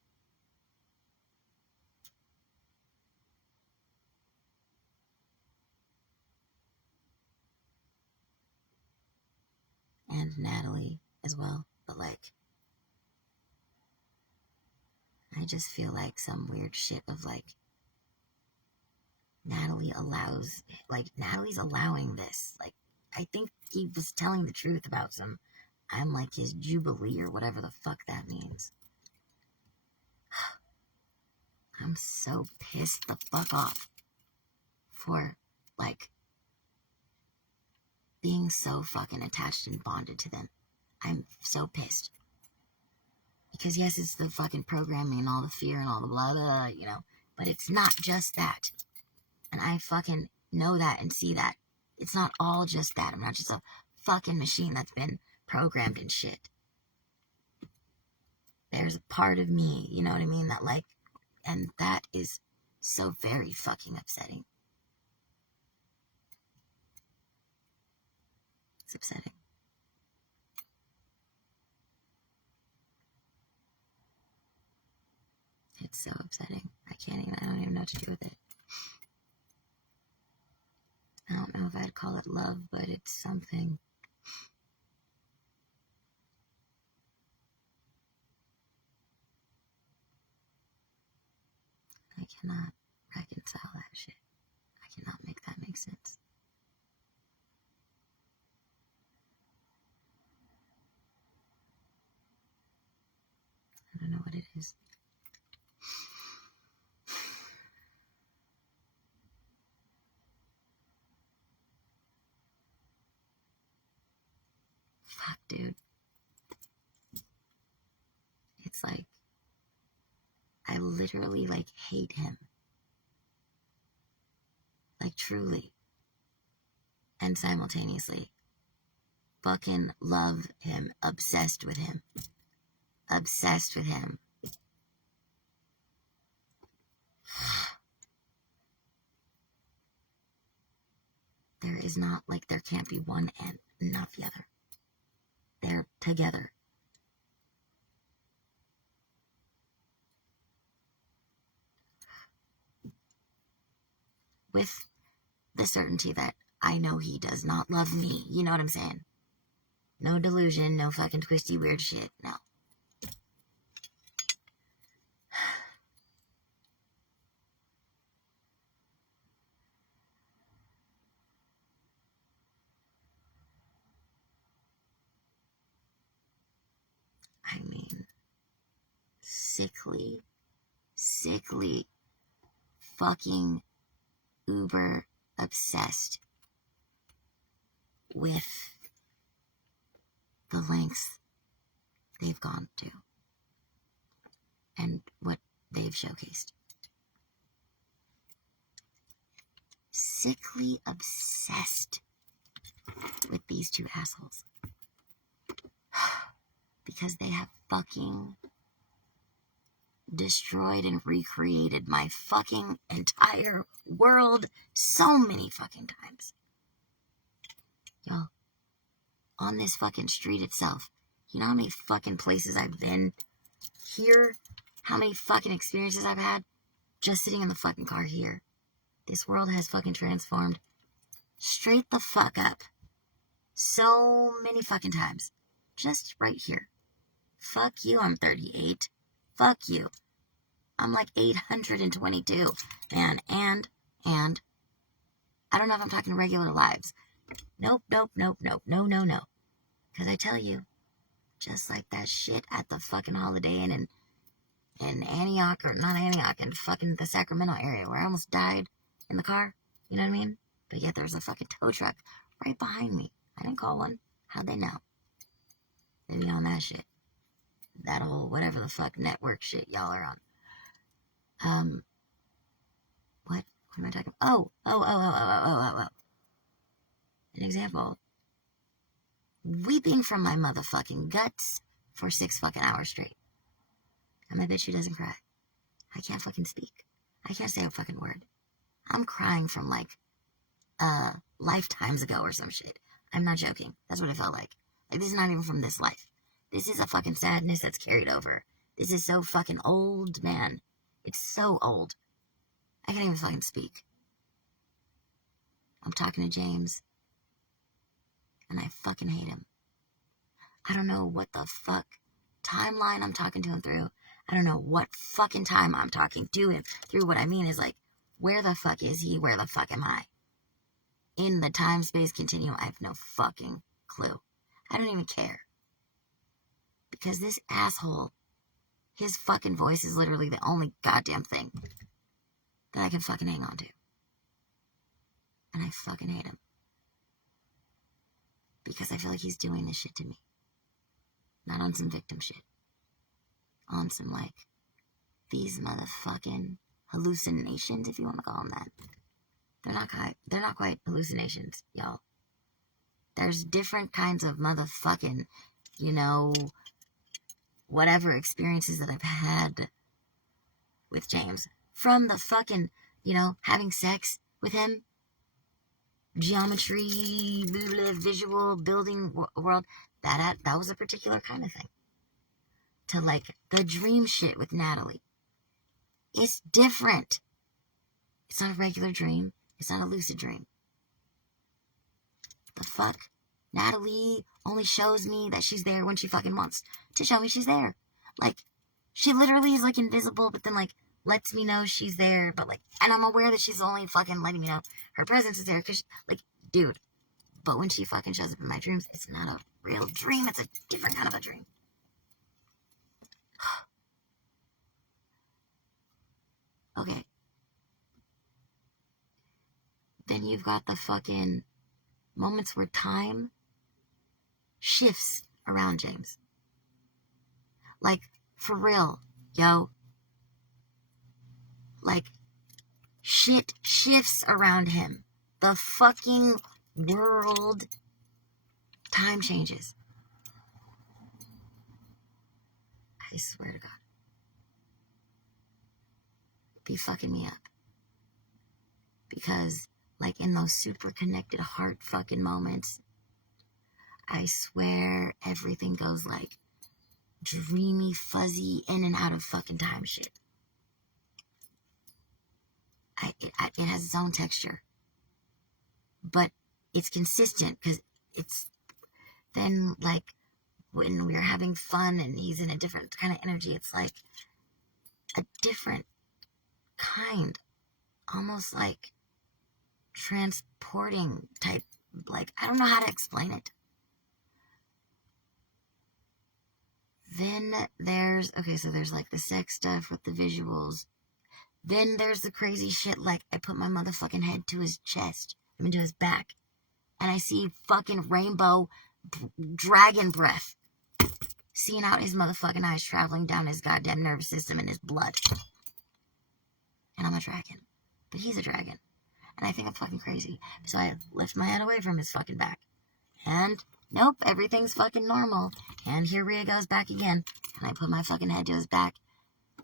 And Natalie as well, but like, I just feel like some weird shit of like, Natalie's allowing this. Like, I think he was telling the truth about I'm like his Jubilee or whatever the fuck that means. I'm so pissed the fuck off for, like, being so fucking attached and bonded to them. I'm so pissed. Because yes, it's the fucking programming and all the fear and all the blah blah, you know, but it's not just that. And I fucking know that and see that. It's not all just that. I'm not just a fucking machine that's been programmed and shit. There's a part of me, you know what I mean, that like, and that is so very fucking upsetting. It's upsetting. It's so upsetting. I don't even know what to do with it. I don't know if I'd call it love, but it's something. I cannot reconcile that shit. I cannot make that make sense. I don't know what it is. Fuck, dude. It's like, I literally, like, hate him. Like, truly. And simultaneously, fucking love him. Obsessed with him. Obsessed with him. There is not, like, there can't be one and not the other. They're together. With the certainty that I know he does not love me. You know what I'm saying? No delusion, no fucking twisty weird shit. No. I mean, sickly, fucking uber obsessed with the lengths they've gone to and what they've showcased. Sickly obsessed with these two assholes. Because they have fucking destroyed and recreated my fucking entire world so many fucking times. Yo, on this fucking street itself, you know how many fucking places I've been here? How many fucking experiences I've had just sitting in the fucking car here? This world has fucking transformed straight the fuck up so many fucking times. Just right here. Fuck you, I'm 38. Fuck you. I'm like 822, man. And, I don't know if I'm talking regular lives. Nope. No. Because I tell you, just like that shit at the fucking Holiday Inn in Antioch, or not Antioch, in fucking the Sacramento area, where I almost died in the car. You know what I mean? But yet there's a fucking tow truck right behind me. I didn't call one. How'd they know? They be on that shit. That whole whatever the fuck network shit y'all are on. What am I talking about? Oh. An example. Weeping from my motherfucking guts for 6 fucking hours straight. I'm a bitch who doesn't cry. I can't fucking speak. I can't say a fucking word. I'm crying from like, lifetimes ago or some shit. I'm not joking. That's what it felt like. Like, this is not even from this life. This is a fucking sadness that's carried over. This is so fucking old, man. It's so old. I can't even fucking speak. I'm talking to James. And I fucking hate him. I don't know what the fuck timeline I'm talking to him through. I don't know what fucking time I'm talking to him through. What I mean is, like, where the fuck is he? Where the fuck am I? In the time-space continuum, I have no fucking clue. I don't even care. Because this asshole, his fucking voice is literally the only goddamn thing that I can fucking hang on to. And I fucking hate him. Because I feel like he's doing this shit to me. Not on some victim shit. On some, like, these motherfucking hallucinations, if you want to call them that. They're not quite hallucinations, y'all. There's different kinds of motherfucking, you know, whatever experiences that I've had with James. From the fucking, you know, having sex with him, geometry, visual, building world, that was a particular kind of thing. To, like, the dream shit with Natalie. It's different. It's not a regular dream. It's not a lucid dream. The fuck? Natalie only shows me that she's there when she fucking wants to show me she's there. Like, she literally is, like, invisible, but then, like, lets me know she's there, but, like, and I'm aware that she's only fucking letting me know her presence is there, because, like, dude, but when she fucking shows up in my dreams, it's not a real dream, it's a different kind of a dream. Okay. Then you've got the fucking moments where time shifts around James. Like, for real, yo. Like, shit shifts around him. The fucking world, time changes. I swear to God. Be fucking me up. Because, like, in those super connected heart fucking moments, I swear everything goes, like, dreamy, fuzzy, in and out of fucking time shit. It has its own texture. But it's consistent, because it's then, like, when we're having fun and he's in a different kind of energy, it's like a different kind, almost like transporting type, like, I don't know how to explain it. Then there's, okay, so there's like the sex stuff with the visuals. Then there's the crazy shit, like I put my motherfucking head to his chest, to his back, and I see fucking rainbow dragon breath seeing out his motherfucking eyes, traveling down his goddamn nervous system and his blood. And I'm a dragon. But he's a dragon. And I think I'm fucking crazy. So I lift my head away from his fucking back. And nope, everything's fucking normal. And here Rhea goes back again. And I put my fucking head to his back.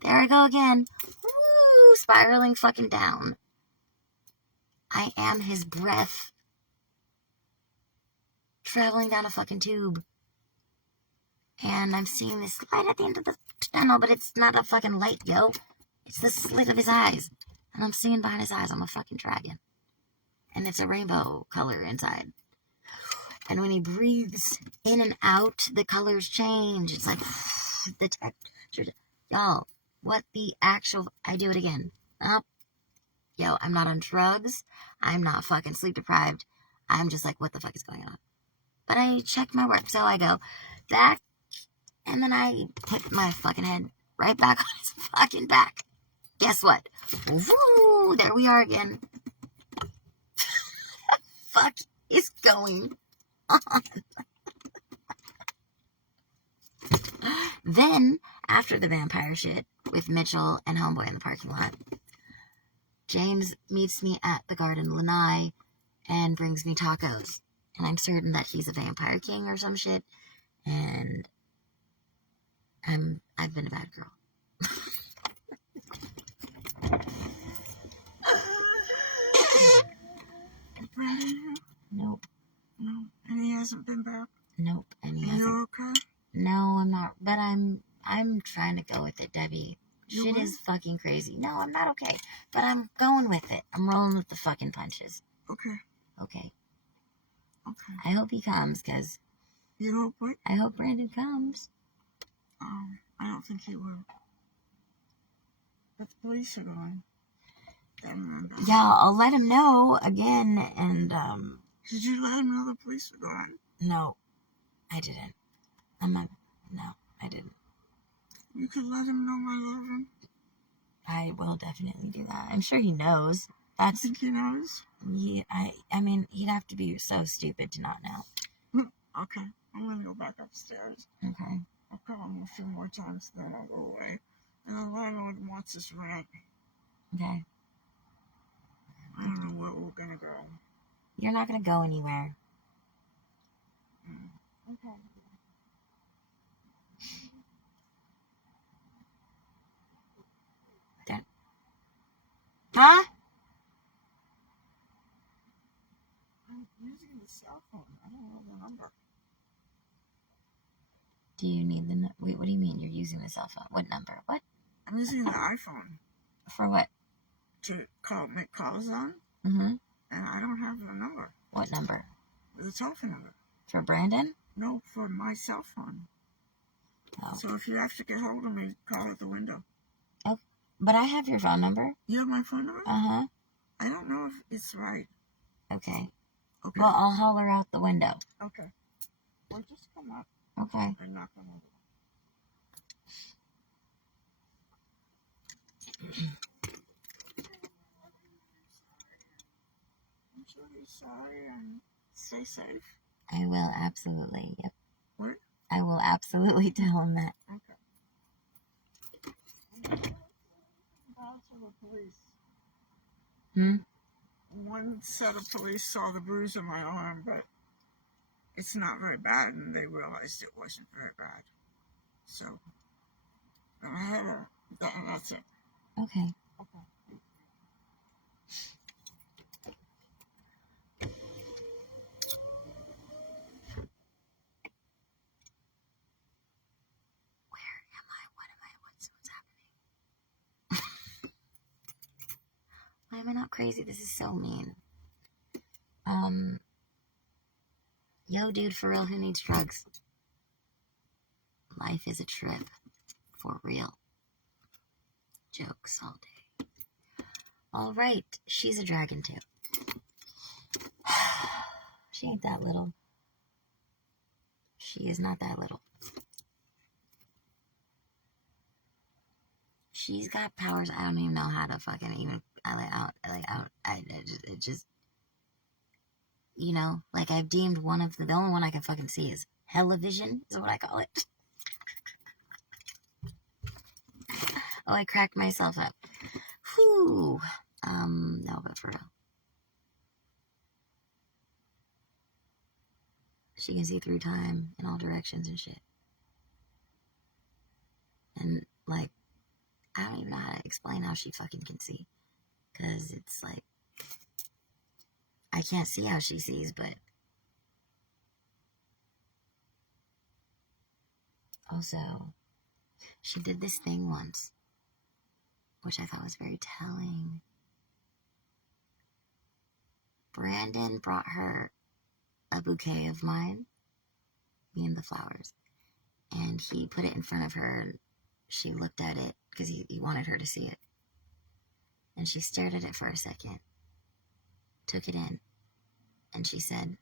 There I go again. Woo! Spiraling fucking down. I am his breath. Traveling down a fucking tube. And I'm seeing this light at the end of the tunnel, but it's not a fucking light, yo. It's the slit of his eyes. And I'm seeing behind his eyes, I'm a fucking dragon. And it's a rainbow color inside. And when he breathes in and out, the colors change. It's like the texture. Y'all, what the actual... I do it again. Yo, I'm not on drugs. I'm not fucking sleep deprived. I'm just like, what the fuck is going on? But I check my work, so I go back, and then I put my fucking head right back on his fucking back. Guess what? Woo! There we are again. Fuck is going on? Then, after the vampire shit with Mitchell and Homeboy in the parking lot, James meets me at the Garden Lanai and brings me tacos. And I'm certain that he's a vampire king or some shit. And I've been a bad girl. Brandon? Nope. No. And he hasn't been back? Nope. And he Are hasn't. you okay? No, I'm not. But I'm trying to go with it, Debbie. You Shit what? is fucking crazy. No, I'm not okay. But I'm going with it. I'm rolling with the fucking punches. Okay. Okay. Okay. I hope he comes, because You hope what? I hope Brandon comes. I don't think he will. But the police are going. Remember. Yeah, I'll let him know again. And Did you let him know the police were going? no, I didn't. No, I didn't. You could let him know I love him. I will definitely do that. I'm sure he knows. I think he knows. Yeah, I mean, he'd have to be so stupid to not know. Okay, I'm gonna go back upstairs. Okay. I'll call him a few more times, then I'll go away. And the landlord wants his rent. Okay. I don't know where we're gonna go. You're not gonna go anywhere. Okay. Huh? I'm using the cell phone. I don't know the number. Do you need the... Wait, what do you mean you're using the cell phone? What number? What? I'm using the iPhone For what? to make calls on, Mm-hmm. and I don't have the number. What number? The telephone number. For Brandon? No, for my cell phone. Oh. So if you have to get hold of me, call at the window. Oh, but I have your phone number. You have my phone number? Uh-huh. I don't know if it's right. Okay. Okay. Well, I'll holler out the window. Okay. Or just come up Okay. and knock on the door. I'm sure he's sorry and stay safe. I will absolutely. Yep. What? I will absolutely tell him that. Okay. Call to the police. Hmm? One set of police saw the bruise on my arm, but it's not very bad, and they realized it wasn't very bad. So, I had that's it. Okay. Okay. Where am I? What am I? What's happening? Why am I not crazy? This is so mean. Yo, dude, for real, who needs drugs? Life is a trip. For real. Jokes all day. Alright, she's a dragon too. She ain't that little. She is not that little. She's got powers I don't even know how to fucking even it just, you know, like I've deemed one of the only one I can fucking see is Hellivision, is what I call it. Oh, I cracked myself up. Whew. No, but for real. She can see through time in all directions and shit. And, like, I don't even know how to explain how she fucking can see. Because it's like, I can't see how she sees, but also, she did this thing once, which I thought was very telling. Brandon brought her a bouquet of mine, me and the flowers, and he put it in front of her, and she looked at it, because he wanted her to see it. And she stared at it for a second, took it in, and she said,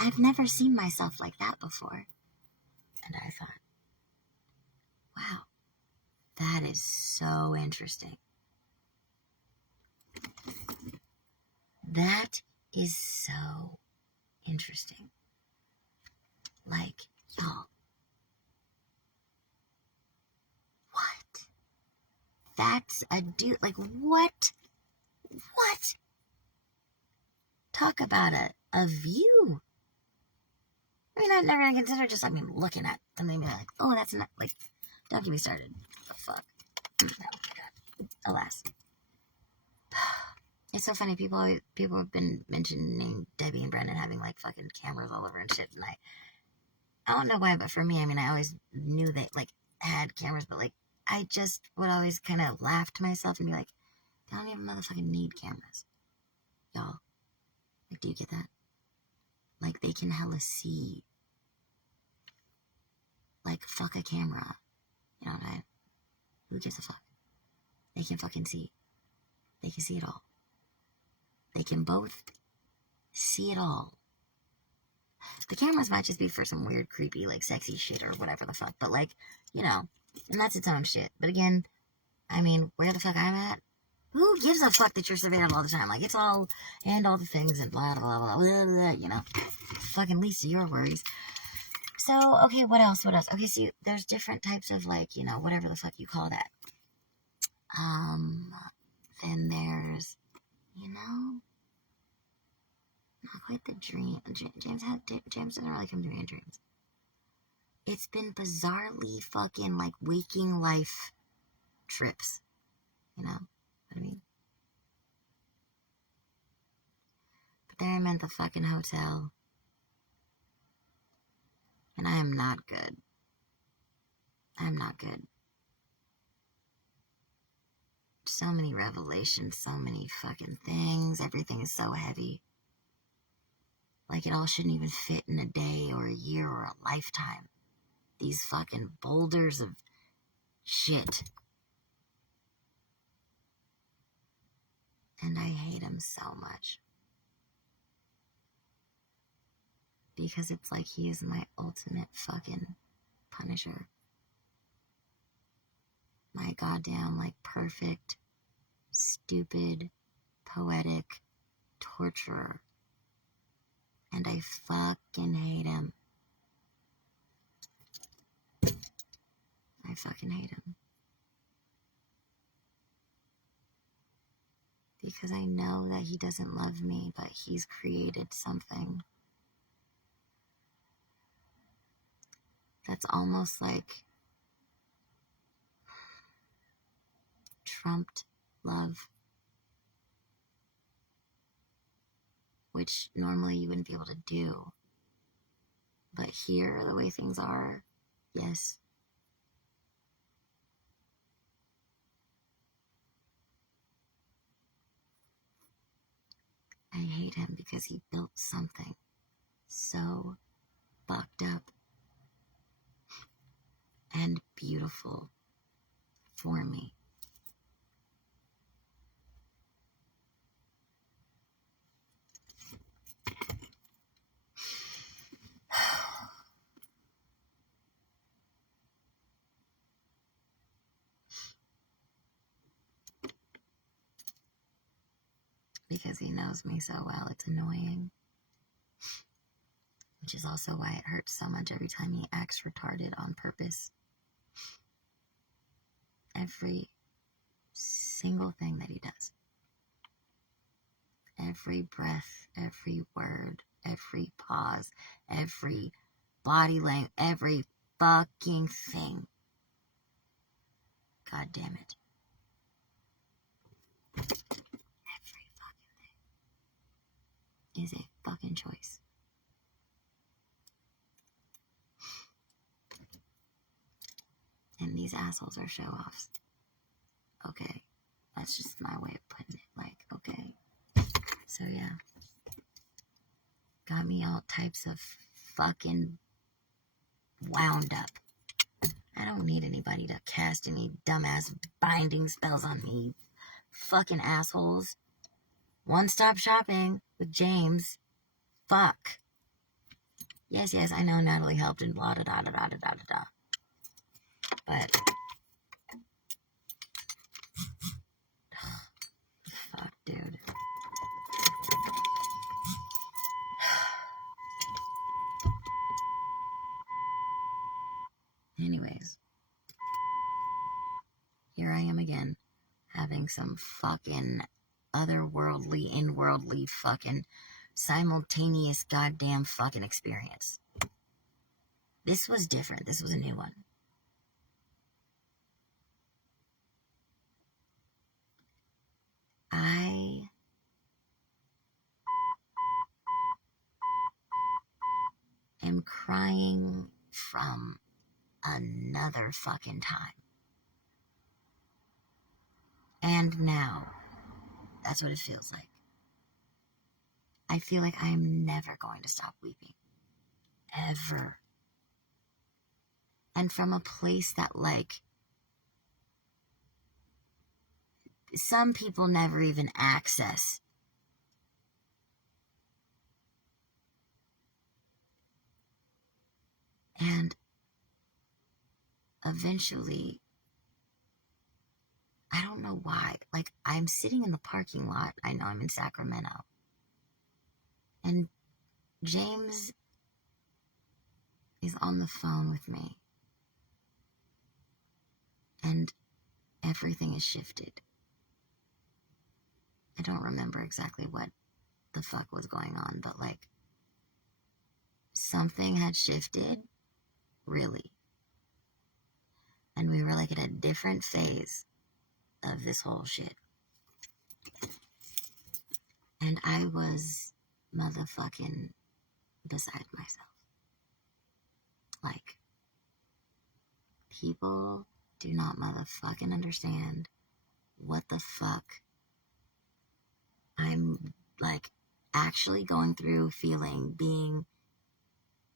I've never seen myself like that before. And I thought, wow, that is so interesting. That is so interesting. Like, y'all, what? That's a dude, like, what? What? Talk about a view. I mean, I've never even considered just, looking at something like, oh, that's not, like, don't get me started. The fuck? Oh, my God. Alas. It's so funny, people have been mentioning Debbie and Brendan having, like, fucking cameras all over and shit, and I don't know why, but for me, I mean, I always knew they, like, had cameras, but, like, I just would always kind of laugh to myself and be like, they don't even motherfucking need cameras. Y'all. Like, do you get that? Like, they can hella see. Like, fuck a camera. You know what I mean? Who gives a fuck? They can fucking see. They can see it all. They can both see it all. The cameras might just be for some weird, creepy, like, sexy shit or whatever the fuck. But, like, you know, and that's its own shit. But again, I mean, where the fuck I'm at? Who gives a fuck that you're surveilled all the time? Like, it's all, and all the things, and blah, blah, blah, blah, blah, you know. Fucking least of your worries. So, okay, what else? Okay, see, there's different types of, like, you know, whatever the fuck you call that. Then there's, you know, not quite the dream. James didn't really come to me in dreams. It's been bizarrely fucking, like, waking life trips. You know what I mean? But there I'm at the fucking hotel. And I am not good. I'm not good. So many revelations, so many fucking things. Everything is so heavy. Like it all shouldn't even fit in a day or a year or a lifetime. These fucking boulders of shit. And I hate him so much. Because it's like he is my ultimate fucking punisher. My goddamn, like, perfect, stupid, poetic torturer. And I fucking hate him. I fucking hate him. Because I know that he doesn't love me, but he's created something that's almost like trumped love, which normally you wouldn't be able to do. But here, the way things are, yes. I hate him because he built something so fucked up and beautiful for me. Because he knows me so well, it's annoying. Which is also why it hurts so much every time he acts retarded on purpose. Every single thing that he does. Every breath, every word, every pause, every body language, every fucking thing. God damn it. Every fucking thing is a fucking choice. And these assholes are show-offs. Okay. That's just my way of putting it. Like, okay. So, yeah. Got me all types of fucking wound up. I don't need anybody to cast any dumbass binding spells on me. Fucking assholes. One-stop shopping with James. Fuck. Yes, I know Natalie helped and blah da da da da da da da. But fuck, dude. Anyways, here I am again, having some fucking otherworldly, inworldly fucking simultaneous goddamn fucking experience. This was different. This was a new one. I am crying from another fucking time. And now, that's what it feels like. I feel like I am never going to stop weeping. Ever. And from a place that, like, some people never even access. And eventually, I don't know why, like, I'm sitting in the parking lot. I know I'm in Sacramento. And James is on the phone with me. And everything is shifted. I don't remember exactly what the fuck was going on, but like, something had shifted, really. And we were like at a different phase of this whole shit. And I was motherfucking beside myself. Like, people do not motherfucking understand what the fuck I'm, like, actually going through, feeling, being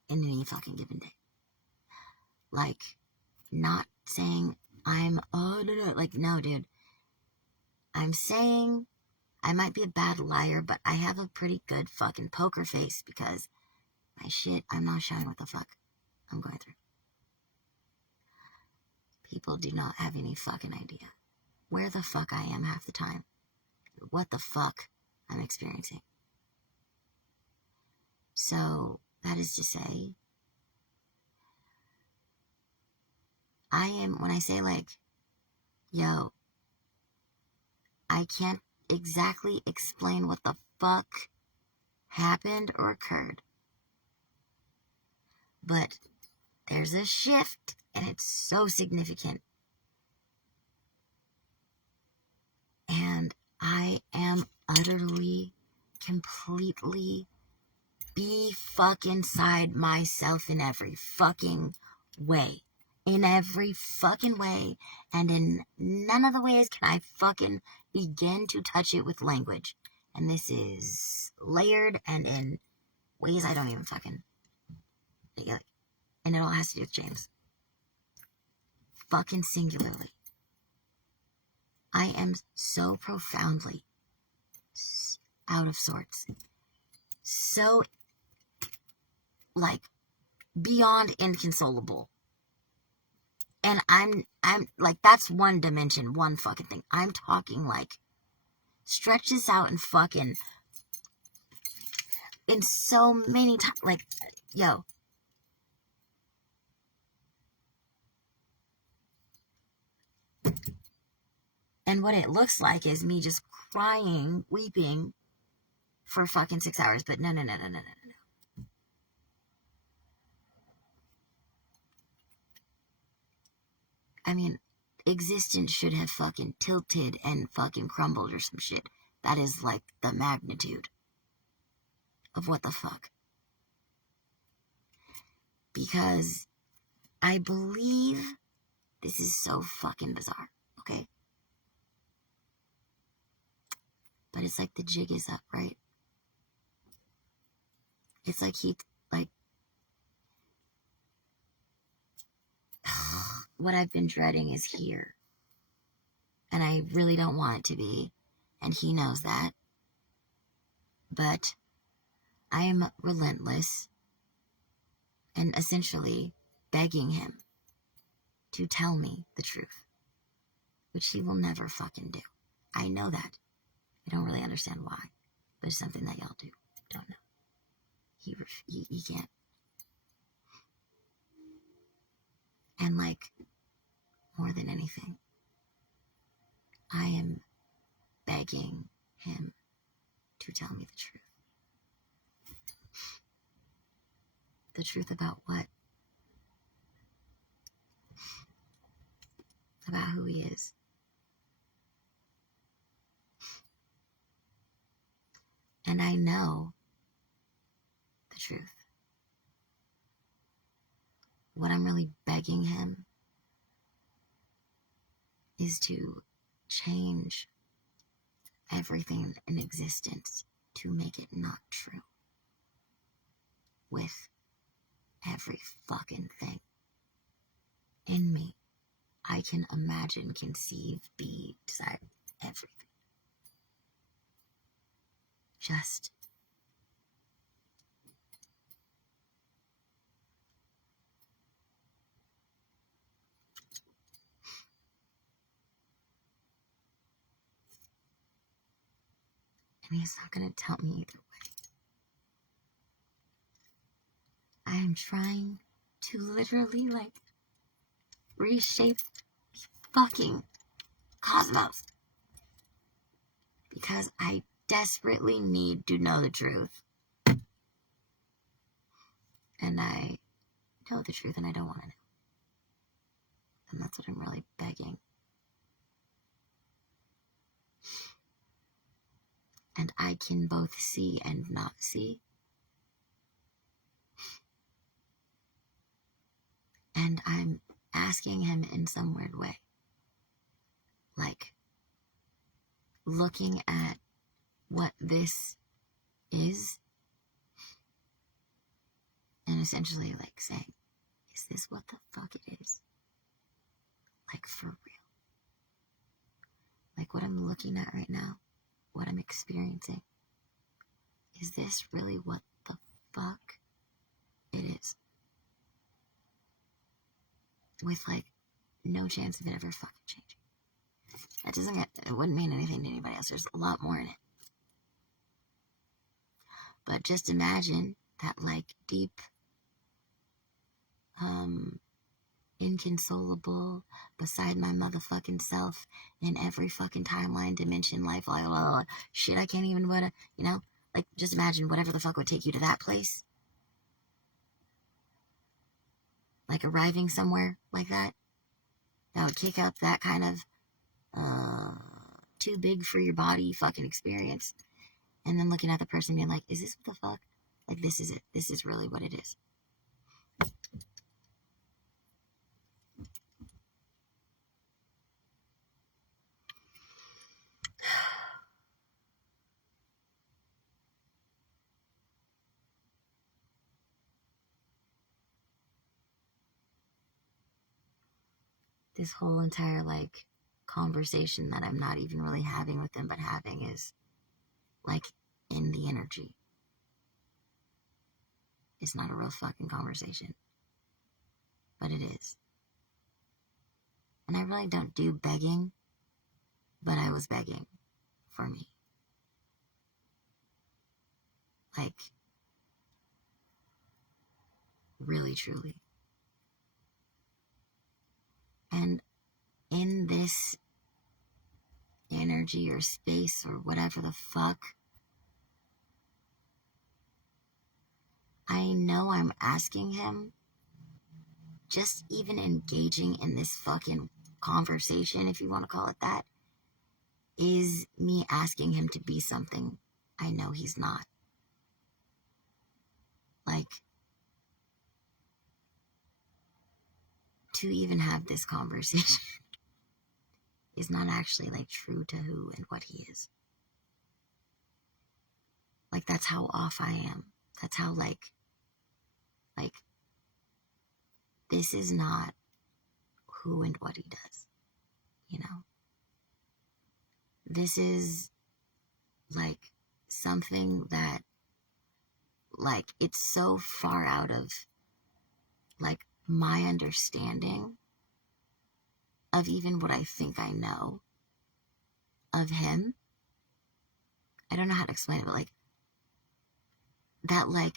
in any fucking given day. Like, not saying I'm, oh, no, like, no, dude. I'm saying I might be a bad liar, but I have a pretty good fucking poker face because my shit, I'm not showing what the fuck I'm going through. People do not have any fucking idea where the fuck I am half the time, what the fuck I'm experiencing. So, that is to say, I am, when I say like, yo, I can't exactly explain what the fuck happened or occurred, but there's a shift and it's so significant. And I am utterly, completely fucking side myself in every fucking way. In every fucking way. And in none of the ways can I fucking begin to touch it with language. And this is layered and in ways I don't even fucking... And it all has to do with James. Fucking singularly. I am so profoundly out of sorts. So, like, beyond inconsolable. And I'm like, that's one dimension, one fucking thing. I'm talking like, stretch this out and fucking, in so many times, like, yo. And what it looks like is me just crying, weeping for fucking 6 hours. But no. I mean, existence should have fucking tilted and fucking crumbled or some shit. That is like the magnitude of what the fuck. Because I believe this is so fucking bizarre, okay? But it's like the jig is up, right? It's like he, like, what I've been dreading is here. And I really don't want it to be. And he knows that. But I am relentless and essentially begging him to tell me the truth, which he will never fucking do. I know that. I don't really understand why, but it's something that y'all don't know. He can't. And like, more than anything, I am begging him to tell me the truth. The truth about what? About who he is. And I know the truth. What I'm really begging him is to change everything in existence to make it not true. With every fucking thing in me I can imagine, conceive, be, decide, everything. Just and he's not going to tell me either way. I am trying to literally, like, reshape the fucking cosmos. Because I desperately need to know the truth. And I know the truth and I don't want to know. And that's what I'm really begging. And I can both see and not see. And I'm asking him in some weird way. Like, looking at what this is. And essentially, like, saying, is this what the fuck it is? Like, for real. Like, what I'm looking at right now, what I'm experiencing, is this really what the fuck it is? With, like, no chance of it ever fucking changing. It wouldn't mean anything to anybody else. There's a lot more in it. But just imagine that, like, deep, inconsolable, beside my motherfucking self in every fucking timeline, dimension, life, like, shit, I can't even, like, just imagine whatever the fuck would take you to that place. Like, arriving somewhere like that would kick up that kind of, too big for your body fucking experience. And then looking at the person being like, is this what the fuck? Like, this is it. This is really what it is. This whole entire, like, conversation that I'm not even really having with them, but having is, like, in the energy. It's not a real fucking conversation. But it is. And I really don't do begging, but I was begging for me. Like, really, truly. And in this energy or space or whatever the fuck, I know I'm asking him, just even engaging in this fucking conversation, if you want to call it that, is me asking him to be something I know he's not. Like, to even have this conversation is not actually, like, true to who and what he is. Like, that's how off I am. That's how, like, this is not who and what he does, you know? This is, like, something that, like, it's so far out of, like, my understanding of even what I think I know of him. I don't know how to explain it, but, like, that, like,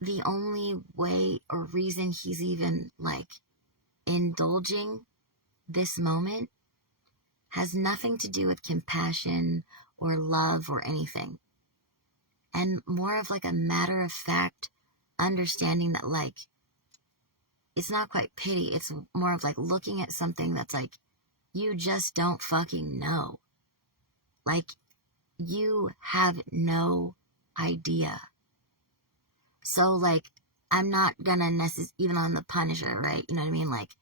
the only way or reason he's even, like, indulging this moment has nothing to do with compassion or love or anything. And more of, like, a matter of fact understanding that, like, it's not quite pity. It's more of, like, looking at something that's, like, you just don't fucking know. Like, you have no idea. So, like, I'm not gonna necessarily, even on the Punisher, right? You know what I mean? Like,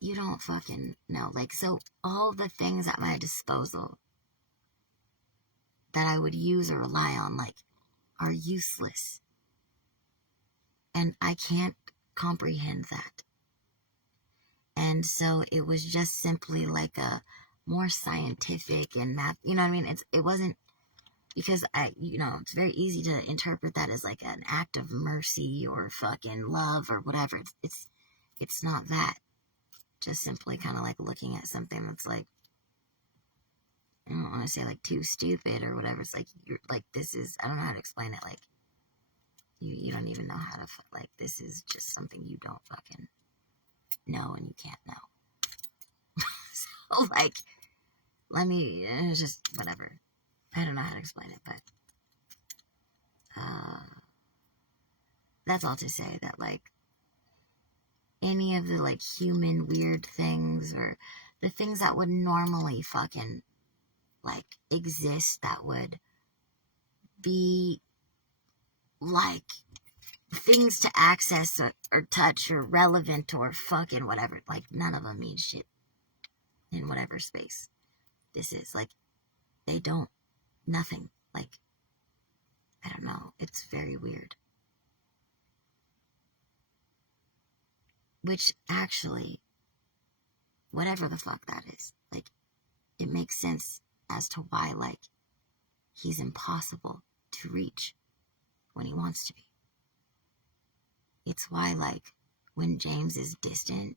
you don't fucking know. Like, so all the things at my disposal that I would use or rely on, like, are useless. And I can't comprehend that. And And so it was just simply like a more scientific and math, you know what I mean? It wasn't, because it's very easy to interpret that as like an act of mercy or fucking love or whatever. It's not that. Just simply kind of like looking at something that's like, I don't want to say like too stupid or whatever. It's like, you're like, this is, I don't know how to explain it. Like, you don't even know how to, like, this is just something you don't fucking know and you can't know. So, like, just, whatever. I don't know how to explain it, but, that's all to say that, like, any of the, like, human weird things or the things that would normally fucking, like, exist that would be, like, things to access or touch or relevant or fucking whatever. Like, none of them mean shit in whatever space this is. Like, they don't, nothing. Like, I don't know. It's very weird. Which, actually, whatever the fuck that is, like, it makes sense as to why, like, he's impossible to reach when he wants to be. It's why, like, when James is distant,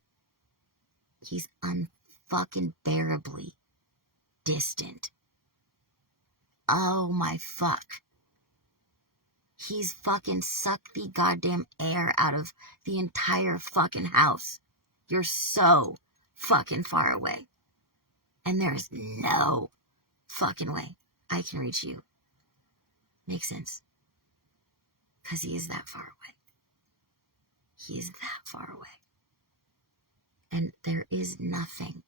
he's unfucking bearably distant. Oh my fuck. He's fucking sucked the goddamn air out of the entire fucking house. You're so fucking far away. And there's no fucking way I can reach you. Makes sense. Because he is that far away. He is that far away. And there is nothing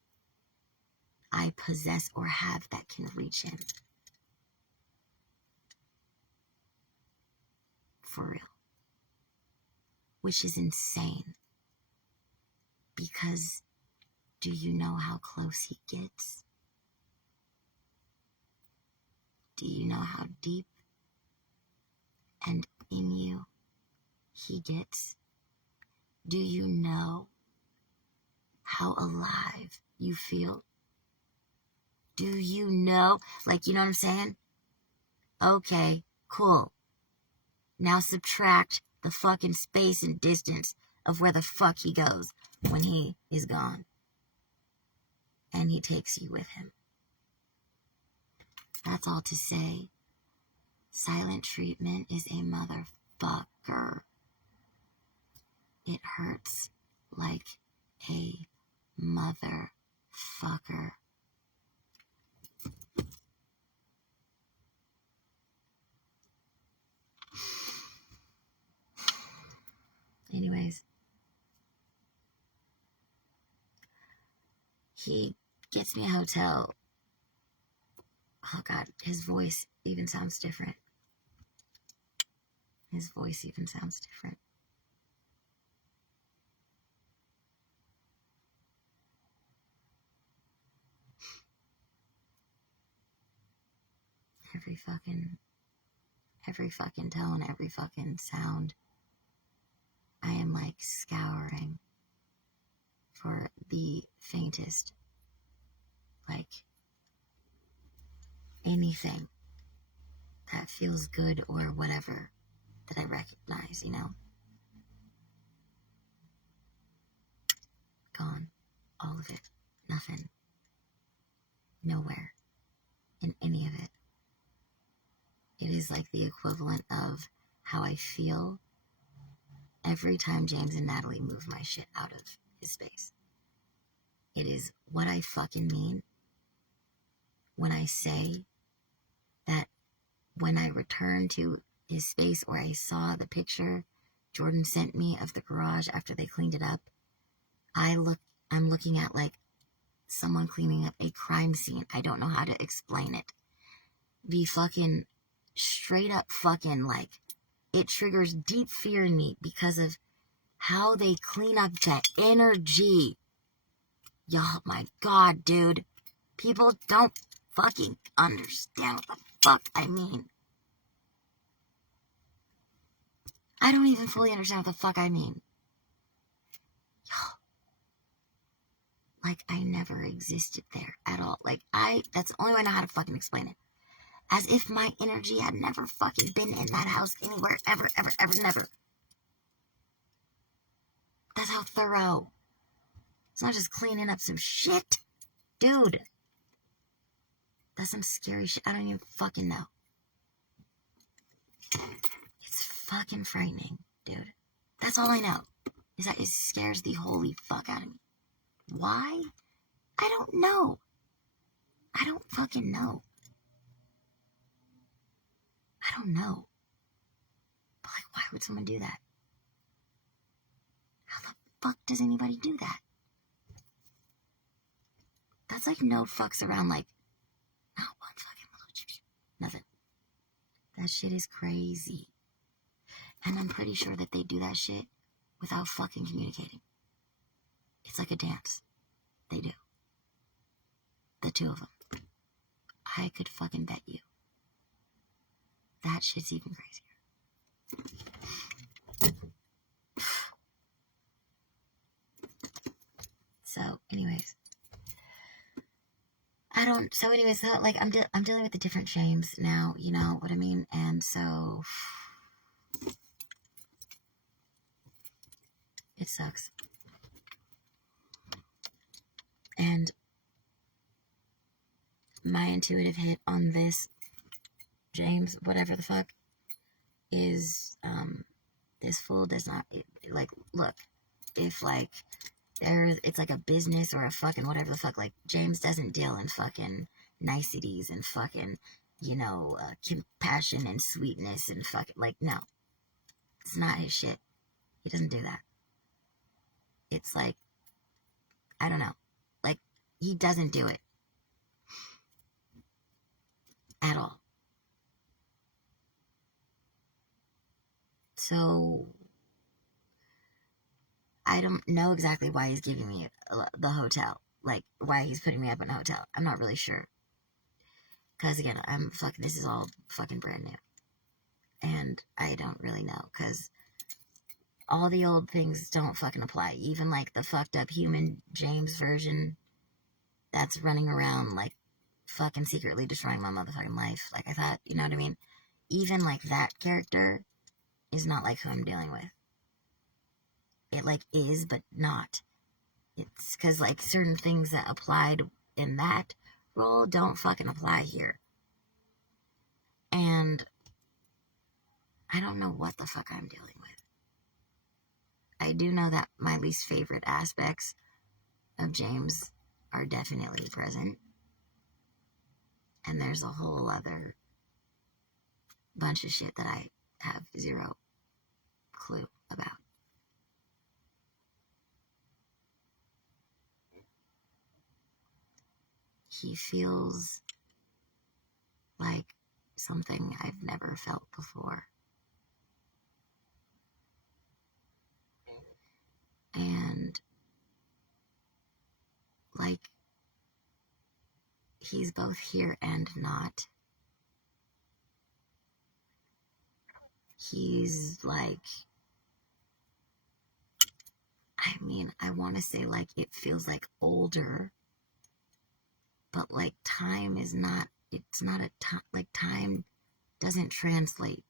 I possess or have that can reach him. For real. Which is insane. Because do you know how close he gets? Do you know how deep and in you he gets? Do you know how alive you feel? Do you know? Like, you know what I'm saying? Okay, cool. Now subtract the fucking space and distance of where the fuck he goes when he is gone. And he takes you with him. That's all to say. Silent treatment is a motherfucker. It hurts like a motherfucker. Anyways, he gets me a hotel. Oh God, his voice even sounds different. His voice even sounds different. Every fucking tone, every fucking sound. I am like scouring for the faintest, like, anything that feels good or whatever that I recognize, you know? Gone. All of it. Nothing. Nowhere. In any of it. It is like the equivalent of how I feel every time James and Natalie move my shit out of his space. It is what I fucking mean when I say that when I returned to his space, or I saw the picture Jordan sent me of the garage after they cleaned it up, I'm looking at like someone cleaning up a crime scene. I don't know how to explain it. The fucking straight up fucking, like, it triggers deep fear in me because of how they clean up that energy. Y'all, my God, dude. People don't fucking understand what the fuck I mean. I don't even fully understand what the fuck I mean. Y'all. like I never existed there at all. Like that's the only way I know how to fucking explain it. As if my energy had never fucking been in that house anywhere, ever, ever, ever, never. That's how thorough. It's not just cleaning up some shit. Dude. That's some scary shit I don't even fucking know. It's fucking frightening, dude. That's all I know. Is that it scares the holy fuck out of me. Why? I don't know. I don't fucking know. I don't know. But like, why would someone do that? How the fuck does anybody do that? That's like no fucks around, like, not one fucking little nothing. That shit is crazy. And I'm pretty sure that they do that shit without fucking communicating. It's like a dance. They do. The two of them. I could fucking bet you. That shit's even crazier. So, anyways. Like, I'm dealing with the different shames now, you know what I mean? And so, it sucks. And my intuitive hit on this, James, whatever the fuck, is, this fool does not, like, look, if, like, it's like a business or a fucking whatever the fuck, like, James doesn't deal in fucking niceties and fucking, you know, compassion and sweetness and fucking, like, no. It's not his shit. He doesn't do that. It's like, I don't know. Like, he doesn't do it. At all. So, I don't know exactly why he's giving me the hotel. Like, why he's putting me up in a hotel. I'm not really sure. Because, again, this is all fucking brand new. And I don't really know. Because all the old things don't fucking apply. Even, like, the fucked up human James version that's running around, like, fucking secretly destroying my motherfucking life. Like, I thought, you know what I mean? Even, like, that character is not like who I'm dealing with. It, like, is, but not. It's because, like, certain things that applied in that role don't fucking apply here. And I don't know what the fuck I'm dealing with. I do know that my least favorite aspects of James are definitely present. And there's a whole other bunch of shit that I have zero clue about. He feels like something I've never felt before. And, like, he's both here and not. He's, like, I mean, I want to say, like, it feels like older. But, like, time is not, it's not a time, like, time doesn't translate.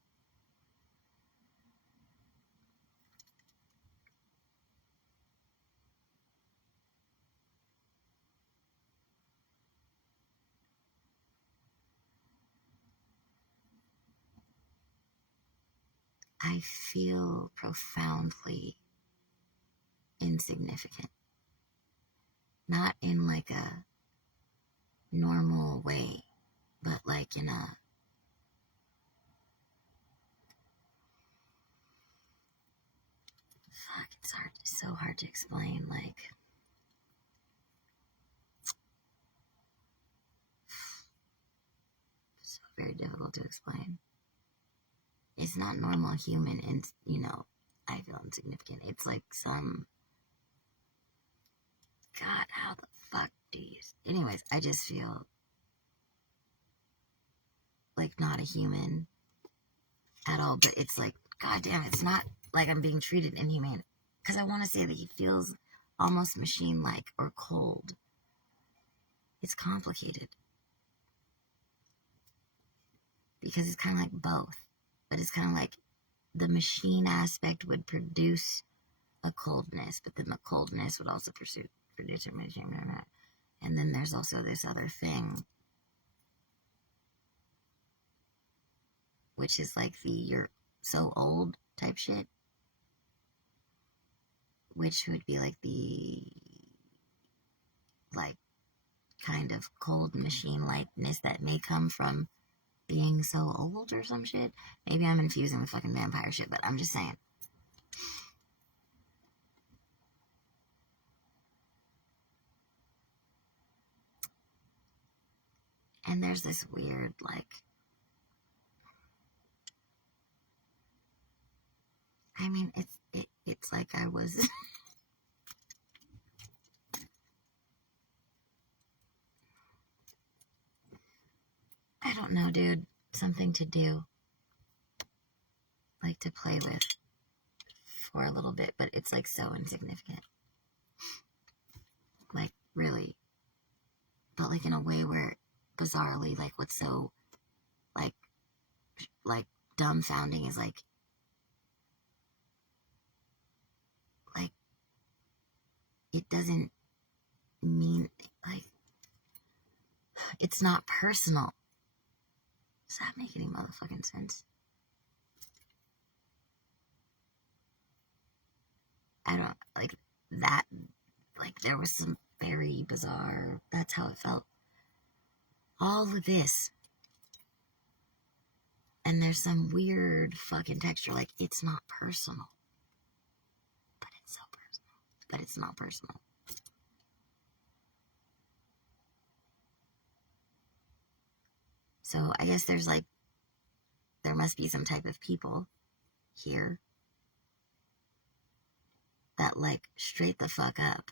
I feel profoundly insignificant. Not in, like, a normal way, but, like, in a fuck, it's so hard to explain, like, so very difficult to explain. It's not normal human, and, you know, I feel insignificant. It's like some, God, how the fuck do you, anyways, I just feel like not a human at all, but it's like, God damn, it's not like I'm being treated inhumane, because I want to say that he feels almost machine-like or cold. It's complicated. Because it's kind of like both. But it's kind of like the machine aspect would produce a coldness, but then the coldness would also produce a machine. And then there's also this other thing, which is like the you're so old type shit, which would be like the like kind of cold machine likeness that may come from being so old or some shit. Maybe I'm infusing with fucking vampire shit, but I'm just saying. And there's this weird, like, I mean, it's like I was I don't know, dude. Something to do. Like to play with for a little bit, but it's like so insignificant. Like, really. But like in a way where, bizarrely, like what's so, like dumbfounding is like, it doesn't mean, like, it's not personal. Does that make any motherfucking sense? I don't, like, that, like, there was some very bizarre, that's how it felt. All of this. And there's some weird fucking texture, like, it's not personal. But it's so personal. But it's not personal. So I guess there's like, there must be some type of people here that like straight the fuck up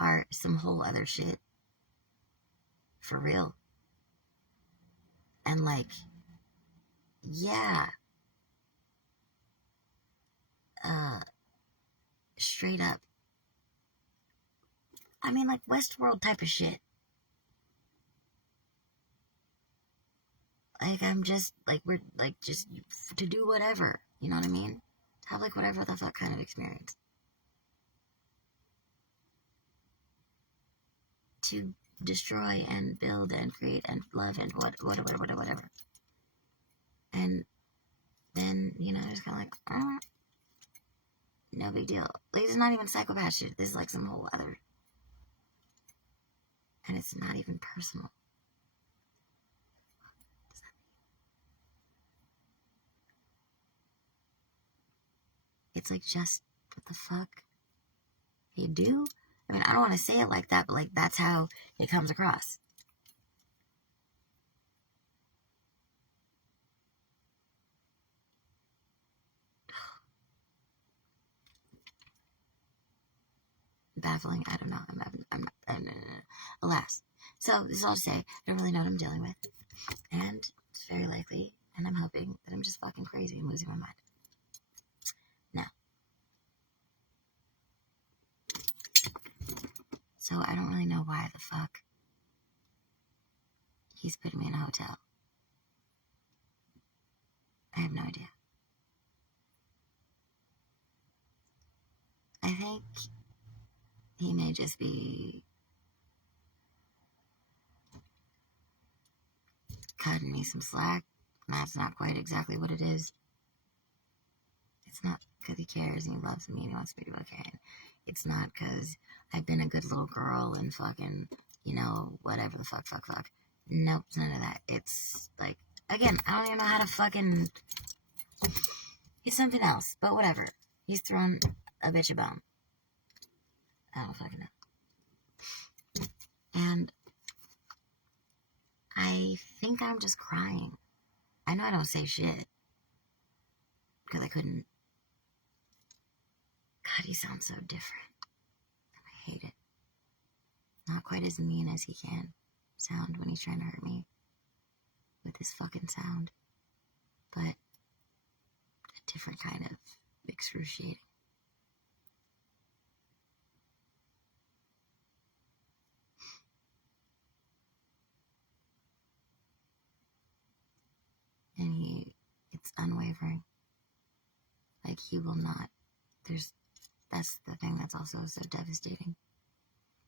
are some whole other shit. For real. And like, yeah. Straight up. I mean, like Westworld type of shit. Like, I'm just, like, we're, like, just to do whatever. You know what I mean? Have, like, whatever the fuck kind of experience. To destroy and build and create and love and whatever. And then, you know, it's kind of like, no big deal. Like, it's not even psychopath shit. This is, like, some whole other. And it's not even personal. It's like, just, what the fuck? You do? I mean, I don't want to say it like that, but like, that's how it comes across. Baffling, I don't know. I'm alas. So, this is all to say, I don't really know what I'm dealing with. And it's very likely, and I'm hoping, that I'm just fucking crazy and losing my mind. Now. So, I don't really know why the fuck he's putting me in a hotel. I have no idea. I think he may just be cutting me some slack. That's not quite exactly what it is. It's not because he cares and he loves me and he wants me to be okay. It's not because I've been a good little girl and fucking, you know, whatever the fuck. Nope, none of that. It's like, again, I don't even know how to fucking. It's something else, but whatever. He's thrown a bitch a bone. I don't fucking know. And I think I'm just crying. I know I don't say shit. Because I couldn't. God, he sounds so different. I hate it. Not quite as mean as he can sound when he's trying to hurt me. With his fucking sound. But a different kind of excruciating. It's unwavering. Like, he will not. That's the thing that's also so devastating.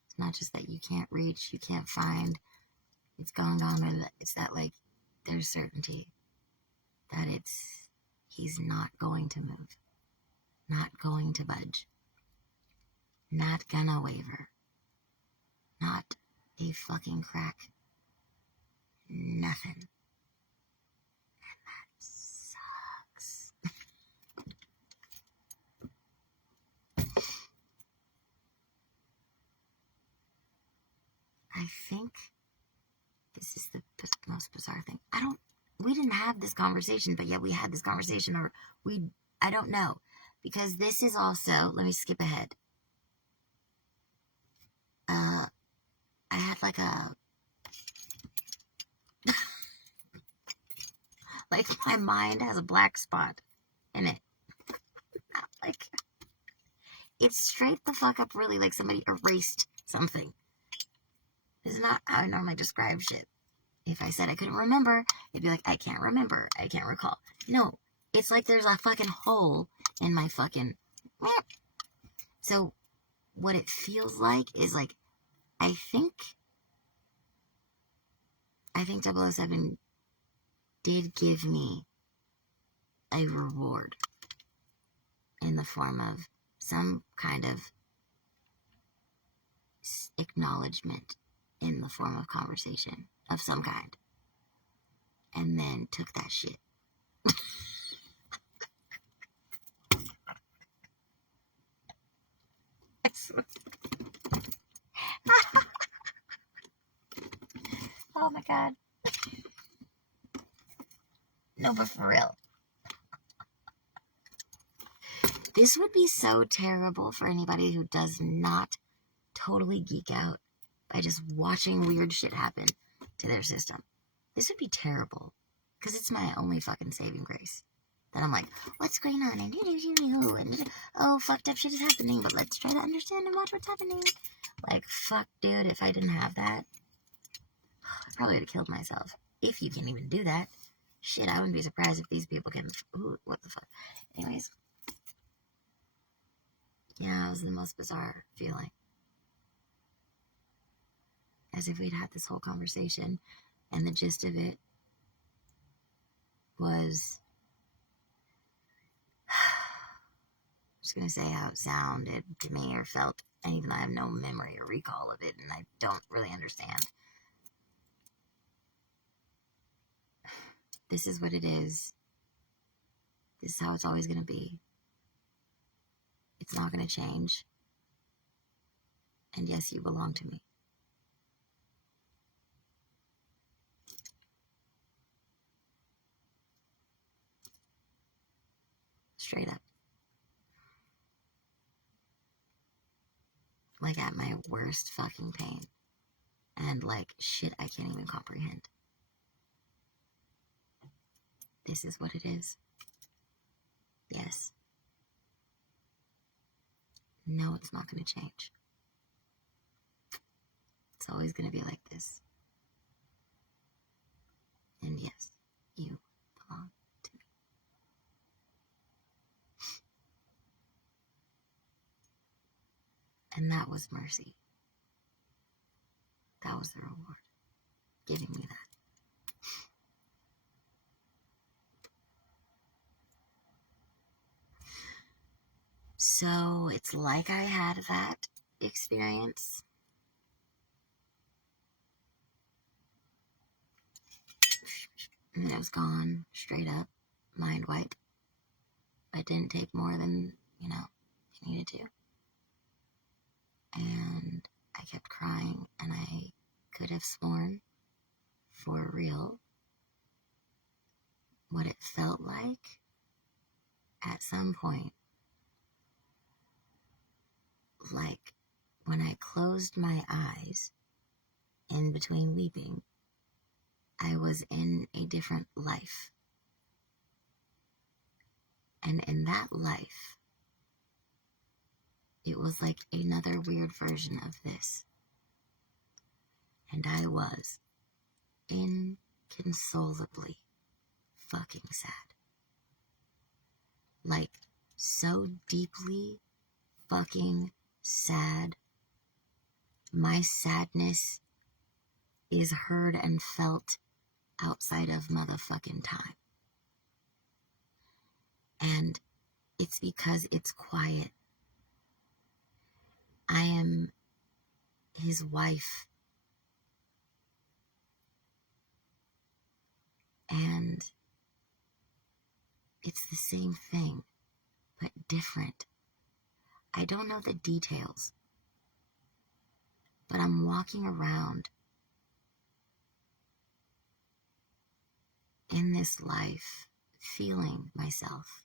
It's not just that you can't reach, you can't find, it's going on, and it's that, like, there's certainty that he's not going to move, not going to budge, not gonna waver, not a fucking crack, nothing. And that sucks. I think this is the most bizarre thing. We didn't have this conversation, but yet we had this conversation, or I don't know. Because this is also, let me skip ahead. I had like like my mind has a black spot in it. Like, it's straight the fuck up really like somebody erased something. This is not how I normally describe shit. If I said I couldn't remember, it'd be like, I can't remember, I can't recall. No, it's like there's a fucking hole in my fucking... So, what it feels like is like, I think 007 did give me a reward in the form of some kind of acknowledgement in the form of conversation of some kind, and then took that shit. Oh my god. No, but for real. This would be so terrible for anybody who does not totally geek out by just watching weird shit happen to their system. This would be terrible. Because it's my only fucking saving grace. That I'm like, what's going on? And oh, fucked up shit is happening, but let's try to understand and watch what's happening. Like, fuck, dude, if I didn't have that, I probably would have killed myself. If you can even do that. Shit, I wouldn't be surprised if these people can... Ooh, what the fuck? Anyways. Yeah, it was the most bizarre feeling. As if we'd had this whole conversation, and the gist of it was... I'm just gonna say how it sounded to me or felt, and even though I have no memory or recall of it, and I don't really understand. This is what it is. This is how it's always gonna be. It's not gonna change. And yes, you belong to me. Straight up. Like at my worst fucking pain. And like shit I can't even comprehend. This is what it is. Yes. No, it's not going to change. It's always going to be like this. And yes, you belong to me. And that was mercy. That was the reward. Giving me that. So it's like I had that experience. And it was gone, straight up, mind wipe. I didn't take more than, it needed to. And I kept crying, and I could have sworn, for real, what it felt like at some point. Like when I closed my eyes in between weeping, I was in a different life. And in that life, it was like another weird version of this. And I was inconsolably fucking sad. like, so deeply fucking sad. My sadness is heard and felt outside of motherfucking time. And it's because it's quiet. I am his wife. And it's the same thing, but different. I don't know the details, but I'm walking around in this life feeling myself.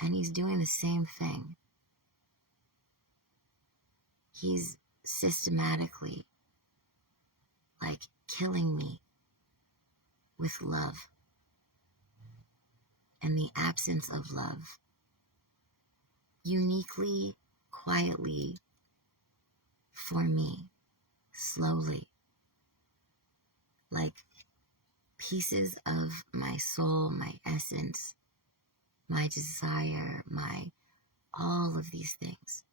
And he's doing the same thing. He's systematically, like, killing me with love and the absence of love. Uniquely, quietly, for me, slowly. Like, pieces of my soul, my essence, my desire, all of these things.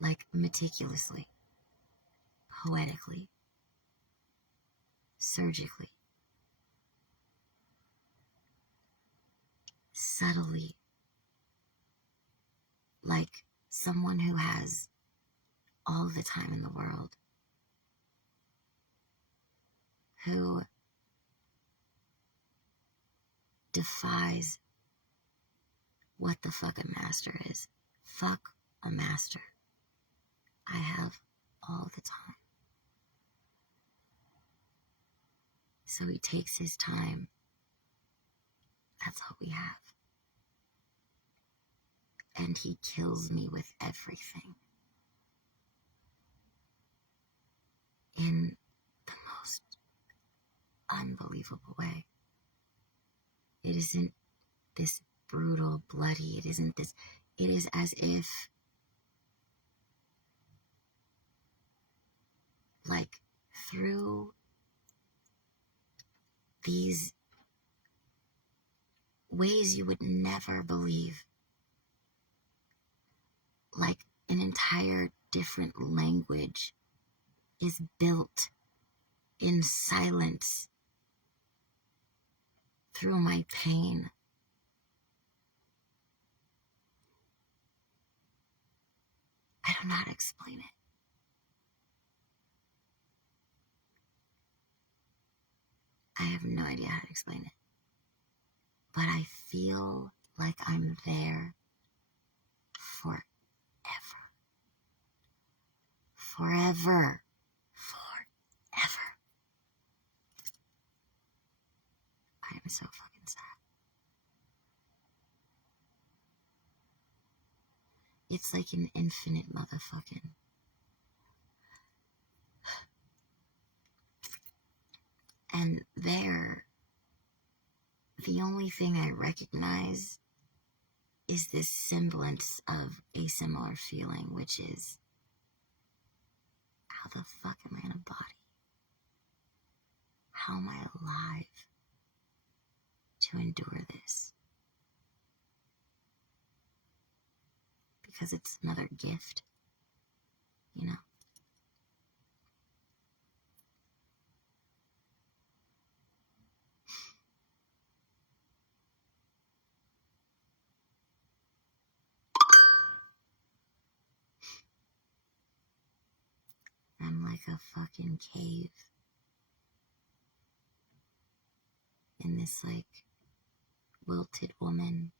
Like, meticulously, poetically, surgically, subtly, like someone who has all the time in the world, who defies what the fuck a master is. Fuck a master. I have all the time. So he takes his time. That's all we have. And he kills me with everything. In the most unbelievable way. It isn't this brutal, bloody, it isn't this, it is as if, like, through these ways you would never believe, like an entire different language is built in silence through my pain. I don't know how to explain it. I have no idea how to explain it. But I feel like I'm there forever. Forever. Forever. I am so fucking sad. It's like an infinite motherfucking. And there, the only thing I recognize is this semblance of a similar feeling, which is, how the fuck am I in a body? How am I alive to endure this? Because it's another gift, you know? I'm like a fucking cave in this, like, wilted woman.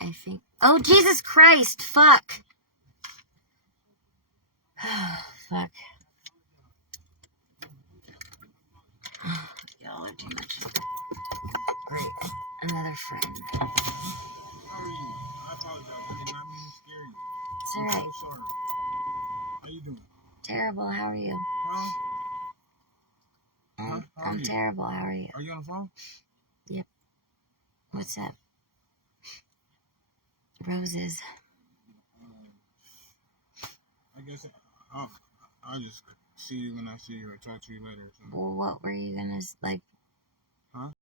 I think. Oh, Jesus Christ! Fuck! Fuck. Y'all are too much. Great. Another friend. How are you? I apologize. I did not mean to scare you. It's I'm alright. so sorry. How you doing? Terrible. How are you? Huh? How are I'm you? terrible. How are you? Are you on the phone? Yep. What's up? Roses. I guess I'll just see you when I see you or talk to you later or something. Well, what were you gonna like? Huh?